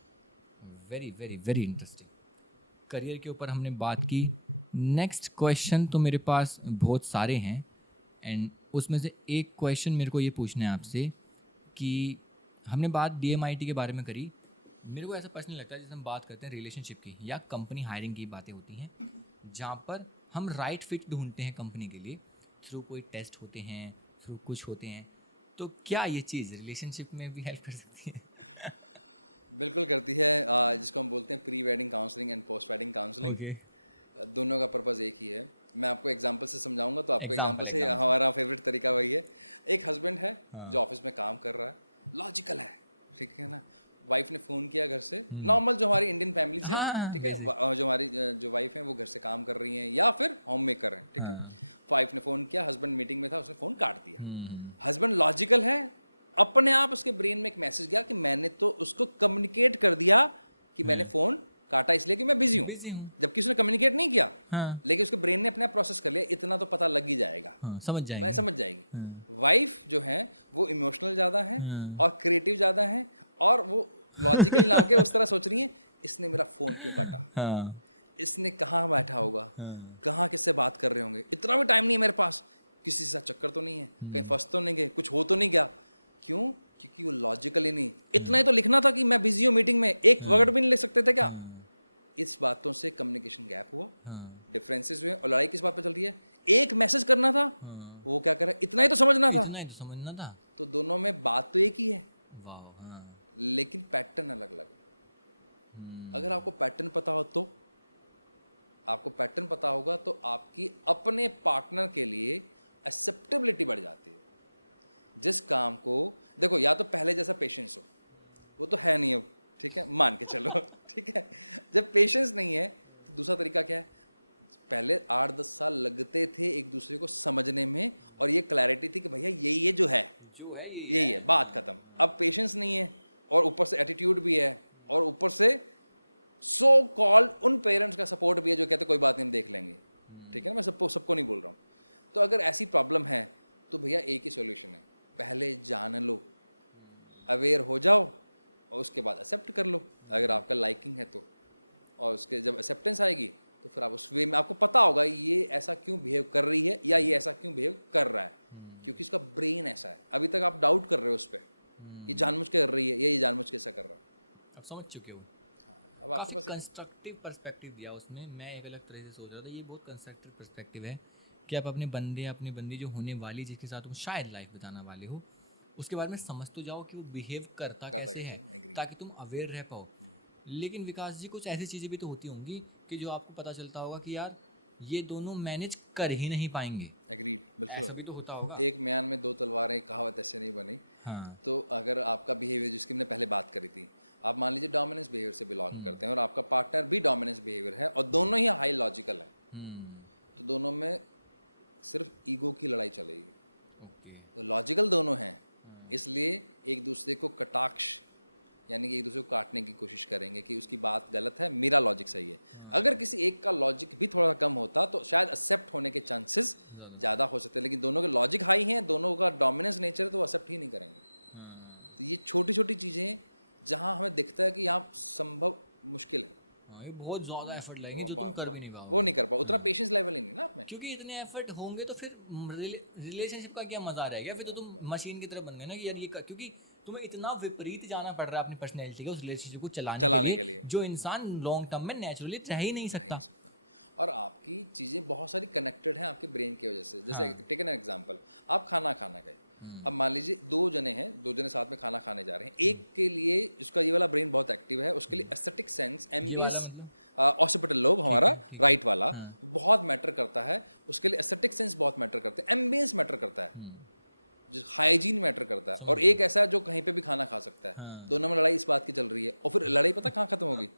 Very very very interesting. Career के ऊपर हमने बात की। नेक्स्ट क्वेश्चन तो मेरे पास बहुत सारे हैं, एंड उसमें से एक क्वेश्चन मेरे को ये पूछना है आपसे कि हमने बात DMIT के बारे में करी। मेरे को ऐसा पर्सनली लगता है जैसे हम बात करते हैं रिलेशनशिप की या कंपनी हायरिंग की बातें होती हैं, जहाँ पर हम राइट फिट ढूंढते हैं कंपनी के लिए, थ्रू कोई टेस्ट होते हैं, थ्रू कुछ होते हैं। तो क्या ये चीज़ रिलेशनशिप में भी हेल्प कर सकती है? बिल्कुल करती है, जिसको हम बोलते हैं pre wedding counselling and post wedding counselling. दोनों का पर्पज़ एक ही है। मैं आपको एग्जांपल से समझाऊंगा तो आपको एग्जांपल से, हमारा फेवरेट तरीका वही है। एक हस्बैंड है जो ऑफिस में काम कर रहा है, लॉजिकल है, ठीक है ना। वाइफ ने फ़ोन किया घर से, नॉर्मल जो हमारी इंडियन फैमिलीज हैं, ठीक है, जो हमारी जो वाइफ हैं वो घर से काम कर रही हैं या फिर होम मेकर हैं, ठीक है। वाइफ ने फ़ोन किया, हस्बैंड मीटिंग में था, उसने फ़ोन काट दिया। हस्बैंड लॉजिकल है, अपने आप उसके ब्रेन में एक मैसेज गया कि मैंने तो उसको कम्युनिकेट कर दिया कि मैंने फ़ोन काटा इसलिए कि मैं बिजी हूँ, जबकि उसने कम्युनिकेट नहीं किया। लेकिन उसके ब्रेन ने अपने आप प्रोसेस कर लिया, इतना तो पता लग ही जाएगा, समझ जाएगी, मैं समझ जाएगी। वाइफ जो है वो इमोशनल ज़्यादा है और क्रिएटिव ज़्यादा है, और वो लॉजिकली ना होके उस तरह सोच रही है इसने मेरा फ़ोन क्यों काटा, इसने कहाँ बैठा होगा, कहाँ किससे बात कर रहे होंगे, इतना भी टाइम नहीं है मेरे पास, किसी से चक्कर तो नहीं है, कहीं फंस तो नहीं गए, कुछ हो तो नहीं गया। क्यों? क्योंकि वो लॉजिकली नहीं, इतना ही तो लिखना था कि मैं बिजी हूँ मीटिंग में, एक वर्ड भी नहीं लिख सकते थे क्या? इस बातों से कम्युनिकेशन गैप हुआ, डिफरेंसेस हुए, और लड़ाई किस बात पे चल रही है? एक मैसेज करना था, वो क्या कर रहा है, इतना ही तो समझना था। तो दोनों में बात तो एक ही है, लेकिन पैटर्न अलग अलग है। अगर आपको पैटर्न पता हो तो आपको पैटर्न पता होगा तो आपकी अपने पार्टनर के लिए एक्सेप्टेबिलिटी बढ़ जाती है। जिस काम को देखो, या तो पहले जैसा पेशेंस हो, वो तो है नहीं अब, ठीक है, मान के चलो, ठीक है। जब पेशेंस नहीं है तो दूसरा तरीका क्या है? पहले 8-10 साल लगते थे एक दूसरे को समझने में, और ये क्लैरिटी थी कि भैया यही है जो है यही है, बात खत्म। अब पेशेंस नहीं है, और ऊपर से एटीट्यूड भी है, और ऊपर से सो कॉल्ड उन पेरेंट्स का सपोर्ट भी है जो कहते कोई बात नहीं हम देख लेंगे, ठीक है ना। मैं सबको नहीं बोल रहा हूँ। तो अगर ऐसी प्रॉब्लम है तो भैया एक ही सॉल्यूशन है, पहले जान लो, अवेयर हो जाओ, और उसके बाद एक्सेप्ट कर लो अगर आपका लाइकिंग है तो। और उसके जब एक्सेप्टेंस आएगी तो फिर आप उस वे में, आपको पता होगा ये ऐसा क्यों बिहेव कर रही है या ये ऐसा क्यों बिहेव कर रहा है, क्योंकि उसका ब्रेन ऐसा है। अभी तक आप डाउट कर रहे हो उस पर, ये जानबूझ के कर रही है या ये जानबूझ के ऐसा कर रहा है। अब समझ चुके हो। अब आपके काफ़ी पास कंस्ट्रक्टिव पर्सपेक्टिव दिया उसमें। मैं एक अलग तरह से सोच रहा था, ये बहुत कंस्ट्रक्टिव पर्सपेक्टिव है कि आप अपने बंदे अपनी बंदी जो होने वाली, जिसके साथ तुम शायद लाइफ बिताने वाले हो, उसके बारे में समझ तो जाओ कि वो बिहेव करता कैसे है, agree। ताकि तुम अवेयर रह पाओ। लेकिन विकास जी, कुछ ऐसी चीज़ें भी तो होती होंगी कि जो आपको पता चलता होगा कि यार ये दोनों मैनेज कर ही नहीं पाएंगे। एग्रीड, ऐसा भी बिल्कुल। तो होता होगा। एक म्यान में दो तलवारें, कहावत ऐसे नहीं बनी। हाँ। तो अगर आपका बिहेवियर, जिसकी हमने पहले बात करी थी, आप मान लीजिए डोमिनेंस बिहेवियर से बिलोंग करते हैं और आपका पार्टनर भी डोमिनेंस बिहेवियर है और दोनों ही हाई लॉजिकल है, तो दोनों में सिर्फ ईगो की लड़ाई चलेगी। ओके। तो लॉजिकल दोनों हैं, इसलिए एक दूसरे को कटाक्ष, यानी कि एक दूसरे को काटने की कोशिश करेंगे कि उसकी बात गलत है, मेरा लॉजिक सही है। अगर किसी एक का लॉजिक भी थोड़ा कम होता तो शायद एक्सेप्ट होने के चांसेस ज़्यादा हो सकते हैं, लेकिन दोनों के लॉजिक हाई हैं, दोनों का डोमिनेंस नेचर है, तो वो एक्सेप्ट ही नहीं करेंगे। तो ये छोटी छोटी चीज़ें जहाँ हमें दिखता है कि यहाँ संभव मुश्किल है, हाँ, ये बहुत ज़्यादा एफर्ट लगेंगे जो तुम कर भी नहीं पाओगे। वो नहीं कर पाओ, उतना पेशेंस लेवल ही नहीं ना आप में। क्योंकि इतने एफर्ट होंगे तो फिर रिलेशनशिप का क्या मजा रह गया? फिर तो तुम मशीन की तरह बन गए ना कि यार क्योंकि तुम्हें इतना विपरीत जाना पड़ रहा है अपनी पर्सनैलिटी का उस रिलेशनशिप को चलाने के लिए, जो इंसान लॉन्ग टर्म में नेचुरली रह ही नहीं सकता। और आपकी चीज़ें बहुत सारी कनेक्टेड हैं आपके ब्रेन की वजह से। जैसे टेक एन एग्जांपल, आप खाना गए, अब मान लीजिए दो जने साथ में खाना खाने जा रहे हैं। एक के लिए उसका ये वाला ब्रेन बहुत एक्टिव है, उसके लिए aesthetic sense, ambience, occipital lobe हमारा राइट वाला बहुत मैटर करता है, उसके लिए एस्थेटिक सेंस बहुत मैटर करता है, एम्बियंस मैटर करता है, जो हाइजीन मैटर करता है। और एक ऐसा है जो कहीं पे भी खाना खा सकता है। दोनों में लड़ाई इस बात की चल रही है, और फिर लड़ाई पता कहाँ खत्म होगी?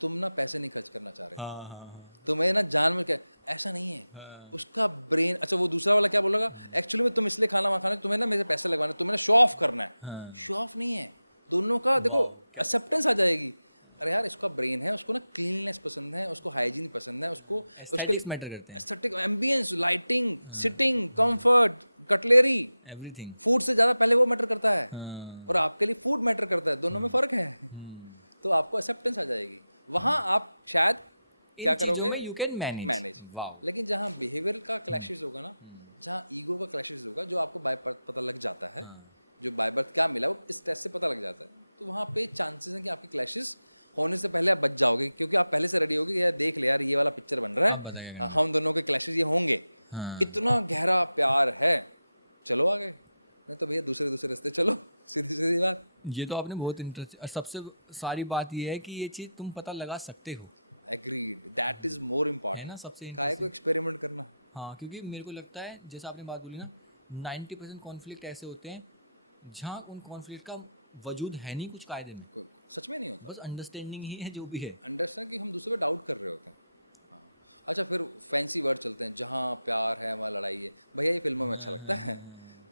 तुम ना पैसे नहीं खर्च करना चाह रहे, तुम्हें ना जान में क्या, ऐसा नहीं है। उसका ब्रेन, अच्छा वो दूसरा वाला क्या बोलेगा, एक्चुअली में तुम इसलिए खाना वहाँ खाना, तुम्हें ना मेरे पैसे लगवाने, तुम्हें ना शो ऑफ करना है। शो ऑफ नहीं है, दोनों का देखो एक्सेप्टेंस आ जाएगी। अरे यार इसका ब्रेन है, उसको ना क्लीननेस पसंद है, उसको हाइजीन पसंद है, उसको उसके लिए मैटर करते हैं, aesthetic, ambience, lighting, sitting, comfort, cutlery, everything. Food से ज़्यादा पहले वो मैटर करता है, और आपके लिए फूड मैटर करता है, दोनों में फ़र्क है। तो आपको एक्सेप्टेंस आ जाएगी, वहाँ आप शायद क्या करोगे, यू कैन मैनेज। लेकिन जहाँ बिहेवियर का क्लैशेस होगा ना, जहाँ ईगो का क्लैशेस होगा, जो आपको बाय बर्थ पता लग जाता है, जो बाय बर्थ क्या मिला वो इस टेस्ट से पता लग जाता है, तो वहाँ पे चांसेस हैं कि आपके क्लैशेस होने से पहले आप बच जाओगे, क्योंकि आप पहले से रेडी होगे, यार देख ले यार ये वाला पिक्चर बन रहा है, हम दोनों के क्लैशेस ये होंगे, इतना गहरा प्यार है, चलो आगे, नहीं तो भैया दूसरे रास्ते चलो, सीधी सीधी बात। ये तो आपने बहुत इंटरेस्टिंग, सबसे सारी बात ये है कि ये चीज़ तुम पता लगा सकते हो। एग्रीड, दैट इज मोर है ना इम्पॉर्टेंट। सबसे काय को एक्सपेरिमेंट करना। हाँ, क्योंकि मेरे को लगता है जैसे आपने बात बोली ना, 90% कॉन्फ्लिक्ट ऐसे होते हैं जहाँ उन कॉन्फ्लिक्ट का वजूद है नहीं कुछ कायदे में, सच में नहीं होता, बस अंडरस्टैंडिंग ही है जो भी है। अंडरस्टैंड कि हम दूसरे पे डाउट कर रहे होते हैं। हाँ, अच्छा फिर फैंसी वर्ड चलते हैं, जहाँ प्यार है वहाँ लड़ाई है। भैया ये फिल्मों में अच्छा लगता है,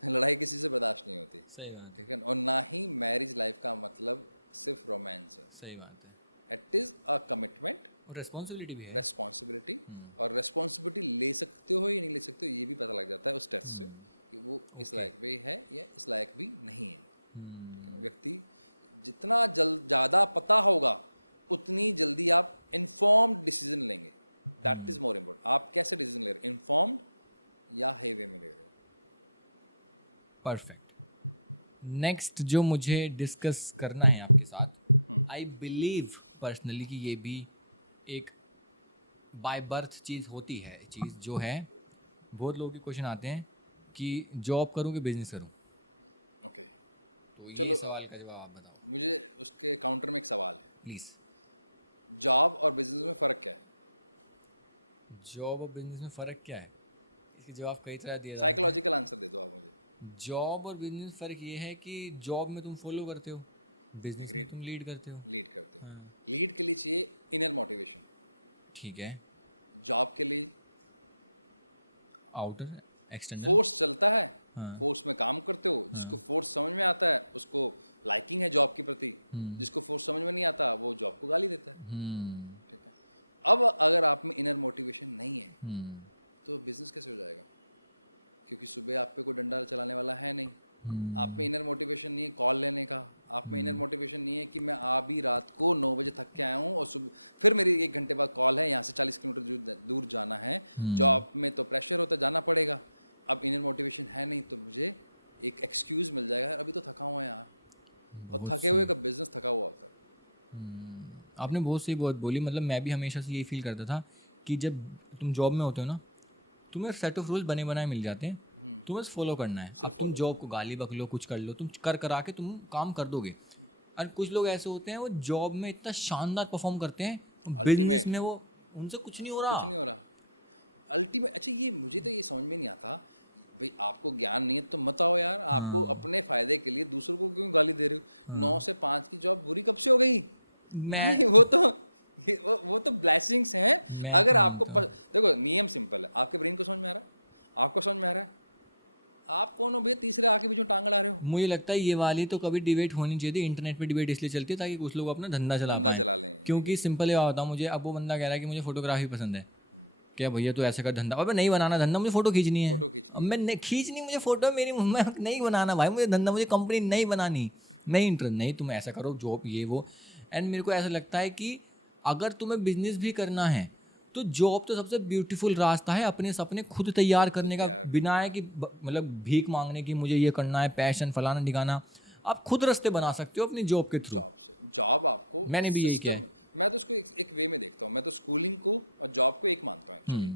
लड़ाई किसी से बर्दाश्त नहीं होती, सही बात, ठीक है। और ना ही मैरिज लाइफ का मतलब सिर्फ रोमांस है, सही बात है। इट इज़ अ कमिटमेंट, और रेस्पॉन्सिबिलिटी भी है। रेस्पॉन्सिबिलिटी, और रेस्पॉन्सिबिलिटी ले सकते हो या नहीं ले सकते हो ये भी पता लग जाता है उस टेस्ट से कि वो इस लायक भी है या इस लायक भी नहीं है, ठीक है ना। व्यक्ति जितना ज़्यादा पता होगा उतनी जल्दी आप इन्फॉर्म्ड डिसीजन लेंगे, दैट इज़ मोर इम्पोर्टेंट। आप कैसे डिसीजन ले रहे हो, इन्फॉर्म्ड या हाईवे में ले रहे हो। परफेक्ट। नेक्स्ट जो मुझे डिस्कस करना है आपके साथ, आई बिलीव पर्सनली कि ये भी एक बाय बर्थ चीज़ होती है, चीज़ जो है बहुत लोगों के क्वेश्चन आते हैं कि जॉब करूँ कि बिजनेस करूँ। ओके, तो चलो, ये सवाल का जवाब आप बताओ मुझे उसके काउंटर में एक सवाल है, प्लीज़। जॉब और बिजनेस में फ़र्क क्या है? जॉब और बिजनेस में फ़र्क क्या है, इसकी जवाब कई तरह दिया। साइकोलॉजिकल आंसर दे दो आप मुझे। जॉब और बिजनेस में फ़र्क ये है कि जॉब में तुम फॉलो करते हो, बिजनेस में तुम लीड करते हो। लीड करते हो, लीड के लिए चाहिए इनर मोटिवेशन, ठीक है। जॉब के लिए आउटर एक्सटर्नल फोर्स चलता है, फोर्स में काम करते हो, जिसको फोर्स समझ में आता है उसको लाइकिंग है जॉब के प्रति, जिसको फोर्स समझ में नहीं आता वो जॉब को गाली देता है, ठीक है। अब अगर आप में इनर मोटिवेशन नहीं है तो बिजनेस कैसे हो जाएगा, क्योंकि सुबह आप पे कोई डंडा चलाने वाला है नहीं, आप में इनर मोटिवेशन नहीं है कॉल लेने का, आप में इनर मोटिवेशन नहीं है कि मैं अभी रात को 9 बजे थक के आया हूँ और सुबह फिर मेरी 1 घंटे बाद कॉल है, यहाँ से 40 किलोमीटर दूर जाना है, जॉब में तो प्रेशर होता है, जाना पड़ेगा। अब इनर मोटिवेशन है नहीं तो मुझे एक एक्सक्यूज मिल जाएगा, यार अभी तो थका हुआ है यार, और थके हुए का बिजनेस थका हुआ होता है। आपने बहुत सही बात बोली। मतलब मैं भी हमेशा से यही फील करता था कि जब तुम जॉब में होते हो ना, तुम्हें सेट ऑफ रूल्स बने बनाए मिल जाते हैं, तुम्हें बस फॉलो करना है। अब तुम जॉब को गाली बक लो, कुछ कर लो, तुम कर करा के तुम काम कर दोगे। और कुछ लोग ऐसे होते हैं वो जॉब में इतना शानदार परफॉर्म करते हैं, बिजनेस में वो उनसे कुछ नहीं हो रहा। कुछ नहीं हो रहा अल्टीमेट। अच्छा ये मुझे तो ये समझ में नहीं आता भाई, आपको ज्ञान नहीं है तो मत आओ यार, आपको अपने फायदे के लिए दूसरों को क्यों गाली दे रहे हो? 9 से 5 की जॉब बुरी कब से हो गई? भाई वो तो ब्लेसिंग्स हैं। अगर आपको देखो नियम सिंपल है, आपके ब्रेन को समझ में आ रहा है, आपको समझ में आ रहा है, आप कौन हो भैया तीसरे आके बीच में टांग अड़ा रहे हो? मुझे लगता है ये वाली तो कभी डिबेट होनी चाहिए थी। इंटरनेट पे डिबेट इसलिए चलती है ताकि कुछ लोग अपना धंधा चला लें। क्योंकि सिंपल ये होता मुझे, अब वो बंदा कह रहा है कि मुझे फोटोग्राफी पसंद है, क्या भैया तो ऐसे का धंधा, अब नहीं बनाना धंधा, मुझे फोटो खींचनी है। अब मैं खींचनी, मुझे फोटो मेरी मैं नहीं बनाना भाई, मुझे धंधा, मुझे कंपनी नहीं बनानी, नहीं इंटरेस्ट नहीं, तुम ऐसा करो जॉब ये वो। एंड मेरे को ऐसा लगता है कि अगर तुम्हें बिजनेस भी करना है तो जॉब तो सबसे ब्यूटीफुल रास्ता है अपने सपने खुद तैयार करने का, बिना है कि मतलब भीख मांगने की मुझे ये करना है, पैशन फलाना दिखाना। आप खुद रास्ते बना सकते हो अपनी जॉब के थ्रू। जॉब से जॉब आपको, मैंने भी यही किया है। मैं तो उसको एक वे में देखता हूँ। मैं तो स्कूलिंग को और जॉब को एक मानता हूँ actually.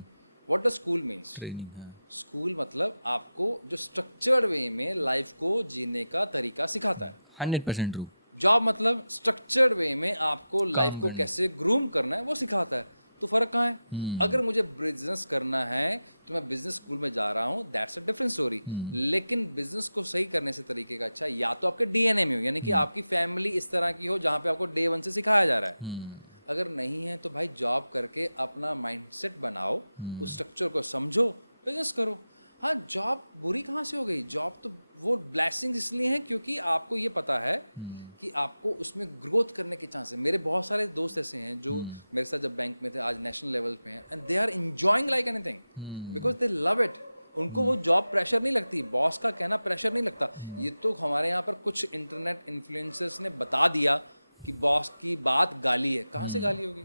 What does school means? Training. School मतलब आपको जो स्ट्रक्चर्ड वे में लाइफ को जीने का तरीका सिखाता है। 100% ट्रू। जॉब मतलब स्ट्रक्चर्ड वे में आपको लाइफ को कैसे ग्रूम करना है वो सिखाता है। तो फर्क कहाँ है? अगर मुझे बिजनेस करना है तो मैं बिजनेस स्कूल में जा रहा हूँ, दैट्स अ डिफरेंट स्टोरी। लेकिन बिजनेस को सही करने से तरीके का अच्छा या तो आपके डीएनए में हो, यानी कि आपकी फैमिली इस तरह की हो जहाँ पे आपको डे 1 से सिखाया जा रहा है। अगर नहीं है तो भाई जॉब करके अपना माइंडसेट बनाओ, उस स्ट्रक्चर को समझो, बिजनेस करो। हाँ, जॉब बुरी कहाँ से हो गई? जॉब तो वो ब्लेसिंग्स इसलिए हैं क्योंकि आपको ये पता है कि आपको उसमें ग्रोथ करने के चांस है। मेरे बहुत सारे दोस्त ऐसे हैं जो मेरे साथ जब बैंक में थे, आज नेशनल लेवल पे हैं, and they are enjoying like anything because they love it. उनको वो जॉब प्रेशर नहीं लगती, बॉस का कहना प्रेशर नहीं लगता। ये तो हमारे यहाँ पर कुछ इंटरनेट इन्फ्लुएंसर्स ने बता दिया कि बॉस की बात गाली है। कहाँ से गाली होगी?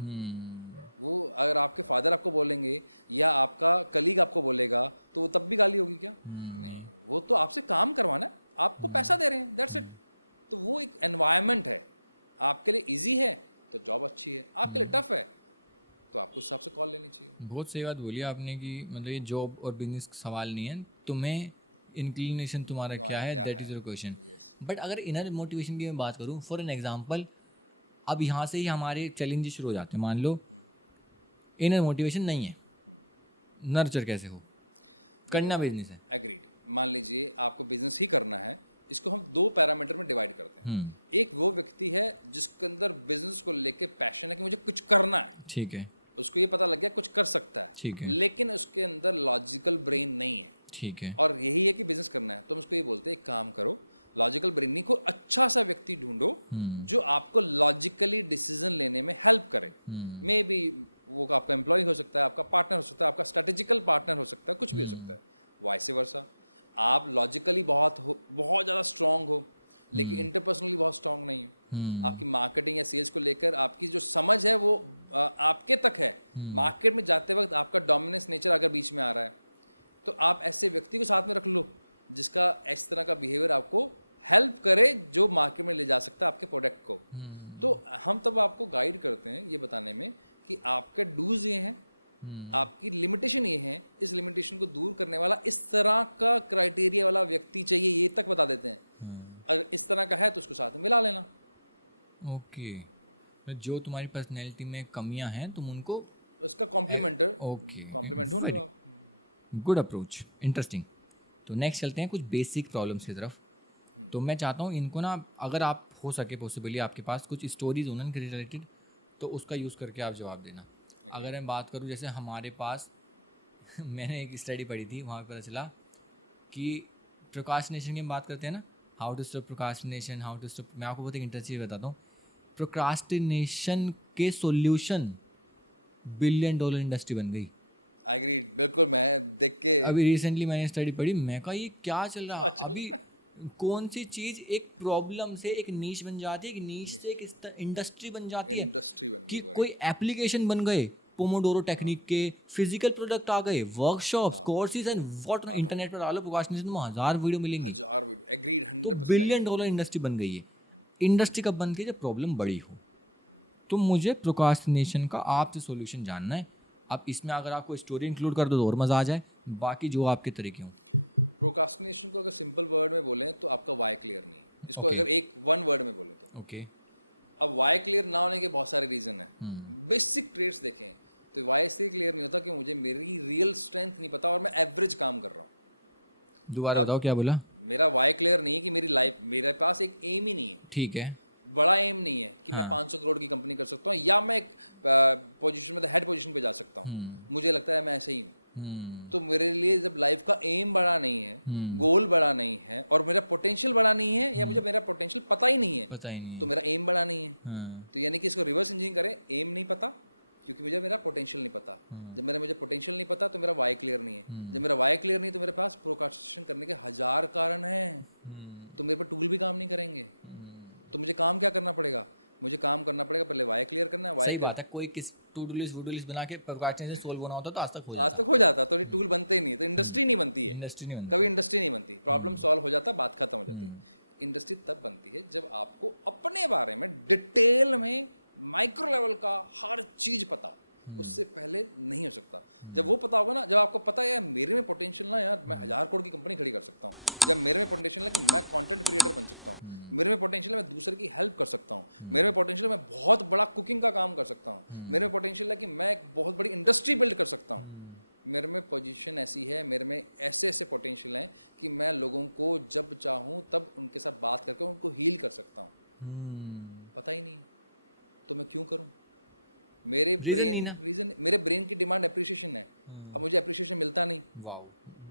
वो अगर आपके फादर आपको बोलेंगे या आपका कलीग आपको बोलेगा तो वो तब भी गाली होगी क्या? नहीं, वो तो आपसे काम करवाना है, आपको पैसा दे रहे हैं, दैट्स इट। तो वो एक एनवायरनमेंट है। आपके लिए इजी है तो जॉब अच्छी है, आपके लिए टफ है तो आपको उस हिसाब से कॉल लेनी चाहिए। बहुत सही बात बोली आपने कि मतलब ये जॉब और बिजनेस का सवाल नहीं है, तुम्हें इंक्लिनेशन तुम्हारा क्या है, that is your question. But अगर इनर मोटिवेशन की मैं बात करूँ, फॉर एन एग्जांपल, अब यहाँ से ही हमारे चैलेंजेस शुरू हो जाते हैं। मान लो इनर मोटिवेशन नहीं है, नर्चर कैसे हो? करना बिजनेस है। एग्रीड। मान लीजिए आपको बिजनेस ही करना है, इसको हम 2 पैरामीटर में डिवाइड करते हैं। एक वो व्यक्ति है जिसके अंदर बिजनेस को लेके पैशन है कि मुझे कुछ करना है, ठीक है, उसको ये पता लग गया कुछ कर सकता है, ठीक है, लेकिन उसके अंदर लॉजिकल ब्रेन नहीं है, ठीक है, और यही है कि बिजनेस करना है। तो हम उसको ये बोलते हैं एक काम करो, लॉजिकल ब्रेन नहीं, कोई अच्छा सा व्यक्ति ढूंढो जो आपको लॉजिकली डिसीजन लेने में हेल्प करे। मे बी वो आपका एम्प्लॉय हो सकता है, आपका पार्टनर हो सकता है, आपका स्ट्रेटेजिकल पार्टनर हो सकता है, कुछ भी हो सकता है। वाइस वर्सा, आप लॉजिकली बहुत ज़्यादा स्ट्रांग हो लेकिन इंटरपर्सनली बहुत स्ट्रांग नहीं हो। आपकी मार्केटिंग या सेल्स को लेकर आपकी जो समझ है वो आपके तक है। मार्केट में जाते वक्त आपका डोमिनेंस नेचर अगर बीच में आ रहा है तो आप ऐसे व्यक्ति को साथ में रख लो जिसका इस तरह का बिहेवियर आपको हेल्प करे, जो मार्केट में ले जा सकता है आपके प्रोडक्ट को। तो हम तब आपको गाइड करते हैं ये बताने में कि आपके डूज ये हैं, आपकी लिमिटेशन ये है, इस लिमिटेशन को दूर करने वाला इस तरह का क्राइटेरिया वाला व्यक्ति चाहिए, ये तक बता देते हैं। अगर इस तरह का है तो उसको साथ में मिला लेना। ओके, जो तुम्हारी पर्सनैलिटी में कमियां हैं तुम उनको उसका कॉम्प्लीमेंटर ओके, कॉम्प्लीमेंट ढूंढ लो आप। Good approach, interesting. तो नेक्स्ट चलते हैं कुछ बेसिक प्रॉब्लम्स की तरफ। तो मैं चाहता हूँ इनको ना, अगर आप हो सके पॉसिबली आपके पास कुछ स्टोरीज हो ना इनके रिलेटेड, तो उसका यूज़ करके आप जवाब देना। अगर मैं बात करूँ जैसे हमारे पास मैंने एक स्टडी पढ़ी थी, वहाँ पे पता चला कि प्रोक्रास्टिनेशन की बात करते हैं ना, how to stop procrastination, how to stop. मैं आपको बहुत एक इंटरेस्टिंग बताता हूँ, प्रोक्रास्टिनेशन के सॉल्यूशन $1 बिलियन इंडस्ट्री बन गई। एग्रीड, बिल्कुल। मैं देख के अभी रिसेंटली मैंने स्टडी पढ़ी, मैं कहा ये क्या चल रहा है अभी, कौन सी चीज़ एक प्रॉब्लम से एक नीश बन जाती है, एक नीश से एक इंडस्ट्री बन जाती है, इंडस्ट्री बन कि गई। कोई एप्लीकेशन बन गए, पोमोडोरो टेक्निक के फिजिकल प्रोडक्ट आ गए, workshops, courses and what, internet पर डालो प्रोक्रास्टिनेशन में 1000 वीडियो मिलेंगी। 1000 वीडियो, एग्रीड, तो 100% बिलियन डॉलर इंडस्ट्री बन गई है। इंडस्ट्री कब बन गई जब प्रॉब्लम बड़ी हो। तो मुझे प्रोक्रास्टिनेशन का आपसे सॉल्यूशन जानना है। अब इसमें अगर आपको स्टोरी इंक्लूड कर दो तो और मज़ा आ जाए, बाकी जो आपके तरीके हों। प्रोक्रास्टिनेशन को अगर सिंपल वर्ड में बोलें तो आपका वाई क्लियर नहीं है। इसको अगर एक वन वर्ड में बोले तो ओके, अब वाई क्लियर ना होने के बहुत सारे रीज़न हैं। बेसिक ट्रेड्स देखें तो वाई इसलिए क्लियर नहीं होता कि मुझे मेरी रियल स्ट्रेंथ नहीं पता और मैं एवरेज काम कर रहा हूँ। दोबारा बताओ क्या बोला। मेरा वाई क्लियर नहीं है कि मेरी लाइफ, मेरे पास एक एम ही नहीं है, ठीक है, बड़ा एम नहीं है कि मैं 500 करोड़ की कंपनी कर सकता हूँ या मैं एक पोजीशन में हेड पोजीशन पे जा सकता हूँ। मुझे लगता है मैं ऐसे ही हूँ। तो मेरे लिए जब लाइफ का एम बड़ा नहीं है, गोल बड़ा नहीं है और मेरा पोटेंशियल बड़ा नहीं है या मुझे मेरा पोटेंशियल पता ही नहीं है, पता ही नहीं तो मेरा एम बड़ा नहीं है। हाँ। तो यानी कि इसको रिवर्स इंजीनियरिंग करें, एम नहीं पता क्योंकि मुझे मेरा पोटेंशियल नहीं पता। जब मुझे पोटेंशियल नहीं पता तो मेरा वाई क्लियर नहीं है। जब मेरा वाई क्लियर नहीं तो मेरे पास प्रोक्रास्टिनेशन करने के 1000 कारण हैं। तो मेरे पर टूल भी काम नहीं करेंगे। तो मुझे काम क्या करना पड़ेगा? मुझे काम करना पड़ेगा, पहले वाई क्लियर करना है। वाई बात है, कोई किस to do list would do list बना के प्रोक्रास्टिनेशन सोल्व होना होता तो आज तक हो जाता, तो ये टूल बनते ही नहीं, तो इंडस्ट्री नहीं बनती है। इंडस्ट्री नहीं बनती। कभी इंडस्ट्री नहीं बनती, प्रॉब्लम सॉल्व हो जाता, बात खत्म हो जाती। इंडस्ट्री तब बनती है जब आपको अपने बारे में डिटेल में माइक्रो लेवल का हर चीज पता, उससे पहले नहीं हो सकता। जब वो पता होगा ना, जब आपको पता है यार मेरे में पोटेंशियल ना, यार मैं 1000 करोड़ की कंपनी खड़ी कर सकता हूँ, जब मेरे में पोटेंशियल है कि मैं कंटेंट क्रिएटर बन सकता हूँ, मेरे में पोटेंशियल है मैं दूसरे की हेल्प कर सकता हूँ, मेरे में पोटेंशियल है मैं बहुत बड़ा कुकिंग का काम कर सकता हूँ, मेरे में पोटेंशियल है कि मैं एक बहुत बड़ी इंडस्ट्री बिल्ड कर सकता हूँ, मेरे में पोजीशन ऐसी है, मेरे में ऐसे ऐसे पोटेंशियल हैं कि मैं लोगों को जब चाहूँ तब उनके साथ बात करके उनको हील कर सकता हूँ। पता ही नहीं, तो मैं क्यों करूँ? मेरे मेरे ब्रेन की डिमांड अप्रिशिएशन है। अब मुझे अप्रिशिएशन मिलता नहीं, वाओ,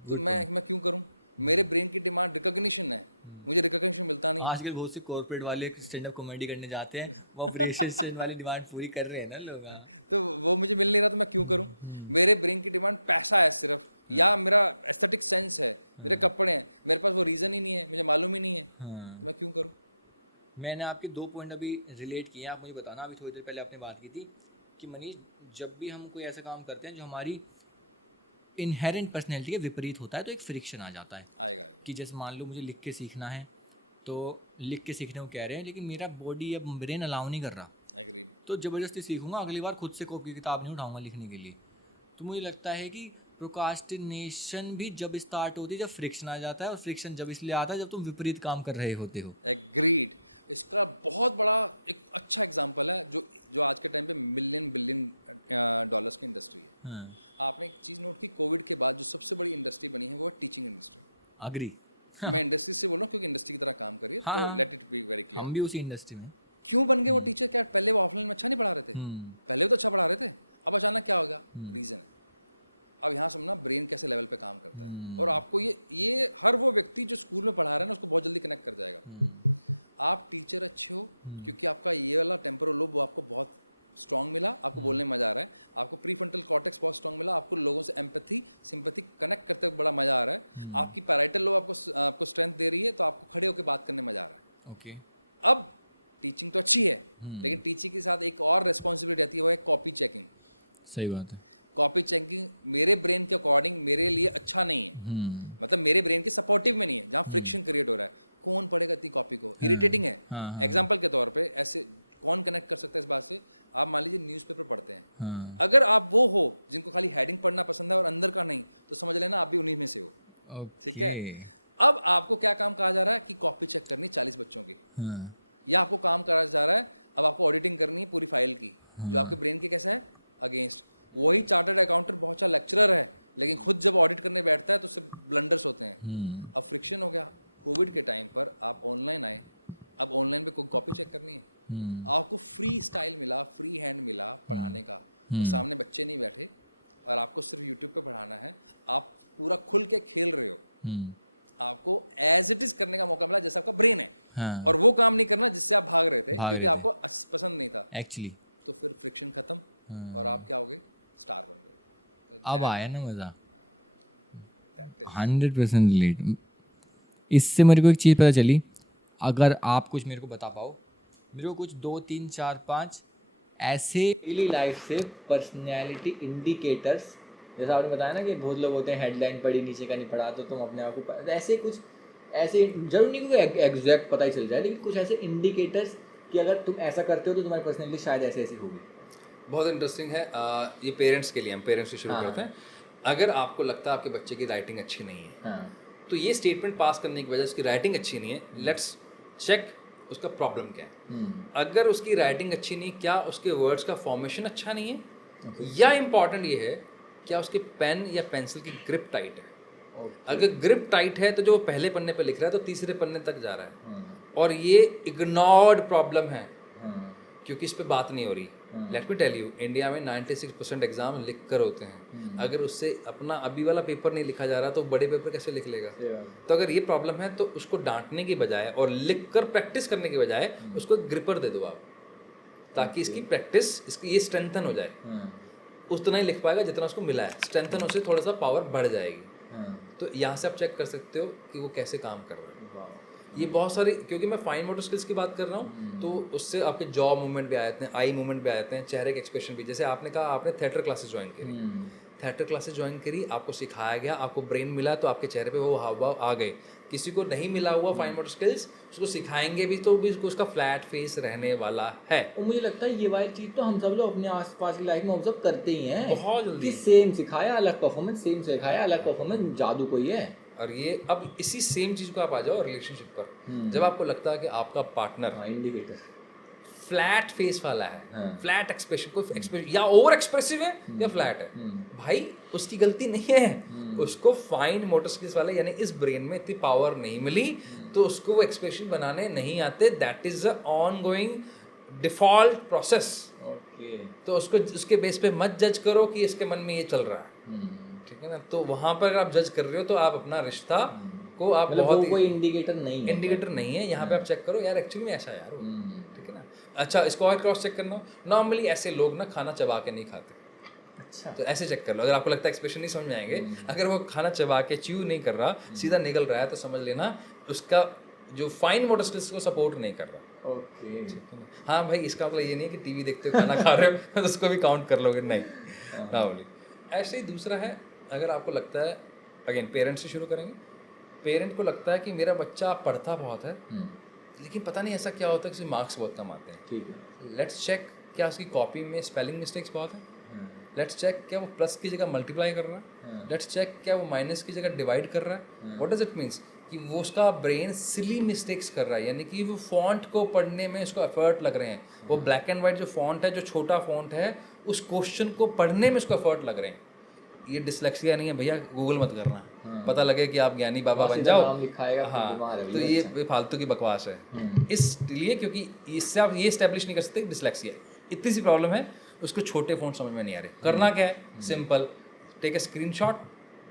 तो मैं क्यों करूं? मेरे ब्रेन की डिमांड रिकॉग्निशन है, मुझे रिकॉग्निशन मिलता नहीं। आजकल बहुत से कॉर्पोरेट वाले स्टैंड अप कॉमेडी करने जाते हैं, वो अप्रिशिएशन वाली डिमांड पूरी कर रहे हैं ना लोग। तो वो मुझे मिल नहीं रहा, तो मैं क्यों करूं? मेरे ब्रेन की डिमांड पैसा है सिर्फ, या मेरा एस्थेटिक सेंस है, मेरे कपड़े हैं, मेरे पास वो रीज़न ही नहीं है, मुझे मालूम ही नहीं है, तो मैं क्यों करूँ? मैंने आपके 2 पॉइंट अभी रिलेट किए, आप मुझे बताना। अभी थोड़ी देर पहले आपने बात की थी कि मनीष, जब भी हम कोई ऐसा काम करते हैं जो हमारी इनहेरेंट पर्सनैलिटी के विपरीत होता है तो एक फ्रिक्शन आ जाता है। आएगा कि जैसे मान लो मुझे लिख के सीखना है, तो लिख के सीखने को कह रहे हैं लेकिन मेरा बॉडी अब ब्रेन अलाउ नहीं कर रहा, एग्रीड। तो ज़बरदस्ती सीखूंगा, अगली बार खुद से कॉपी किताब नहीं उठाऊंगा लिखने के लिए। तो मुझे लगता है कि प्रोक्रास्टिनेशन भी जब स्टार्ट होती है जब फ्रिक्शन आ जाता है, और फ्रिक्शन जब इसलिए आता है जब तुम विपरीत काम कर रहे होते हो। एग्रीड। इसका बहुत बड़ा एक अच्छा एग्जांपल है जो आज के टाइम पे बिलियन डॉलर्स की इंडस्ट्री है। हाँ, आपने एक चीज़ नोट की, कोविड के बाद जो सबसे बड़ी इंडस्ट्री बनी है वो है टीचिंग इंडस्ट्री। अग्री। मैं इंडस्ट्री से बोल रहा हूँ क्योंकि इंडस्ट्री की तरह काम करिए, तो let it be very clear. हम भी उसी इंडस्ट्री में। क्यों बन गए वो टीचर? क्या पहले वो ऑफलाइन में अच्छा नहीं पढ़ा रहे थे? पहले भी तो अच्छा पढ़ा रहे थे, अब अचानक क्या हो गया? रीज़न है। अब यहाँ समझना ब्रेन कैसे लेवल पे काम करता है, और आपको ये हर वो व्यक्ति जो स्कूल में पढ़ा रहा है ना उसको बहुत जल्दी कनेक्ट कर जाएगा। आप टीचर अच्छे हो क्योंकि आपका ये वाला टेम्पोरल लोब वो आपको बहुत स्ट्रांग मिला, आपको बोलने में मज़ा आ रहा है, आपको प्रीफ्रंटल कॉर्टेक्स बहुत स्ट्रांग मिला, आपको लोगों से एम्पैथी सिंपैथी कनेक्ट करते हुए बड़ा मज़ा आ रहा है, आपकी पैराइटल लोब आपको स्ट्रेंथ दे रही है, तो आपको खड़े होकर बात करने में मज़ा आ रहा है। ओके, अब टीचिंग तो अच्छी है, लेकिन टीचिंग के साथ एक और रिस्पॉन्सिबिलिटी आती है, वो है कॉपी चेकिंग। सही बात है। कॉपी चेकिंग मेरे ब्रेन के अकॉर्डिंग मेरे लिए अच्छा नहीं है, मतलब मेरे ब्रेन के सपोर्टिव में नहीं है, जहाँ फ्रिक्शन क्रिएट हो रहा है। कौन पढ़ेगा इतनी कॉपी को? इरिटेटिंग है। एग्जाम्पल के तौर पे ऐसे कौन कनेक्ट कर सकता है इस बात से? आप मान लीजिए न्यूज़पेपर पढ़ते हैं, अगर आप वो हो जिनको खाली हेडिंग पढ़ना पसंद है और अंदर का नहीं, तो समझ लेना आप भी उन्हीं में से हो। ठीक है, अब आपको क्या काम कहा जा रहा है कि कॉपी चेक करनी 40 बच्चों की, या आपको काम करा जा रहा है अब आपको ऑडिटिंग करनी है पूरी फाइल की, जो आपके ब्रेन के कैसा है? अगेंस्ट। वही चार्टर्ड अकाउंटेंट बहुत अच्छा लेक्चरर है, लेकिन खुद जब ऑडिट करने बैठता है तो उससे ब्लंडर्स होते हैं। अब फ्रिक्शन हो गया। कोविड के टाइम पर आप ऑनलाइन आए, अब ऑनलाइन पे कोई कॉपी चेक करनी है, आपको फ्री स्टाइल मिला, फ्री हैंड मिला पढ़ाने का, और सामने बच्चे नहीं बैठे और आपको सिर्फ यूट्यूब पे पढ़ाना है, आप पूरा खुल के खेल रहे हो, आपको एज इट इज करने का मौका मिला जैसा आपका ब्रेन है, और वो काम नहीं करना जिससे आप भाग रहे थे क्योंकि आपको पसंद नहीं था एक्चुअली। तो फिर फ्रिक्शन खत्म और आप क्या हो गए? स्टार बन गए। अब आया ना मज़ा। 100% रिलेट। इससे मेरे को एक चीज़ पता चली, अगर आप कुछ मेरे को बता पाओ, मेरे को कुछ 2 3 4 5 ऐसे डेली लाइफ से पर्सनैलिटी इंडिकेटर्स, जैसा आपने बताया ना कि बहुत लोग होते हैं हेडलाइन पढ़ी नीचे का नहीं पढ़ा तो तुम अपने आप को ऐसे कुछ ऐसे जरूर नहीं कि एग्जैक्ट पता ही चल जाए, लेकिन कुछ ऐसे इंडिकेटर्स कि अगर तुम ऐसा करते हो तो तुम्हारी पर्सनैलिटी शायद ऐसे ऐसी होगी। बहुत इंटरेस्टिंग है। ये पेरेंट्स के लिए, हम पेरेंट्स से शुरू हाँ। करते हैं। अगर आपको लगता है आपके बच्चे की राइटिंग अच्छी नहीं है, हाँ। तो ये स्टेटमेंट पास करने की वजह से उसकी राइटिंग अच्छी नहीं है, लेट्स चेक उसका प्रॉब्लम क्या है। अगर उसकी राइटिंग अच्छी नहीं, क्या उसके वर्ड्स का फॉर्मेशन अच्छा नहीं है, या इम्पॉर्टेंट ये है क्या उसके पेन या पेंसिल की ग्रिप टाइट है। अगर ग्रिप टाइट है तो जो पहले पन्ने पे लिख रहा है तो तीसरे पन्ने तक जा रहा है, और ये इग्नोर्ड प्रॉब्लम है क्योंकि इस पे बात नहीं हो रही। Let me tell you, India में 96% एग्जाम लिख कर होते हैं। अगर उससे अपना अभी वाला पेपर नहीं लिखा जा रहा तो बड़े पेपर कैसे लिख लेगा। तो अगर ये प्रॉब्लम है तो उसको डांटने की बजाय और लिख कर प्रैक्टिस करने की बजाय उसको ग्रिपर दे दो आप, ताकि इसकी प्रैक्टिस, इसकी ये स्ट्रेंथन हो जाए। उतना ही लिख पाएगा जितना उसको मिला है, स्ट्रेंथन उससे थोड़ा सा पावर बढ़ जाएगी। तो यहाँ से आप चेक कर सकते हो कि वो कैसे काम कर रहा है। ये बहुत सारी, क्योंकि मैं फाइन मोटर स्किल्स की बात कर रहा हूँ तो उससे आपके जॉ मूवमेंट भी आ जाते हैं, आई मूवमेंट भी आ जाते हैं, चेहरे के एक्सप्रेशन भी। जैसे आपने कहा आपने थिएटर क्लासेस ज्वाइन करी, थिएटर क्लासेस ज्वाइन करी, आपको सिखाया गया, आपको ब्रेन मिला तो आपके चेहरे पे वो हाव भाव आ गए। किसी को नहीं मिला हुआ फाइन मोटर स्किल्स, उसको सिखाएंगे भी तो भी उसका फ्लैट फेस रहने वाला है। और मुझे लगता है ये वाली चीज़ तो हम सब लोग अपने आसपास की लाइफ में ऑब्जर्व करते ही हैं बहुत जल्दी कि सेम सिखाया अलग परफॉर्मेंस, सेम सिखाया अलग परफॉर्मेंस, जादू कोई है। और ये अब इसी सेम चीज़ को आप आ जाओ रिलेशनशिप पर। जब आपको लगता है कि आपका पार्टनर इंडिकेटर फ्लैट फेस वाला है, फ्लैट एक्सप्रेशन, कोई एक्सप्रेशन या ओवर एक्सप्रेसिव है या फ्लैट है, भाई उसकी गलती नहीं है। उसको फाइन मोटर स्किल्स वाले यानी इस ब्रेन में इतनी पावर नहीं मिली तो उसको वो एक्सप्रेशन बनाने नहीं आते। That is a on going default process. Okay. तो उसको उसके बेस पे मत जज करो कि इसके मन में ये चल रहा है, ठीक है ना। तो वहाँ पर अगर आप जज कर रहे हो तो आप अपना रिश्ता को आप मतलब बहुत वो ही कोई इंडिकेटर नहीं है, इंडिकेटर नहीं है। यहाँ पे आप चेक करो यार एक्चुअली में ऐसा यार, ठीक है ना। अच्छा, इसको और क्रॉस चेक करना, नॉर्मली ऐसे लोग ना खाना चबा के नहीं खाते। अच्छा। तो ऐसे चेक कर लो, अगर आपको लगता है एक्सप्रेशन नहीं समझ में आएंगे, अगर वो खाना चबा के च्यू नहीं कर रहा, सीधा निकल रहा है, तो समझ लेना उसका जो फाइन मोटर स्किल्स को सपोर्ट नहीं कर रहा। ओके। हाँ भाई, इसका मतलब ये नहीं है कि टीवी देखते हो खाना खा रहे हो तो उसको भी काउंट कर लोगे, नहीं ना बोली। ऐसे ही दूसरा है, अगर आपको लगता है, अगेन पेरेंट्स से शुरू करेंगे। पेरेंट को लगता है कि मेरा बच्चा पढ़ता बहुत है लेकिन पता नहीं ऐसा क्या होता है कि मार्क्स बहुत कम आते हैं। ठीक है। लेट्स चेक क्या उसकी कॉपी में स्पेलिंग मिस्टेक्स बहुत है। लेट्स चेक क्या वो प्लस की जगह मल्टीप्लाई कर रहा है। लेट्स चेक क्या वो माइनस की जगह डिवाइड कर रहा है। व्हाट डज इट मीन्स कि वो उसका ब्रेन सिली मिस्टेक्स कर रहा है, यानी कि वो फॉन्ट को पढ़ने में उसको एफर्ट लग रहे हैं। वो ब्लैक एंड वाइट जो फॉन्ट है, जो छोटा फॉन्ट है, उस क्वेश्चन को पढ़ने में उसको एफर्ट लग रहे हैं। ये डिसलेक्सिया नहीं है भैया, गूगल मत करना। पता लगे कि आप ज्ञानी बाबा बन जाओ, हाँ, तो ये फालतू की बकवास है। इसलिए क्योंकि इससे आप ये इस्टेब्लिश नहीं कर सकते डिसलेक्सिया। इतनी सी प्रॉब्लम है, उसको छोटे फॉन्ट समझ में नहीं आ रहे। करना क्या है, simple, take a screenshot,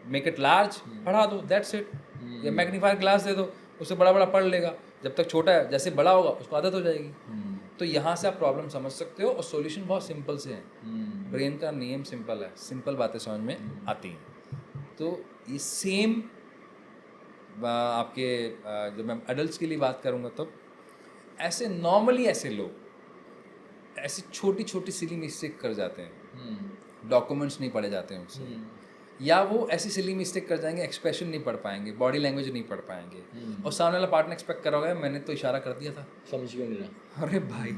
make it large, पढ़ा दो, दैट्स इट। या मैग्नीफायर ग्लास दे दो, उससे बड़ा बड़ा पढ़ लेगा। जब तक छोटा है, जैसे बड़ा होगा उसको आदत हो जाएगी। तो यहाँ से आप प्रॉब्लम समझ सकते हो, और सॉल्यूशन बहुत सिंपल से है। ब्रेन का नियम सिंपल है, सिंपल बातें समझ में आती हैं। तो ये सेम आपके जब मैं एडल्ट्स के लिए बात करूँगा तब ऐसे नॉर्मली ऐसे लोग ऐसी छोटी छोटी सिली मिस्टेक कर जाते हैं। डॉक्यूमेंट्स नहीं पढ़े जाते हैं उनसे, या वो ऐसी सिली मिस्टेक कर जाएंगे, एक्सप्रेशन नहीं पढ़ पाएंगे, बॉडी लैंग्वेज नहीं पढ़ पाएंगे, और सामने वाला पार्टनर एक्सपेक्ट करोगे मैंने तो इशारा कर दिया था, समझ क्यों नहीं रहा। अरे भाई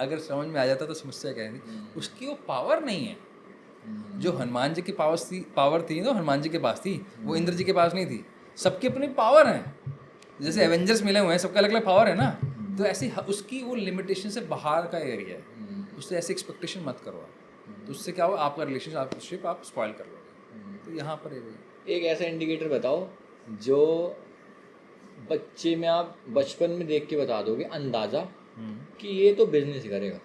अगर समझ में आ जाता तो समस्या क्या थी। उसकी वो पावर नहीं है जो हनुमान जी की पावर थी तो हनुमान जी के पास थी, वो इंद्र जी के पास नहीं थी। सबकी अपनी पावर है, जैसे एवेंजर्स मिले हुए हैं, सबका अलग अलग पावर है ना। तो ऐसी उसकी वो लिमिटेशन से बाहर का एरिया है, उससे ऐसी एक्सपेक्टेशन मत करो आप। तो उससे क्या हो, आपका रिलेशनशिप आप स्पॉइल कर लोगे। तो यहाँ पर एक ऐसा इंडिकेटर बताओ जो बच्चे में आप बचपन में देख के बता दोगे अंदाज़ा कि ये तो बिजनेस ही करेगा,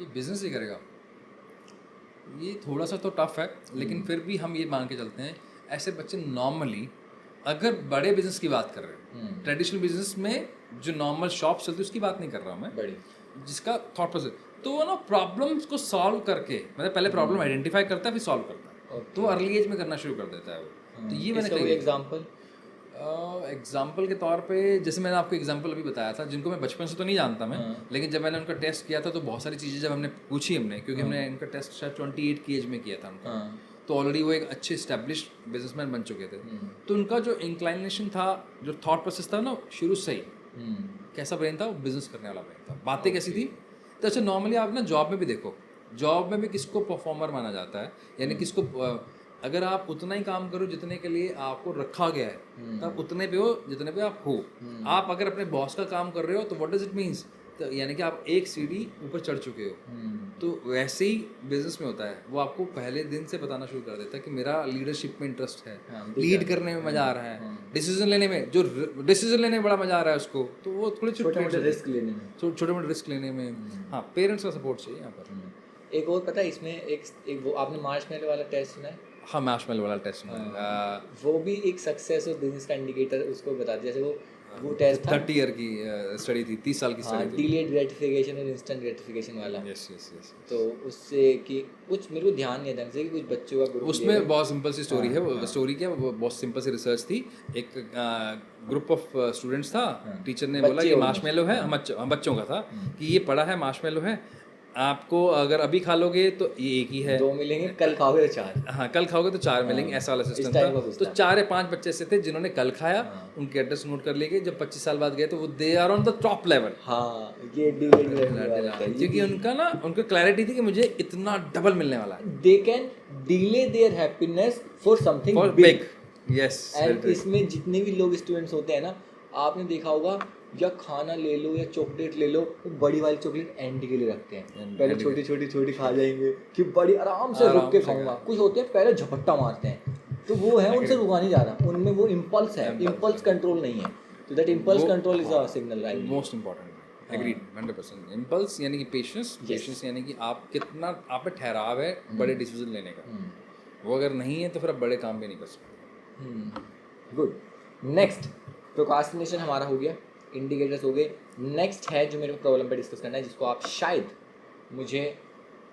ये बिजनेस ही करेगा। ये थोड़ा सा तो टफ है, लेकिन फिर भी हम ये मान के चलते हैं ऐसे बच्चे नॉर्मली, अगर बड़े बिजनेस की बात कर रहे हैं, ट्रेडिशनल बिजनेस में जो नॉर्मल शॉप चलती है उसकी बात नहीं कर रहा हूँ मैं, बड़ी जिसका थॉट प्रोसेस, तो वो ना प्रॉब्लम्स को सॉल्व करके, मतलब पहले प्रॉब्लम आइडेंटिफाई करता है फिर सॉल्व करता है, तो अर्ली एज में करना शुरू कर देता है वो। तो ये मैंने कोई एग्जांपल एग्जाम्पल के तौर पे जैसे मैंने आपको एग्जाम्पल अभी बताया था, जिनको मैं बचपन से तो नहीं जानता मैं, लेकिन जब मैंने उनका टेस्ट किया था तो बहुत सारी चीज़ें जब हमने पूछी क्योंकि हमने इनका टेस्ट शायद 28 की एज में किया था उनका, तो ऑलरेडी वो एक अच्छे स्टैब्लिश्ड बिजनेसमैन बन चुके थे। तो उनका जो इंक्लाइनेशन था, जो थॉट प्रोसेस था ना, शुरू से ही कैसा ब्रेन था, वो बिजनेस करने वाला ब्रेन था। बातें कैसी थी, तो अच्छा नॉर्मली आप ना जॉब में भी देखो, जॉब में भी किसको परफॉर्मर माना जाता है, यानी किसको अगर आप उतना ही काम करो जितने के लिए आपको रखा गया है, तब उतने पे हो जितने पे आप हो। आप अगर अपने बॉस का काम कर रहे हो तो व्हाट डज इट मीन्स, तो यानी कि आप एक सीढ़ी ऊपर चढ़ चुके हो। तो वैसे ही बिजनेस में होता है, वो आपको पहले दिन से बताना शुरू कर देता है कि मेरा लीडरशिप में इंटरेस्ट है, लीड करने में मजा आ रहा है, डिसीजन लेने में, जो डिसीजन लेने में बड़ा मजा आ रहा है उसको, तो वो थोड़े छोटे मोटे रिस्क लेने में, छोटे मोटे रिस्क लेने में। हाँ, पेरेंट्स का सपोर्ट चाहिए यहाँ पर। एक और पता है इसमें, एक वो आपने मार्शमैलो वाला टेस्ट सुना है? हाँ, मार्शमैलो वाला टेस्ट वो भी एक सक्सेस और बिजनेस का इंडिकेटर उसको बता दिया। जैसे वो टेस्ट था 30 ईयर की स्टडी थी, 30 साल की स्टडी थी, डिलेड ग्रेटिफिकेशन और इंस्टेंट ग्रेटिफिकेशन वाला। Yes yes yes. तो उससे कि कुछ मेरे को ध्यान नहीं है ढंग से, कि कुछ बच्चों का ग्रुप, उसमें बहुत सिंपल सी स्टोरी है। वो स्टोरी क्या, वो बहुत सिंपल सी रिसर्च थी। एक ग्रुप ऑफ स्टूडेंट्स था, टीचर ने बोला ये मार्शमैलो है, हम बच्चों का था कि ये पड़ा है, मार्शमैलो है, आपको अगर अभी खा लोगे तो ये एक ही है, 2 मिलेंगे, कल खाओगे तो 4। हाँ, कल खाओगे तो 4 मिलेंगे, ऐसा वाला सिस्टम था। तो 4 या 5 बच्चे ऐसे थे जिन्होंने कल खाया, उनके एड्रेस नोट कर लिए गए। जब 25 साल बाद गए तो वो they are on the top level. हाँ, ये डिलेड ग्रेटिफिकेशन, क्योंकि उनका क्लैरिटी थी कि मुझे इतना डबल मिलने वाला है। They can delay their happiness for something for big. Big, yes. And इसमें जितने भी लोग स्टूडेंट्स होते हैं ना, आपने देखा होगा, या खाना ले लो या चॉकलेट ले लो, वो बड़ी वाली चॉकलेट एंड के लिए रखते हैं। पहले छोटी खा जाएंगे कि बड़ी आराम से रुक के खाऊंगा। कुछ होते हैं पहले झपट्टा मारते हैं, तो वो है उनसे रुका नहीं जा रहा, उनमें वो इम्पल्स है, इम्पल्स कंट्रोल नहीं है। तो that impulse control is a signal, right? Most important, agreed 100%। Impulse यानी कि पेशेंस यानी कि आप कितना आप में ठहराव है बड़े डिसीजन लेने का, वो अगर नहीं है तो फिर आप बड़े काम भी नहीं कर सकते। गुड। नेक्स्ट, प्रोक्रास्टिनेशन हमारा हो गया, इंडिकेटर्स हो गए। नेक्स्ट है जो मेरे को प्रॉब्लम पे डिस्कस करना है, जिसको आप शायद मुझे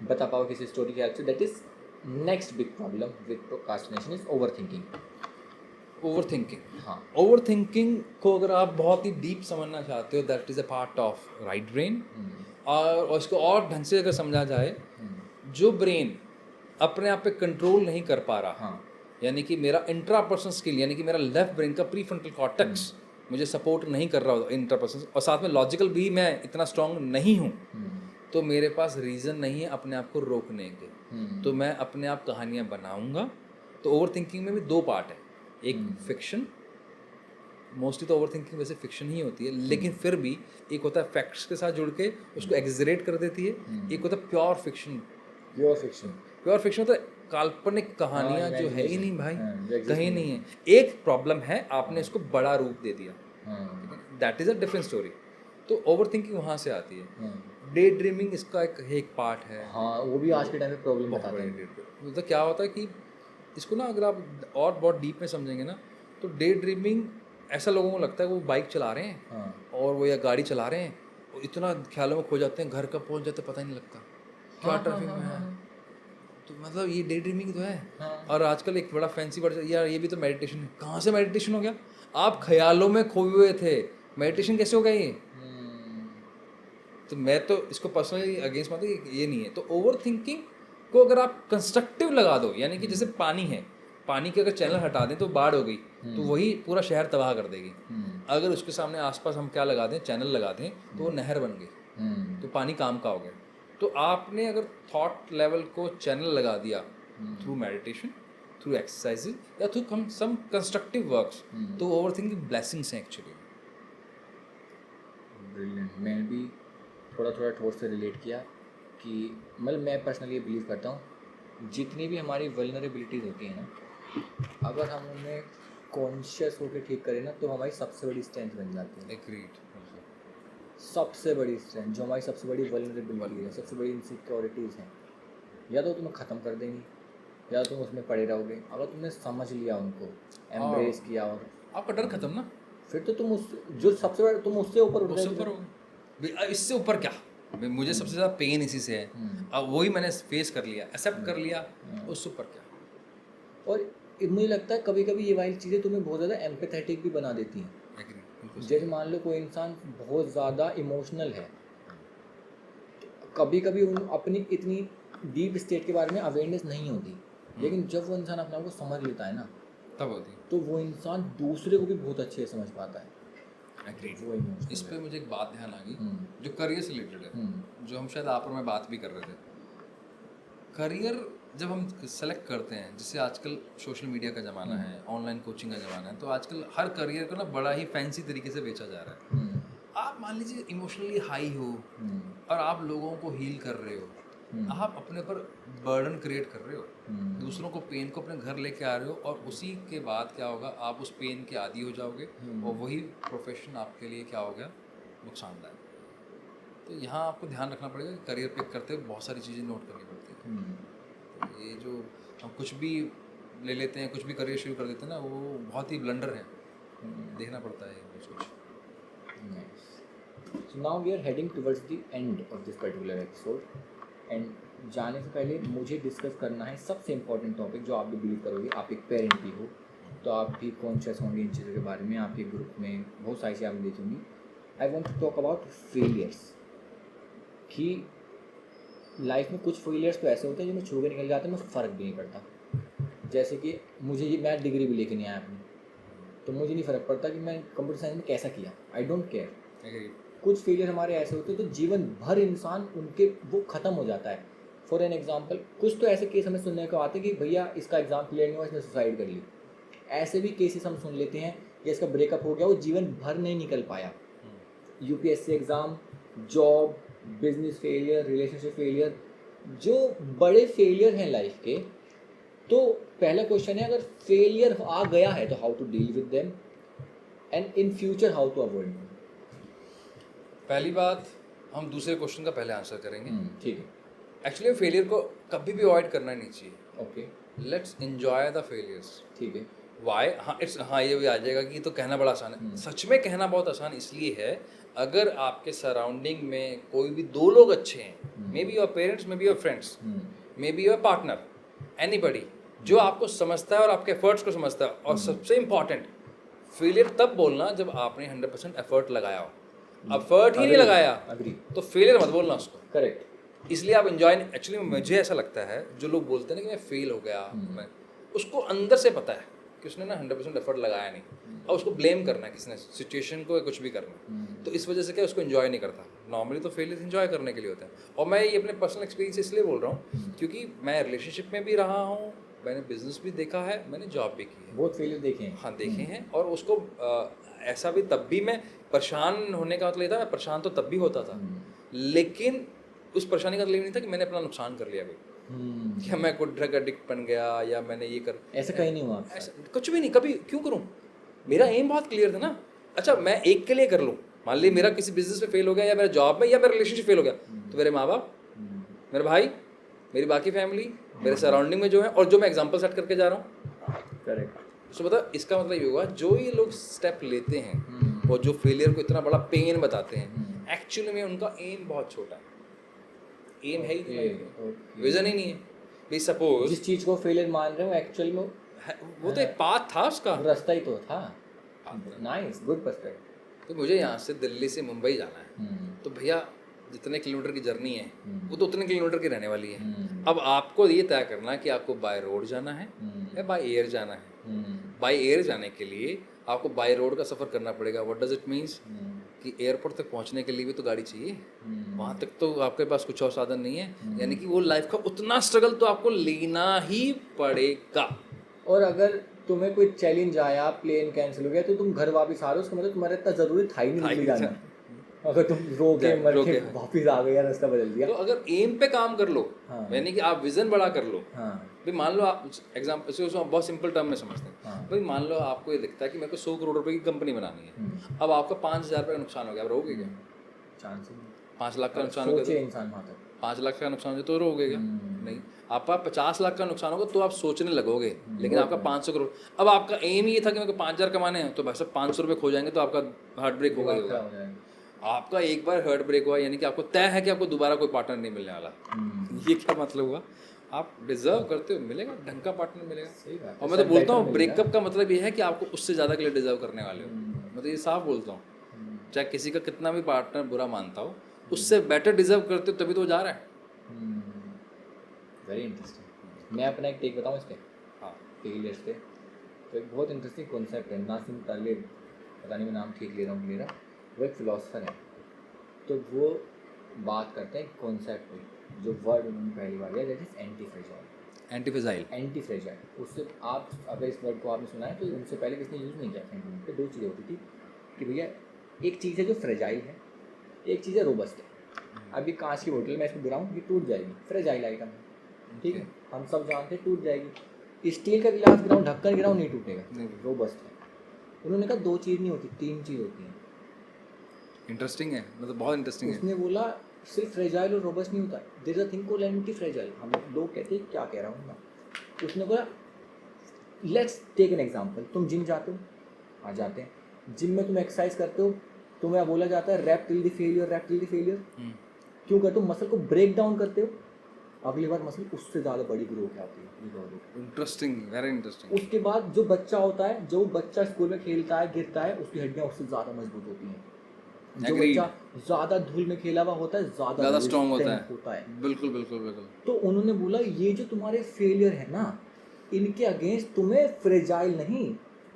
बता पाओ किसी स्टोरी के हेल्प से। That is next big problem with procrastination is overthinking. Overthinking, हाँ, ओवरथिंकिंग को अगर आप बहुत ही डीप समझना चाहते हो, that is a part of right brain. और इसको और ढंग से अगर समझा जाए, जो ब्रेन अपने आप पे कंट्रोल नहीं कर पा रहा, हाँ, यानी कि मेरा इंट्रापर्सनल स्किल, यानी कि मेरा लेफ्ट ब्रेन का प्रीफ्रंटल कॉर्टेक्स मुझे सपोर्ट नहीं कर रहा हो इंट्रापर्सनल, और साथ में लॉजिकल भी मैं इतना स्ट्रांग नहीं हूँ, तो मेरे पास रीज़न नहीं है अपने आप को रोकने के। तो मैं अपने आप कहानियाँ बनाऊँगा। तो ओवर थिंकिंग में भी 2 पार्ट है, एक फिक्शन, मोस्टली तो ओवर थिंकिंग वैसे फिक्शन ही होती है, लेकिन फिर भी एक होता है फैक्ट्स के साथ जुड़ के उसको एग्जरेट कर देती है, एक होता है प्योर फिक्शन। प्योर फिक्शन होता है काल्पनिक कहानियाँ जो है ही नहीं भाई, कहीं नहीं है, एक प्रॉब्लम है, आपने इसको बड़ा रूप दे दिया, that is a different story. तो ओवर थिंकिंग वहाँ से आती है। डे ड्रीमिंग इसका एक पार्ट है। हाँ, वो भी आज के टाइम में प्रॉब्लम बताते हैं। तो क्या होता है कि इसको ना अगर आप और बहुत डीप में समझेंगे ना, तो डे ड्रीमिंग ऐसा लोगों को लगता है वो बाइक चला रहे हैं और वो या गाड़ी चला रहे हैं, वो इतना ख्यालों में खो जाते हैं, घर कब पहुँच जाते पता ही नहीं लगता, क्या ट्रैफिक में है। तो मतलब ये डे ड्रीमिंग तो है। और आजकल एक बड़ा फैंसी वर्ड, यार ये भी तो मेडिटेशन है। कहाँ से मेडिटेशन हो गया? आप ख्यालों में खोए हुए थे, मेडिटेशन कैसे हो गया ये? तो मैं तो इसको पर्सनली अगेंस्ट मानता हूँ, ये नहीं है। तो ओवर थिंकिंग को अगर आप कंस्ट्रक्टिव लगा दो, यानी कि जैसे पानी है, पानी के अगर चैनल हटा दें तो बाढ़ हो गई, तो वही पूरा शहर तबाह कर देगी। अगर उसके सामने आसपास हम क्या लगा दें, चैनल लगा दें, तो वो नहर बन गई, तो पानी काम का हो गया। तो आपने अगर थॉट लेवल को चैनल लगा दिया थ्रू मेडिटेशन, थ्रू एक्सरसाइज या थ्रू सम कंस्ट्रक्टिव वर्क्स, तो ओवर थिंकिंग ब्लेसिंग्स हैं एक्चुअली। ब्रिलियंट। मैं भी थोड़ा थोड़ा से रिलेट किया कि मतलब मैं पर्सनली ये बिलीव करता हूँ, जितनी भी हमारी वल्नरेबिलिटीज़ होती हैं ना, अगर हम उन्हें कॉन्शियस होकर ठीक करें ना, तो हमारी सबसे बड़ी स्ट्रेंथ बन जाती है। एग्रीड। सबसे बड़ी स्ट्रेंथ जो हमारी सबसे बड़ी वल्नरेबिलिटी है, सबसे बड़ी इनसिक्योरिटीज़ हैं, या तो तुम्हें ख़त्म कर देंगी या तुम उसमें पड़े रहोगे। अगर तुमने समझ लिया उनको, एम्ब्रेस किया, और आपका डर खत्म ना, फिर तो तुम उस जो सबसे बड़ा, तुम उससे ऊपर उठ उससे जाओगे। ऊपर हो। इससे ऊपर क्या, मुझे सबसे ज़्यादा पेन इसी से है। अब वही मैंने फेस कर लिया, एक्सेप्ट कर लिया, उससे ऊपर क्या। और मुझे लगता है कभी कभी ये वाली चीज़ें तुम्हें बहुत ज़्यादा एम्पैथेटिक भी बना देती हैं। एग्री, बिल्कुल सही। जैसे मान लो कोई इंसान बहुत ज़्यादा इमोशनल है, कभी कभी उन अपनी इतनी डीप स्टेट के बारे में अवेयरनेस नहीं होती, लेकिन जब वो इंसान अपने आप को समझ लेता है ना, तब होती है। तो वो इंसान दूसरे को भी बहुत अच्छे से समझ पाता है। एग्री। वो इमोशनल इस पे मुझे एक बात ध्यान आ गई हम्म। जो करियर से रिलेटेड है, जो हम शायद आप और मैं बात भी कर रहे थे। करियर जब हम सेलेक्ट करते हैं, जैसे आजकल सोशल मीडिया का ज़माना है, ऑनलाइन कोचिंग का ज़माना है, तो आजकल हर करियर को ना बड़ा ही फैंसी तरीके से बेचा जा रहा है। आप मान लीजिए इमोशनली हाई हो और आप लोगों को हील कर रहे हो, आप अपने पर बर्डन क्रिएट कर रहे हो, दूसरों को पेन को अपने घर लेके आ रहे हो, और उसी के बाद क्या होगा, आप उस पेन के आदी हो जाओगे और वही प्रोफेशन आपके लिए क्या हो गया, नुकसानदायक। तो यहाँ आपको ध्यान रखना पड़ेगा कि करियर पिक करते हुए बहुत सारी चीज़ें नोट करनी पड़ती हैं। तो ये जो हम कुछ भी ले लेते हैं, कुछ भी करियर शुरू कर देते हैं ना, वो बहुत ही ब्लंडर है, देखना पड़ता है कुछ कुछ। Nice. So now we are heading towards the end of this particular episode. And जाने से पहले मुझे डिस्कस करना है सबसे इम्पोर्टेंट टॉपिक, जो आप भी बिलीव करोगे, आप एक पेरेंट भी हो तो आप भी कॉन्शियस होंगे इन चीज़ों के बारे में, आपके ग्रुप में बहुत सारी चीज़ें आपने देखी होंगी। I want to talk about failures, कि लाइफ में कुछ फेलियर्स तो ऐसे होते हैं जो मैं छू के निकल जाते हैं, मैं फ़र्क भी नहीं पड़ता। जैसे कि मुझे ये, मैं डिग्री भी लेके नहीं आया अपनी, तो मुझे नहीं फ़र्क पड़ता कि मैं कंप्यूटर साइंस में कैसा किया, आई डोंट केयर। कुछ फेलियर हमारे ऐसे होते हैं तो जीवन भर इंसान उनके वो ख़त्म हो जाता है। फॉर एन एग्जांपल, कुछ तो ऐसे केस हमें सुनने को आते हैं कि भैया इसका एग्ज़ाम क्लियर नहीं हुआ, इसने सुसाइड कर ली। ऐसे भी केसेस हम सुन लेते हैं कि इसका ब्रेकअप हो गया, वो जीवन भर नहीं निकल पाया। UPSC exam, job, business failure, relationship failure, जो बड़े फेलियर हैं लाइफ के। तो पहला क्वेश्चन है, अगर फेलियर आ गया है तो how to deal with them, and in future how to avoid them. पहली बात, हम दूसरे क्वेश्चन का पहले आंसर करेंगे। ठीक है, एक्चुअली फेलियर को कभी भी अवॉइड करना नहीं चाहिए। Okay, let's enjoy the failures. ठीक है। वाई, हाँ ये भी आ जाएगा कि तो कहना बड़ा आसान है। सच में कहना बहुत आसान इसलिए है, अगर आपके सराउंडिंग में कोई भी दो लोग अच्छे हैं, may be your parents, may be your friends, may be your partner, anybody, जो आपको समझता है और आपके एफर्ट्स को समझता है। और सबसे इम्पॉर्टेंट, फेलियर तब बोलना जब आपने 100% एफर्ट लगाया हो। एफर्ट ही नहीं लगाया तो फेलियर मत बोलना उसको। करेक्ट। इसलिए आप एंजॉय, एक्चुअली मुझे ऐसा लगता है जो लोग बोलते हैं ना कि मैं फेल हो गया, मैं, उसको अंदर से पता है कि उसने ना 100% एफर्ट लगाया नहीं, और उसको ब्लेम करना है किसी ने, सिचुएशन को या कुछ भी करना, तो इस वजह से क्या उसको एंजॉय नहीं करता। नॉर्मली तो फेलियर एंजॉय करने के लिए होता है। और मैं ये अपने पर्सनल एक्सपीरियंस इसलिए बोल रहा हूँ क्योंकि मैं रिलेशनशिप में भी रहा हूँ, मैंने बिजनेस भी देखा है, मैंने जॉब भी की है, बहुत फेलियर देखे हैं। हाँ देखे हैं। और उसको ऐसा भी, तब भी मैं परेशान होने का मतलब था, मैं परेशान तो तब भी होता था, लेकिन उस परेशानी का मतलब नहीं था कि मैंने अपना नुकसान कर लिया कोई, या मैं कोई ड्रग एडिक्ट बन गया, या मैंने ये कर, ऐसा कहीं नहीं हुआ। ऐसा कुछ भी नहीं, कभी क्यों करूँ। मेरा एम बहुत क्लियर था ना। अच्छा, मैं एक के लिए कर लूँ, मान ली मेरा किसी बिजनेस में फेल हो गया, या मेरा जॉब में, या मेरा रिलेशनशिप फेल हो गया, तो मेरे माँ बाप, मेरे भाई, मेरी बाकी फैमिली, मेरे सराउंडिंग में जो है, और जो मैं एग्जाम्पल सेट करके जा रहा हूँ, करेक्ट। तो बता, इसका मतलब ये हुआ, जो ये लोग स्टेप लेते हैं और जो फेलियर को इतना बड़ा पेन बताते हैं, एक्चुअली में उनका एम बहुत छोटा है। एम है ही नहीं, विजन ही नहीं है। भाई सपोज जिस चीज को फेलियर मान रहे हो एक्चुअल में वो तो एक पाथ था उसका, रास्ता ही तो था। Nice, good perspective. तो मुझे यहाँ से दिल्ली से मुंबई जाना है, तो भैया जितने किलोमीटर की जर्नी है वो तो उतने किलोमीटर की रहने वाली है। अब आपको ये तय करना है कि आपको बाय रोड जाना है या बाय एयर जाना है। बाय एयर जाने के लिए आपको बाय रोड का सफ़र करना पड़ेगा। व्हाट डज इट मीन्स कि एयरपोर्ट तक पहुंचने के लिए भी तो गाड़ी चाहिए, वहाँ तक तो आपके पास कुछ और साधन नहीं है, यानी कि वो लाइफ का उतना स्ट्रगल तो आपको लेना ही पड़ेगा। और अगर तुम्हें कोई चैलेंज आया, प्लेन कैंसिल हो गया, तो तुम घर वापस आ रहे हो, उसका मतलब तुम्हारा इतना ज़रूरी था ही नहीं दिल्ली जाना। अगर तुम रो के मर के वापस आ गए या रास्ता बदल दिया, तो अगर एम पे काम कर लो, यानी कि आप विजन बड़ा कर लो। भाई मान लो आप एग्जाम्पल से बहुत सिंपल टर्म में समझते हैं। भाई मान लो आपको ये दिखता है कि मेरे को 100 करोड़ रुपए की कंपनी बनानी है, अब आपका 5,000 रुपये का नुकसान हो गया, अब रहोगे क्या? चांस ही नहीं। 5 लाख का नुकसान हो गया, इंसान वहाँ तक 5 लाख का नुकसान हो तो रहोगे क्या? नहीं। आपका 50 लाख का नुकसान होगा तो आप सोचने लगोगे, लेकिन आपका 500 करोड़, अब आपका एम ये था कि मेरे को 5,000 कमाने हैं, तो भाई साहब 500 रुपये खो जाएंगे तो आपका हार्ट ब्रेक होगा ही होगा। आपका एक बार हार्ट ब्रेक हुआ यानी कि आपको तय है कि आपको दोबारा कोई पार्टनर नहीं मिलने वाला। ये क्या मतलब हुआ? आप डिजर्व करते हो, मिलेगा ढंग का पार्टनर मिलेगा। सही बात है, और मैं तो शायद बोलता better हूँ मिलेगा। ब्रेकअप का मतलब ये है कि आपको उससे ज़्यादा के लिए डिजर्व करने वाले हो। मैं तो ये साफ बोलता हूँ, चाहे किसी का कितना भी पार्टनर बुरा मानता हो, उससे बेटर डिजर्व करते हो तभी तो वो जा रहा है। Very interesting. मैं अपना एक टेक बताऊँ इस पर, हाँ फेलियर्स पे। तो एक बहुत इंटरेस्टिंग कॉन्सेप्ट है, नासिम तालिब, पता नहीं मैं नाम ठीक ले रहा हूँ मेरा, वो एक फिलोसफर है। तो वो बात करते हैं कॉन्सेप्ट पे, जो वर्ड उन्होंने पहली बार लिया, that is anti fragile. Antifragile. Anti fragile, उससे आप अगर इस वर्ड को आपने सुना है तो उनसे पहले किसने यूज़ नहीं किया सेंटेंस पे। दो चीज़ें होती थी कि भैया एक चीज़ है जो फ्रेजाइल है, एक चीज़ है रोबस्ट है। अब ये कांच की बोतल मैं इसको गिराऊँ, ये टूट जाएगी, फ्रेजाइल आइटम है, ठीक है, हम सब जानते हैं टूट जाएगी। स्टील का गिलास गिराऊँ, ढक्कन गिराऊँ, नहीं टूटेगा, रोबस्ट है। उन्होंने कहा दो चीज़ नहीं होती, तीन चीज़ होती हैं। इंटरेस्टिंग है, मतलब बहुत इंटरेस्टिंग है। उसने बोला सिर्फ फ्रेजाइल और रोबस्ट नहीं होता, there is a thing called anti fragile. हम लोग कहते हैं क्या कह रहा हूँ मैं। उसने बोला लेट्स टेक एन एग्जांपल, तुम जिम जाते हो, आ जाते हैं जिम में, तुम एक्सरसाइज करते हो, तुम्हें बोला जाता है rep till the failure, rep till the failure. क्यों करते हो? मसल को ब्रेक डाउन करते हो, अगली बार मसल उससे ज़्यादा बड़ी ग्रो क्या आती है, रिकवर होती इंटरेस्टिंग, वेरी इंटरेस्टिंग। है। उसके बाद जो बच्चा होता है, जो बच्चा स्कूल में खेलता है, गिरता है, उसकी हड्डियाँ उससे ज़्यादा मजबूत होती हैं। जो Agreed. बच्चा ज़्यादा धूल में खेला हुआ होता है, ज़्यादा ज़्यादा स्ट्रॉन्ग resistant होता है। बिल्कुल बिल्कुल बिल्कुल। तो उन्होंने बोला ये जो तुम्हारे फेलियर है ना, इनके अगेंस्ट तुम्हें फ्रेजाइल नहीं,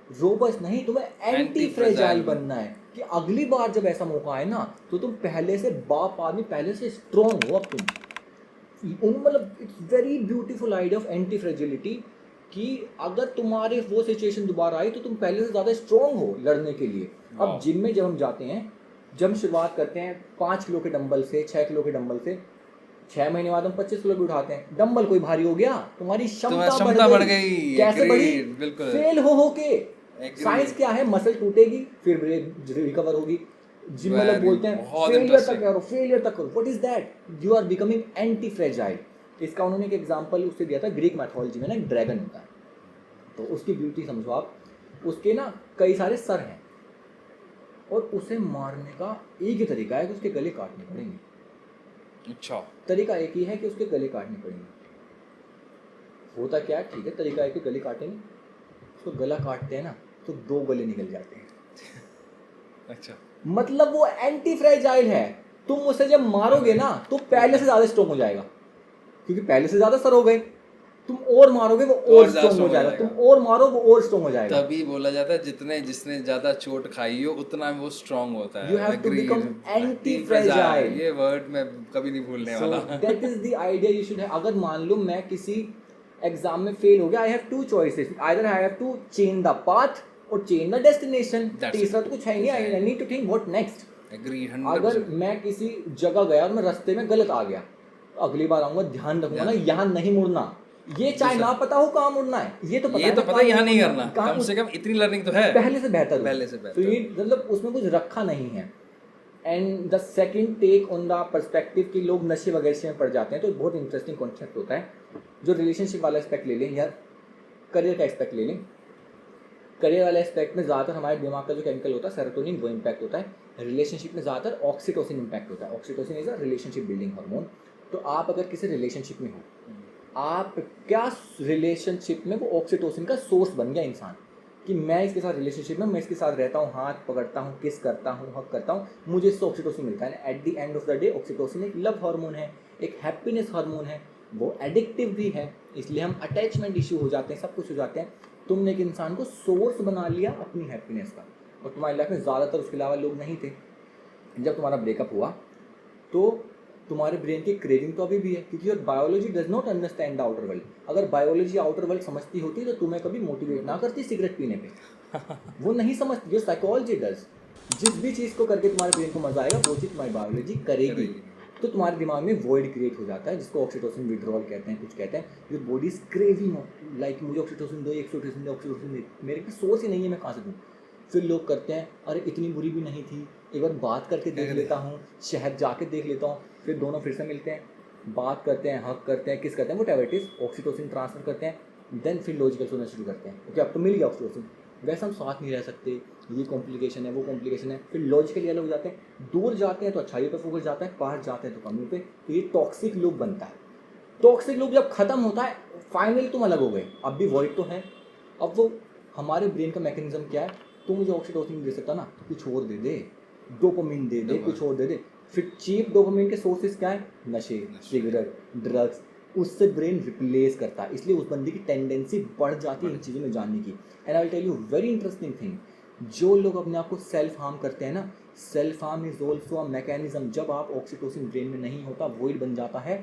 रोबस्ट नहीं, तुम्हें एंटी Anti-fragile फ्रेजाइल बनना है कि अगली बार जब ऐसा मौका आए ना तो तुम पहले से बाप आदमी, पहले से स्ट्रॉन्ग हो। अब तुम मतलब it's very beautiful idea of anti fragility कि अगर तुम्हारे वो सिचुएशन दोबारा आई तो तुम पहले से ज़्यादा स्ट्रॉन्ग हो लड़ने के लिए। अब Wow. जिम में जब हम जाते हैं, जब हम शुरुआत करते हैं 5 किलो के डंबल से, 6 किलो के डंबल से, 6 महीने बाद हम 25 किलो भी उठाते हैं, डंबल कोई भारी हो गया, तुम्हारी क्षमता बढ़ गई। कैसे बढ़ी? Agreed, बिल्कुल। फेल हो के। Agreed. साइंस क्या है? मसल टूटेगी फिर रिकवर होगी। जिम में लोग Very, बोलते हैं बहुत फेलियर तक interesting. करो, फेलियर तक करो। What is that? You are becoming anti fragile. इसका उन्होंने एक एग्जांपल उससे दिया था, ग्रीक मैथोलॉजी में ना एक ड्रैगन होता है, तो उसकी ब्यूटी समझो आप। उसके ना कई सारे सर हैं और उसे मारने का एक ही तरीका है कि उसके गले काटने पड़ेंगे। अच्छा। तरीका एक ही है कि उसके गले काटने पड़ेंगे। होता क्या है, ठीक है, तरीका है कि गले काटेंगे, उसको गला काटते हैं ना तो 2 गले निकल जाते हैं। अच्छा। मतलब वो एंटी फ्रेजाइल है। तुम उसे जब मारोगे ना तो पहले से ज्यादा स्ट्रॉन्ग हो जाएगा, क्योंकि पहले से ज्यादा सर हो गए। तुम और मारोगे वो और स्ट्रॉन्ग हो जाएगा, तुम और मारो वो और स्ट्रॉन्ग हो जाएगा। तभी बोला जाता है जिसने ज्यादा चोट खाई हो उतना वो स्ट्रांग होता है। You have to become anti-fragile. ये वर्ड मैं कभी नहीं भूलने So वाला। that is the idea you should have. अगर मान लो मैं किसी एग्जाम में फेल हो गया, I have 2 choices. Either I have to change the path और change the destination. तीसरा तो कुछ है ही नहीं। I need to think what next. Agreed, अगर 100%. मैं किसी जगह गया और मैं रास्ते में गलत आ गया, तो अगली बार आऊंगा ध्यान रखूंगा ना यहाँ नहीं मुड़ना। ये चाहे ना पता हो कहाँ मुड़ना है, ये तो पता है यहाँ नहीं करना, कम से कम इतनी लर्निंग तो है, पहले से बेहतर हो। पहले से बेहतर। तो ये मतलब उसमें कुछ रखा नहीं है। And the second take on the perspective कि लोग नशे वगैरह से पड़ जाते हैं, तो बहुत इंटरेस्टिंग कॉन्सेप्ट होता है। जो रिलेशनशिप वाला एस्पेक्ट ले लें या करियर का एस्पेक्ट ले लें, करियर वाले एस्पेक्ट में ज़्यादातर हमारे दिमाग का जो केमिकल होता है सेरोटोनिन, वो इम्पैक्ट होता है। रिलेशनशिप में ज़्यादातर ऑक्सीटोसिन इम्पैक्ट होता है। Oxytocin is a relationship building hormone. तो आप अगर किसी रिलेशनशिप में हो, आप क्या रिलेशनशिप में वो ऑक्सीटोसिन का सोर्स बन गया इंसान, कि मैं इसके साथ रिलेशनशिप में, मैं इसके साथ रहता हूँ, हाथ पकड़ता हूँ, किस करता हूँ, हक करता हूँ, मुझे इससे ऑक्सीटोसिन मिलता है। At the end of the day oxytocin एक लव हार्मोन है, एक हैप्पीनेस हार्मोन है, वो एडिक्टिव भी है, इसलिए हम अटैचमेंट इश्यू हो जाते हैं, सब कुछ हो जाते हैं। तुमने एक इंसान को सोर्स बना लिया अपनी हैप्पीनेस का, और तुम्हारी लाइफ में ज़्यादातर उसके अलावा लोग नहीं थे। जब तुम्हारा ब्रेकअप हुआ तो तुम्हारे ब्रेन की क्रेविंग तो अभी भी है, क्योंकि your biology does not understand the outer world. अगर बायोलॉजी आउटर वर्ल्ड समझती होती तो तुम्हें कभी मोटिवेट ना करती सिगरेट पीने पे। वो नहीं समझती, योर साइकोलॉजी डज। जिस भी चीज़ को करके तुम्हारे ब्रेन को मजा आएगा वो चीज़ तुम्हारी बायोलॉजी करेगी। तो तुम्हारे दिमाग में वॉइड क्रिएट हो जाता है, जिसको ऑक्सीटोसिन विड्रॉल कहते हैं, कुछ कहते हैं। Your body is craving like मुझे ऑक्सीटोसिन दो, ऑक्सीटोसिन दो, ऑक्सीटोसिन दे। मेरे पास सोर्स ही नहीं है, मैं कहाँ से दूँ? फिर लोग करते हैं अरे इतनी बुरी भी नहीं थी, एक बार बात करके देख लेता हूँ, शहर जाके देख लेता हूँ। फिर दोनों फिर से मिलते हैं, बात करते हैं, हक करते हैं, किस करते हैं, वो whatever it is, oxytocin transfer करते हैं। देन फिर लॉजिकल सोचना शुरू करते हैं, ओके अब तो मिल गया ऑक्सीटोसिन, वैसे हम साथ नहीं रह सकते, ये कॉम्प्लिकेशन है, वो कॉम्प्लिकेशन है। फिर लॉजिकली अलग हो जाते हैं, दूर जाते हैं तो अच्छाई पर फोकस जाता है, पार जाते हैं तो कमियों पे। तो ये टॉक्सिक लूप बनता है। टॉक्सिक लूप जब खत्म होता है फाइनली तुम अलग हो गए, अब भी वॉइड तो है। अब वो हमारे ब्रेन का मैकेनिज्म क्या है, तू मुझे ऑक्सीटोसिन नहीं दे सकता ना, कुछ और दे दे, डोपामिन दे दे, कुछ और दे दे। फिर चीप डोपामिन के सोर्सेज क्या है, नशे, सिगरेट, ड्रग्स, उससे ब्रेन रिप्लेस करता है। इसलिए उस बंदे की टेंडेंसी बढ़ जाती है इन चीज़ों में जानने की। And I will tell you very interesting thing, जो लोग अपने आप को सेल्फ हार्म करते हैं ना, self harm is also a mechanism. जब आप ऑक्सीटोसिन ब्रेन में नहीं होता, वॉइड बन जाता है,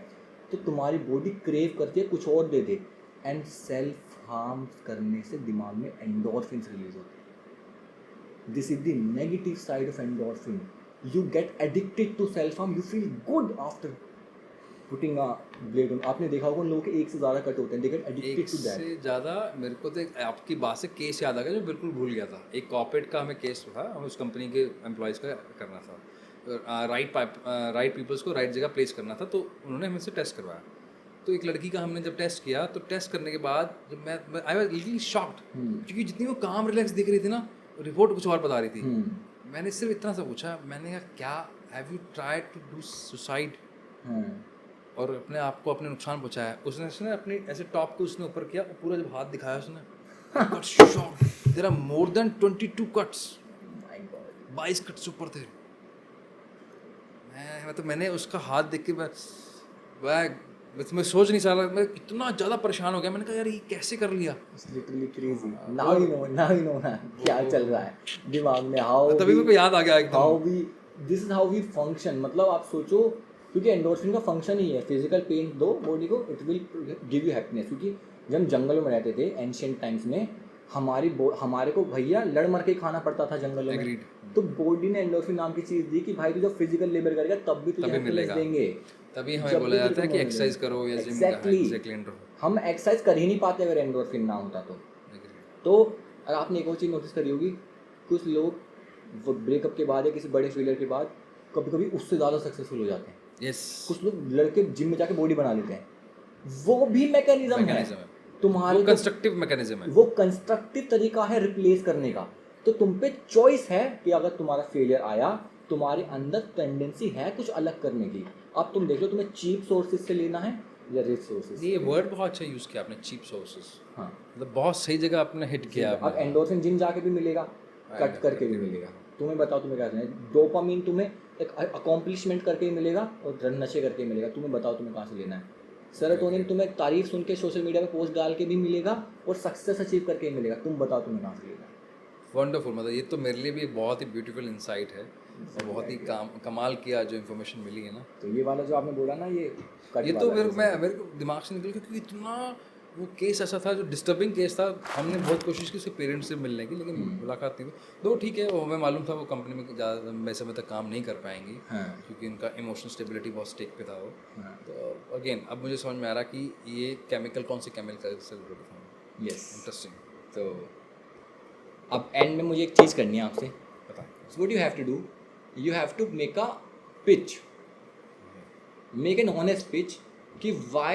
तो तुम्हारी बॉडी क्रेव करती है कुछ और दे दे, एंड सेल्फ हार्म करने से दिमाग में एंडोर्फिन्स रिलीज होते हैं। This is the negative side of endorphin. You get addicted to self harm, you feel good after putting a blade on. आपने देखा होगा उन लोगों के एक से ज़्यादा कट होते हैं, दे गेट एडिक्टेड एक टू दैट। से ज़्यादा मेरे को तो आपकी बात से केस याद आ गया जो बिल्कुल भूल गया था। एक कॉर्पोरेट का हमें केस था, हमें उस कंपनी के एम्प्लॉयज़ का करना था, राइट पीपल्स को राइट जगह प्लेस करना था, तो उन्होंने हमसे टेस्ट करवाया। तो एक लड़की का हमने जब टेस्ट किया, तो टेस्ट करने के बाद जब मैं आई वाज लिटरली शॉक्ड, क्योंकि जितनी वो काम रिलैक्स दिख रही थी ना, रिपोर्ट कुछ और बता रही थी। मैंने सिर्फ इतना सा पूछा, मैंने कहा क्या have you tried to do suicide और अपने आप को अपने नुकसान पहुंचाया? उसने अपने ऐसे टॉप को उसने ऊपर किया और पूरा जब हाथ दिखाया उसने, I got shocked. There are more than 22 cuts. 22 cuts ऊपर थे। मैंने उसका हाथ देख के मैं सोच नहीं सकता, मैं इतना ज़्यादा परेशान हो गया। मैंने कहा यार ये कैसे कर लिया। It's literally crazy. Now you know ना क्या चल रहा है दिमाग में, how तभी मेरे को याद आ गया एकदम। how we this is how we function। मतलब आप सोचो, क्योंकि एंडोर्फिन का फंक्शन ही है फिजिकल पेन दो बॉडी को, it will give you happiness. क्योंकि जब हम जंगलों में रहते थे एंशिएंट टाइम्स में, हमारे को भैया लड़ मर के खाना पड़ता था जंगलों में, तो बॉडी ने एंडोर्फिन नाम की चीज़ दी कि भाई तू जब फिजिकल लेबर करेगा तब भी तुझे हैप्पीनेस देंगे। तभी हमें बोला जाता है कि एक्सरसाइज करो या जिम एग्जैक्टली, हम एक्सरसाइज कर ही नहीं पाते अगर एंडोर्फिन ना होता तो और आपने एक और चीज़ नोटिस करी होगी, कुछ लोग ब्रेकअप के बाद या किसी बड़े फेलियर के बाद कभी कभी उससे ज़्यादा सक्सेसफुल हो जाते हैं। यस, कुछ लोग लड़के जिम में जाके बॉडी बना लेते हैं, वो भी मैकेनिज्म है तुम्हारे, कंस्ट्रक्टिव मैकेनिज्म है, वो कंस्ट्रक्टिव तरीका है रिप्लेस करने का। तो तुम पे चॉइस है कि अगर तुम्हारा फेलियर आया, तुम्हारे अंदर टेंडेंसी है कुछ अलग करने की। अब तुम देख लो तुम्हें चीप सोर्सेज से लेना है या रिच सोर्सेज। ये वर्ड बहुत अच्छा यूज़ किया आपने, चीप सोर्सेज। हाँ, मतलब बहुत सही जगह आपने हिट किया। अब एंडोर्फिन जिम जाके भी मिलेगा, कट करके भी मिलेगा। तुम्हें बताओ तुम्हें क्या करना है। डोपामिन तुम्हें एक अकॉम्प्लिशमेंट करके ही मिलेगा और नशे करके ही मिलेगा। तुम्हें बताओ तुम्हें कहाँ से लेना है। सेरोटोनिन तुम्हें तारीफ सुन के सोशल मीडिया पे पोस्ट डाल के भी मिलेगा और सक्सेस अचीव करके ही मिलेगा। तुम बताओ तुम्हें कहाँ से लेना है। वंडरफुल, मतलब ये तो मेरे लिए भी बहुत ही ब्यूटीफुल इंसाइट है और बहुत ही कमाल किया जो इन्फॉर्मेशन मिली है ना। तो ये वाला जो आपने बोला ना, ये तो मेरे को दिमाग से निकल गया, क्योंकि इतना वो केस ऐसा था जो डिस्टर्बिंग केस था। हमने बहुत कोशिश की उसके पेरेंट्स से मिलने की, लेकिन मुलाकात नहीं हुई। तो ठीक है, वो हमें मालूम था वो कंपनी में ज़्यादा लंबे समय तक काम नहीं कर पाएंगी, क्योंकि उनका इमोशनल स्टेबिलिटी बहुत स्टेक पे था वो। तो अगेन अब मुझे समझ में आ रहा कि ये केमिकल कौन से केमिकल से रिलेटेड था। Yes, interesting. तो अब एंड में मुझे एक चीज़ करनी है आपसे। बताएं। So what you have to do, you have to make a pitch, make an honest pitch कि why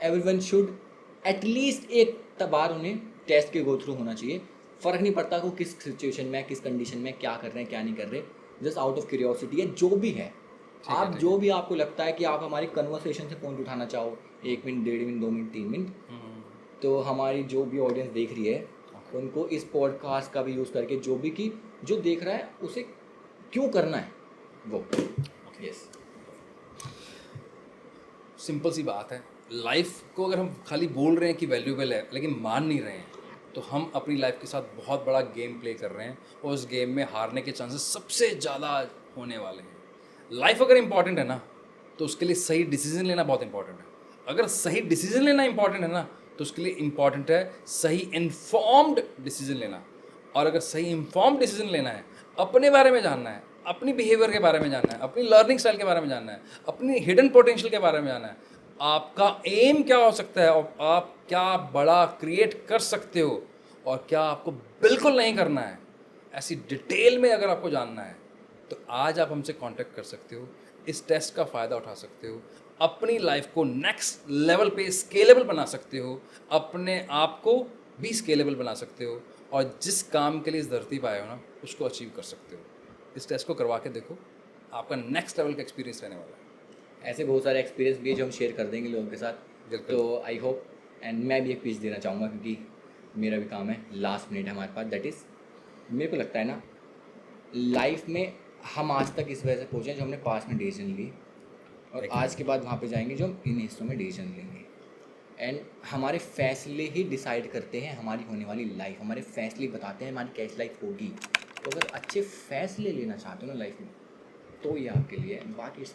everyone should at least एक बार उन्हें टेस्ट के गो थ्रू होना चाहिए। फ़र्क नहीं पड़ता वो किस सिचुएशन में, किस कंडीशन में, क्या कर रहे हैं क्या नहीं कर रहे, जस्ट आउट ऑफ क्यूरियोसिटी है जो भी है। आप जो भी आपको लगता है कि आप हमारी कन्वर्सेशन से पॉइंट उठाना चाहो, 1 मिनट, 1.5 मिनट, 2 मिनट, 3 मिनट, तो हमारी जो भी ऑडियंस देख रही है उनको इस पॉडकास्ट का भी यूज़ करके जो भी कि जो देख रहा है उसे क्यों करना है वो। यस, सिंपल सी बात है, लाइफ को अगर हम खाली बोल रहे हैं कि वैल्यूएबल है लेकिन मान नहीं रहे हैं, तो हम अपनी लाइफ के साथ बहुत बड़ा गेम प्ले कर रहे हैं और उस गेम में हारने के चांसेस सबसे ज़्यादा होने वाले हैं। लाइफ अगर इंपॉर्टेंट है ना, तो उसके लिए सही डिसीजन लेना बहुत इंपॉर्टेंट है। अगर सही डिसीजन लेना इंपॉर्टेंट है ना, तो उसके लिए इंपॉर्टेंट है सही इन्फॉर्म्ड डिसीजन लेना। और अगर सही इन्फॉर्म्ड डिसीजन लेना है, अपने बारे में जानना है, अपनी बिहेवियर के बारे में जानना है, अपनी लर्निंग स्टाइल के बारे में जानना है, अपनी हिडन पोटेंशियल के बारे में जानना है, आपका एम क्या हो सकता है और आप क्या बड़ा क्रिएट कर सकते हो और क्या आपको बिल्कुल नहीं करना है, ऐसी डिटेल में अगर आपको जानना है, तो आज आप हमसे कांटेक्ट कर सकते हो। इस टेस्ट का फ़ायदा उठा सकते हो, अपनी लाइफ को नेक्स्ट लेवल पे स्केलेबल बना सकते हो, अपने आप को भी स्केलेबल बना सकते हो और जिस काम के लिए इस धरती पर आए हो ना, उसको अचीव कर सकते हो। इस टेस्ट को करवा के देखो, आपका नेक्स्ट लेवल का एक्सपीरियंस रहने वाला है। ऐसे बहुत सारे एक्सपीरियंस भी है जो हम शेयर कर देंगे लोगों के साथ। बिल्कुल। तो आई होप, एंड मैं भी एक पिच देना चाहूँगा क्योंकि मेरा भी काम है, लास्ट मिनट है हमारे पास, दैट इज़ मेरे को लगता है ना लाइफ में हम आज तक इस वजह से पहुँचे जो हमने पास में डिसीजन लिए, और आज के बाद वहाँ पे जाएंगे जो हम इन हिस्सों में डिसीजन लेंगे। एंड हमारे फैसले ही डिसाइड करते हैं हमारी होने वाली लाइफ, हमारे फैसले बताते हैं हमारी कैसी लाइफ होगी। तो अगर अच्छे फैसले लेना चाहते हो ना लाइफ में, तो ये आपके लिए है। बाकी it's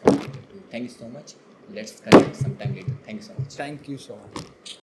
thank you so much, let's connect some time later, thank you so much. Thank you so much.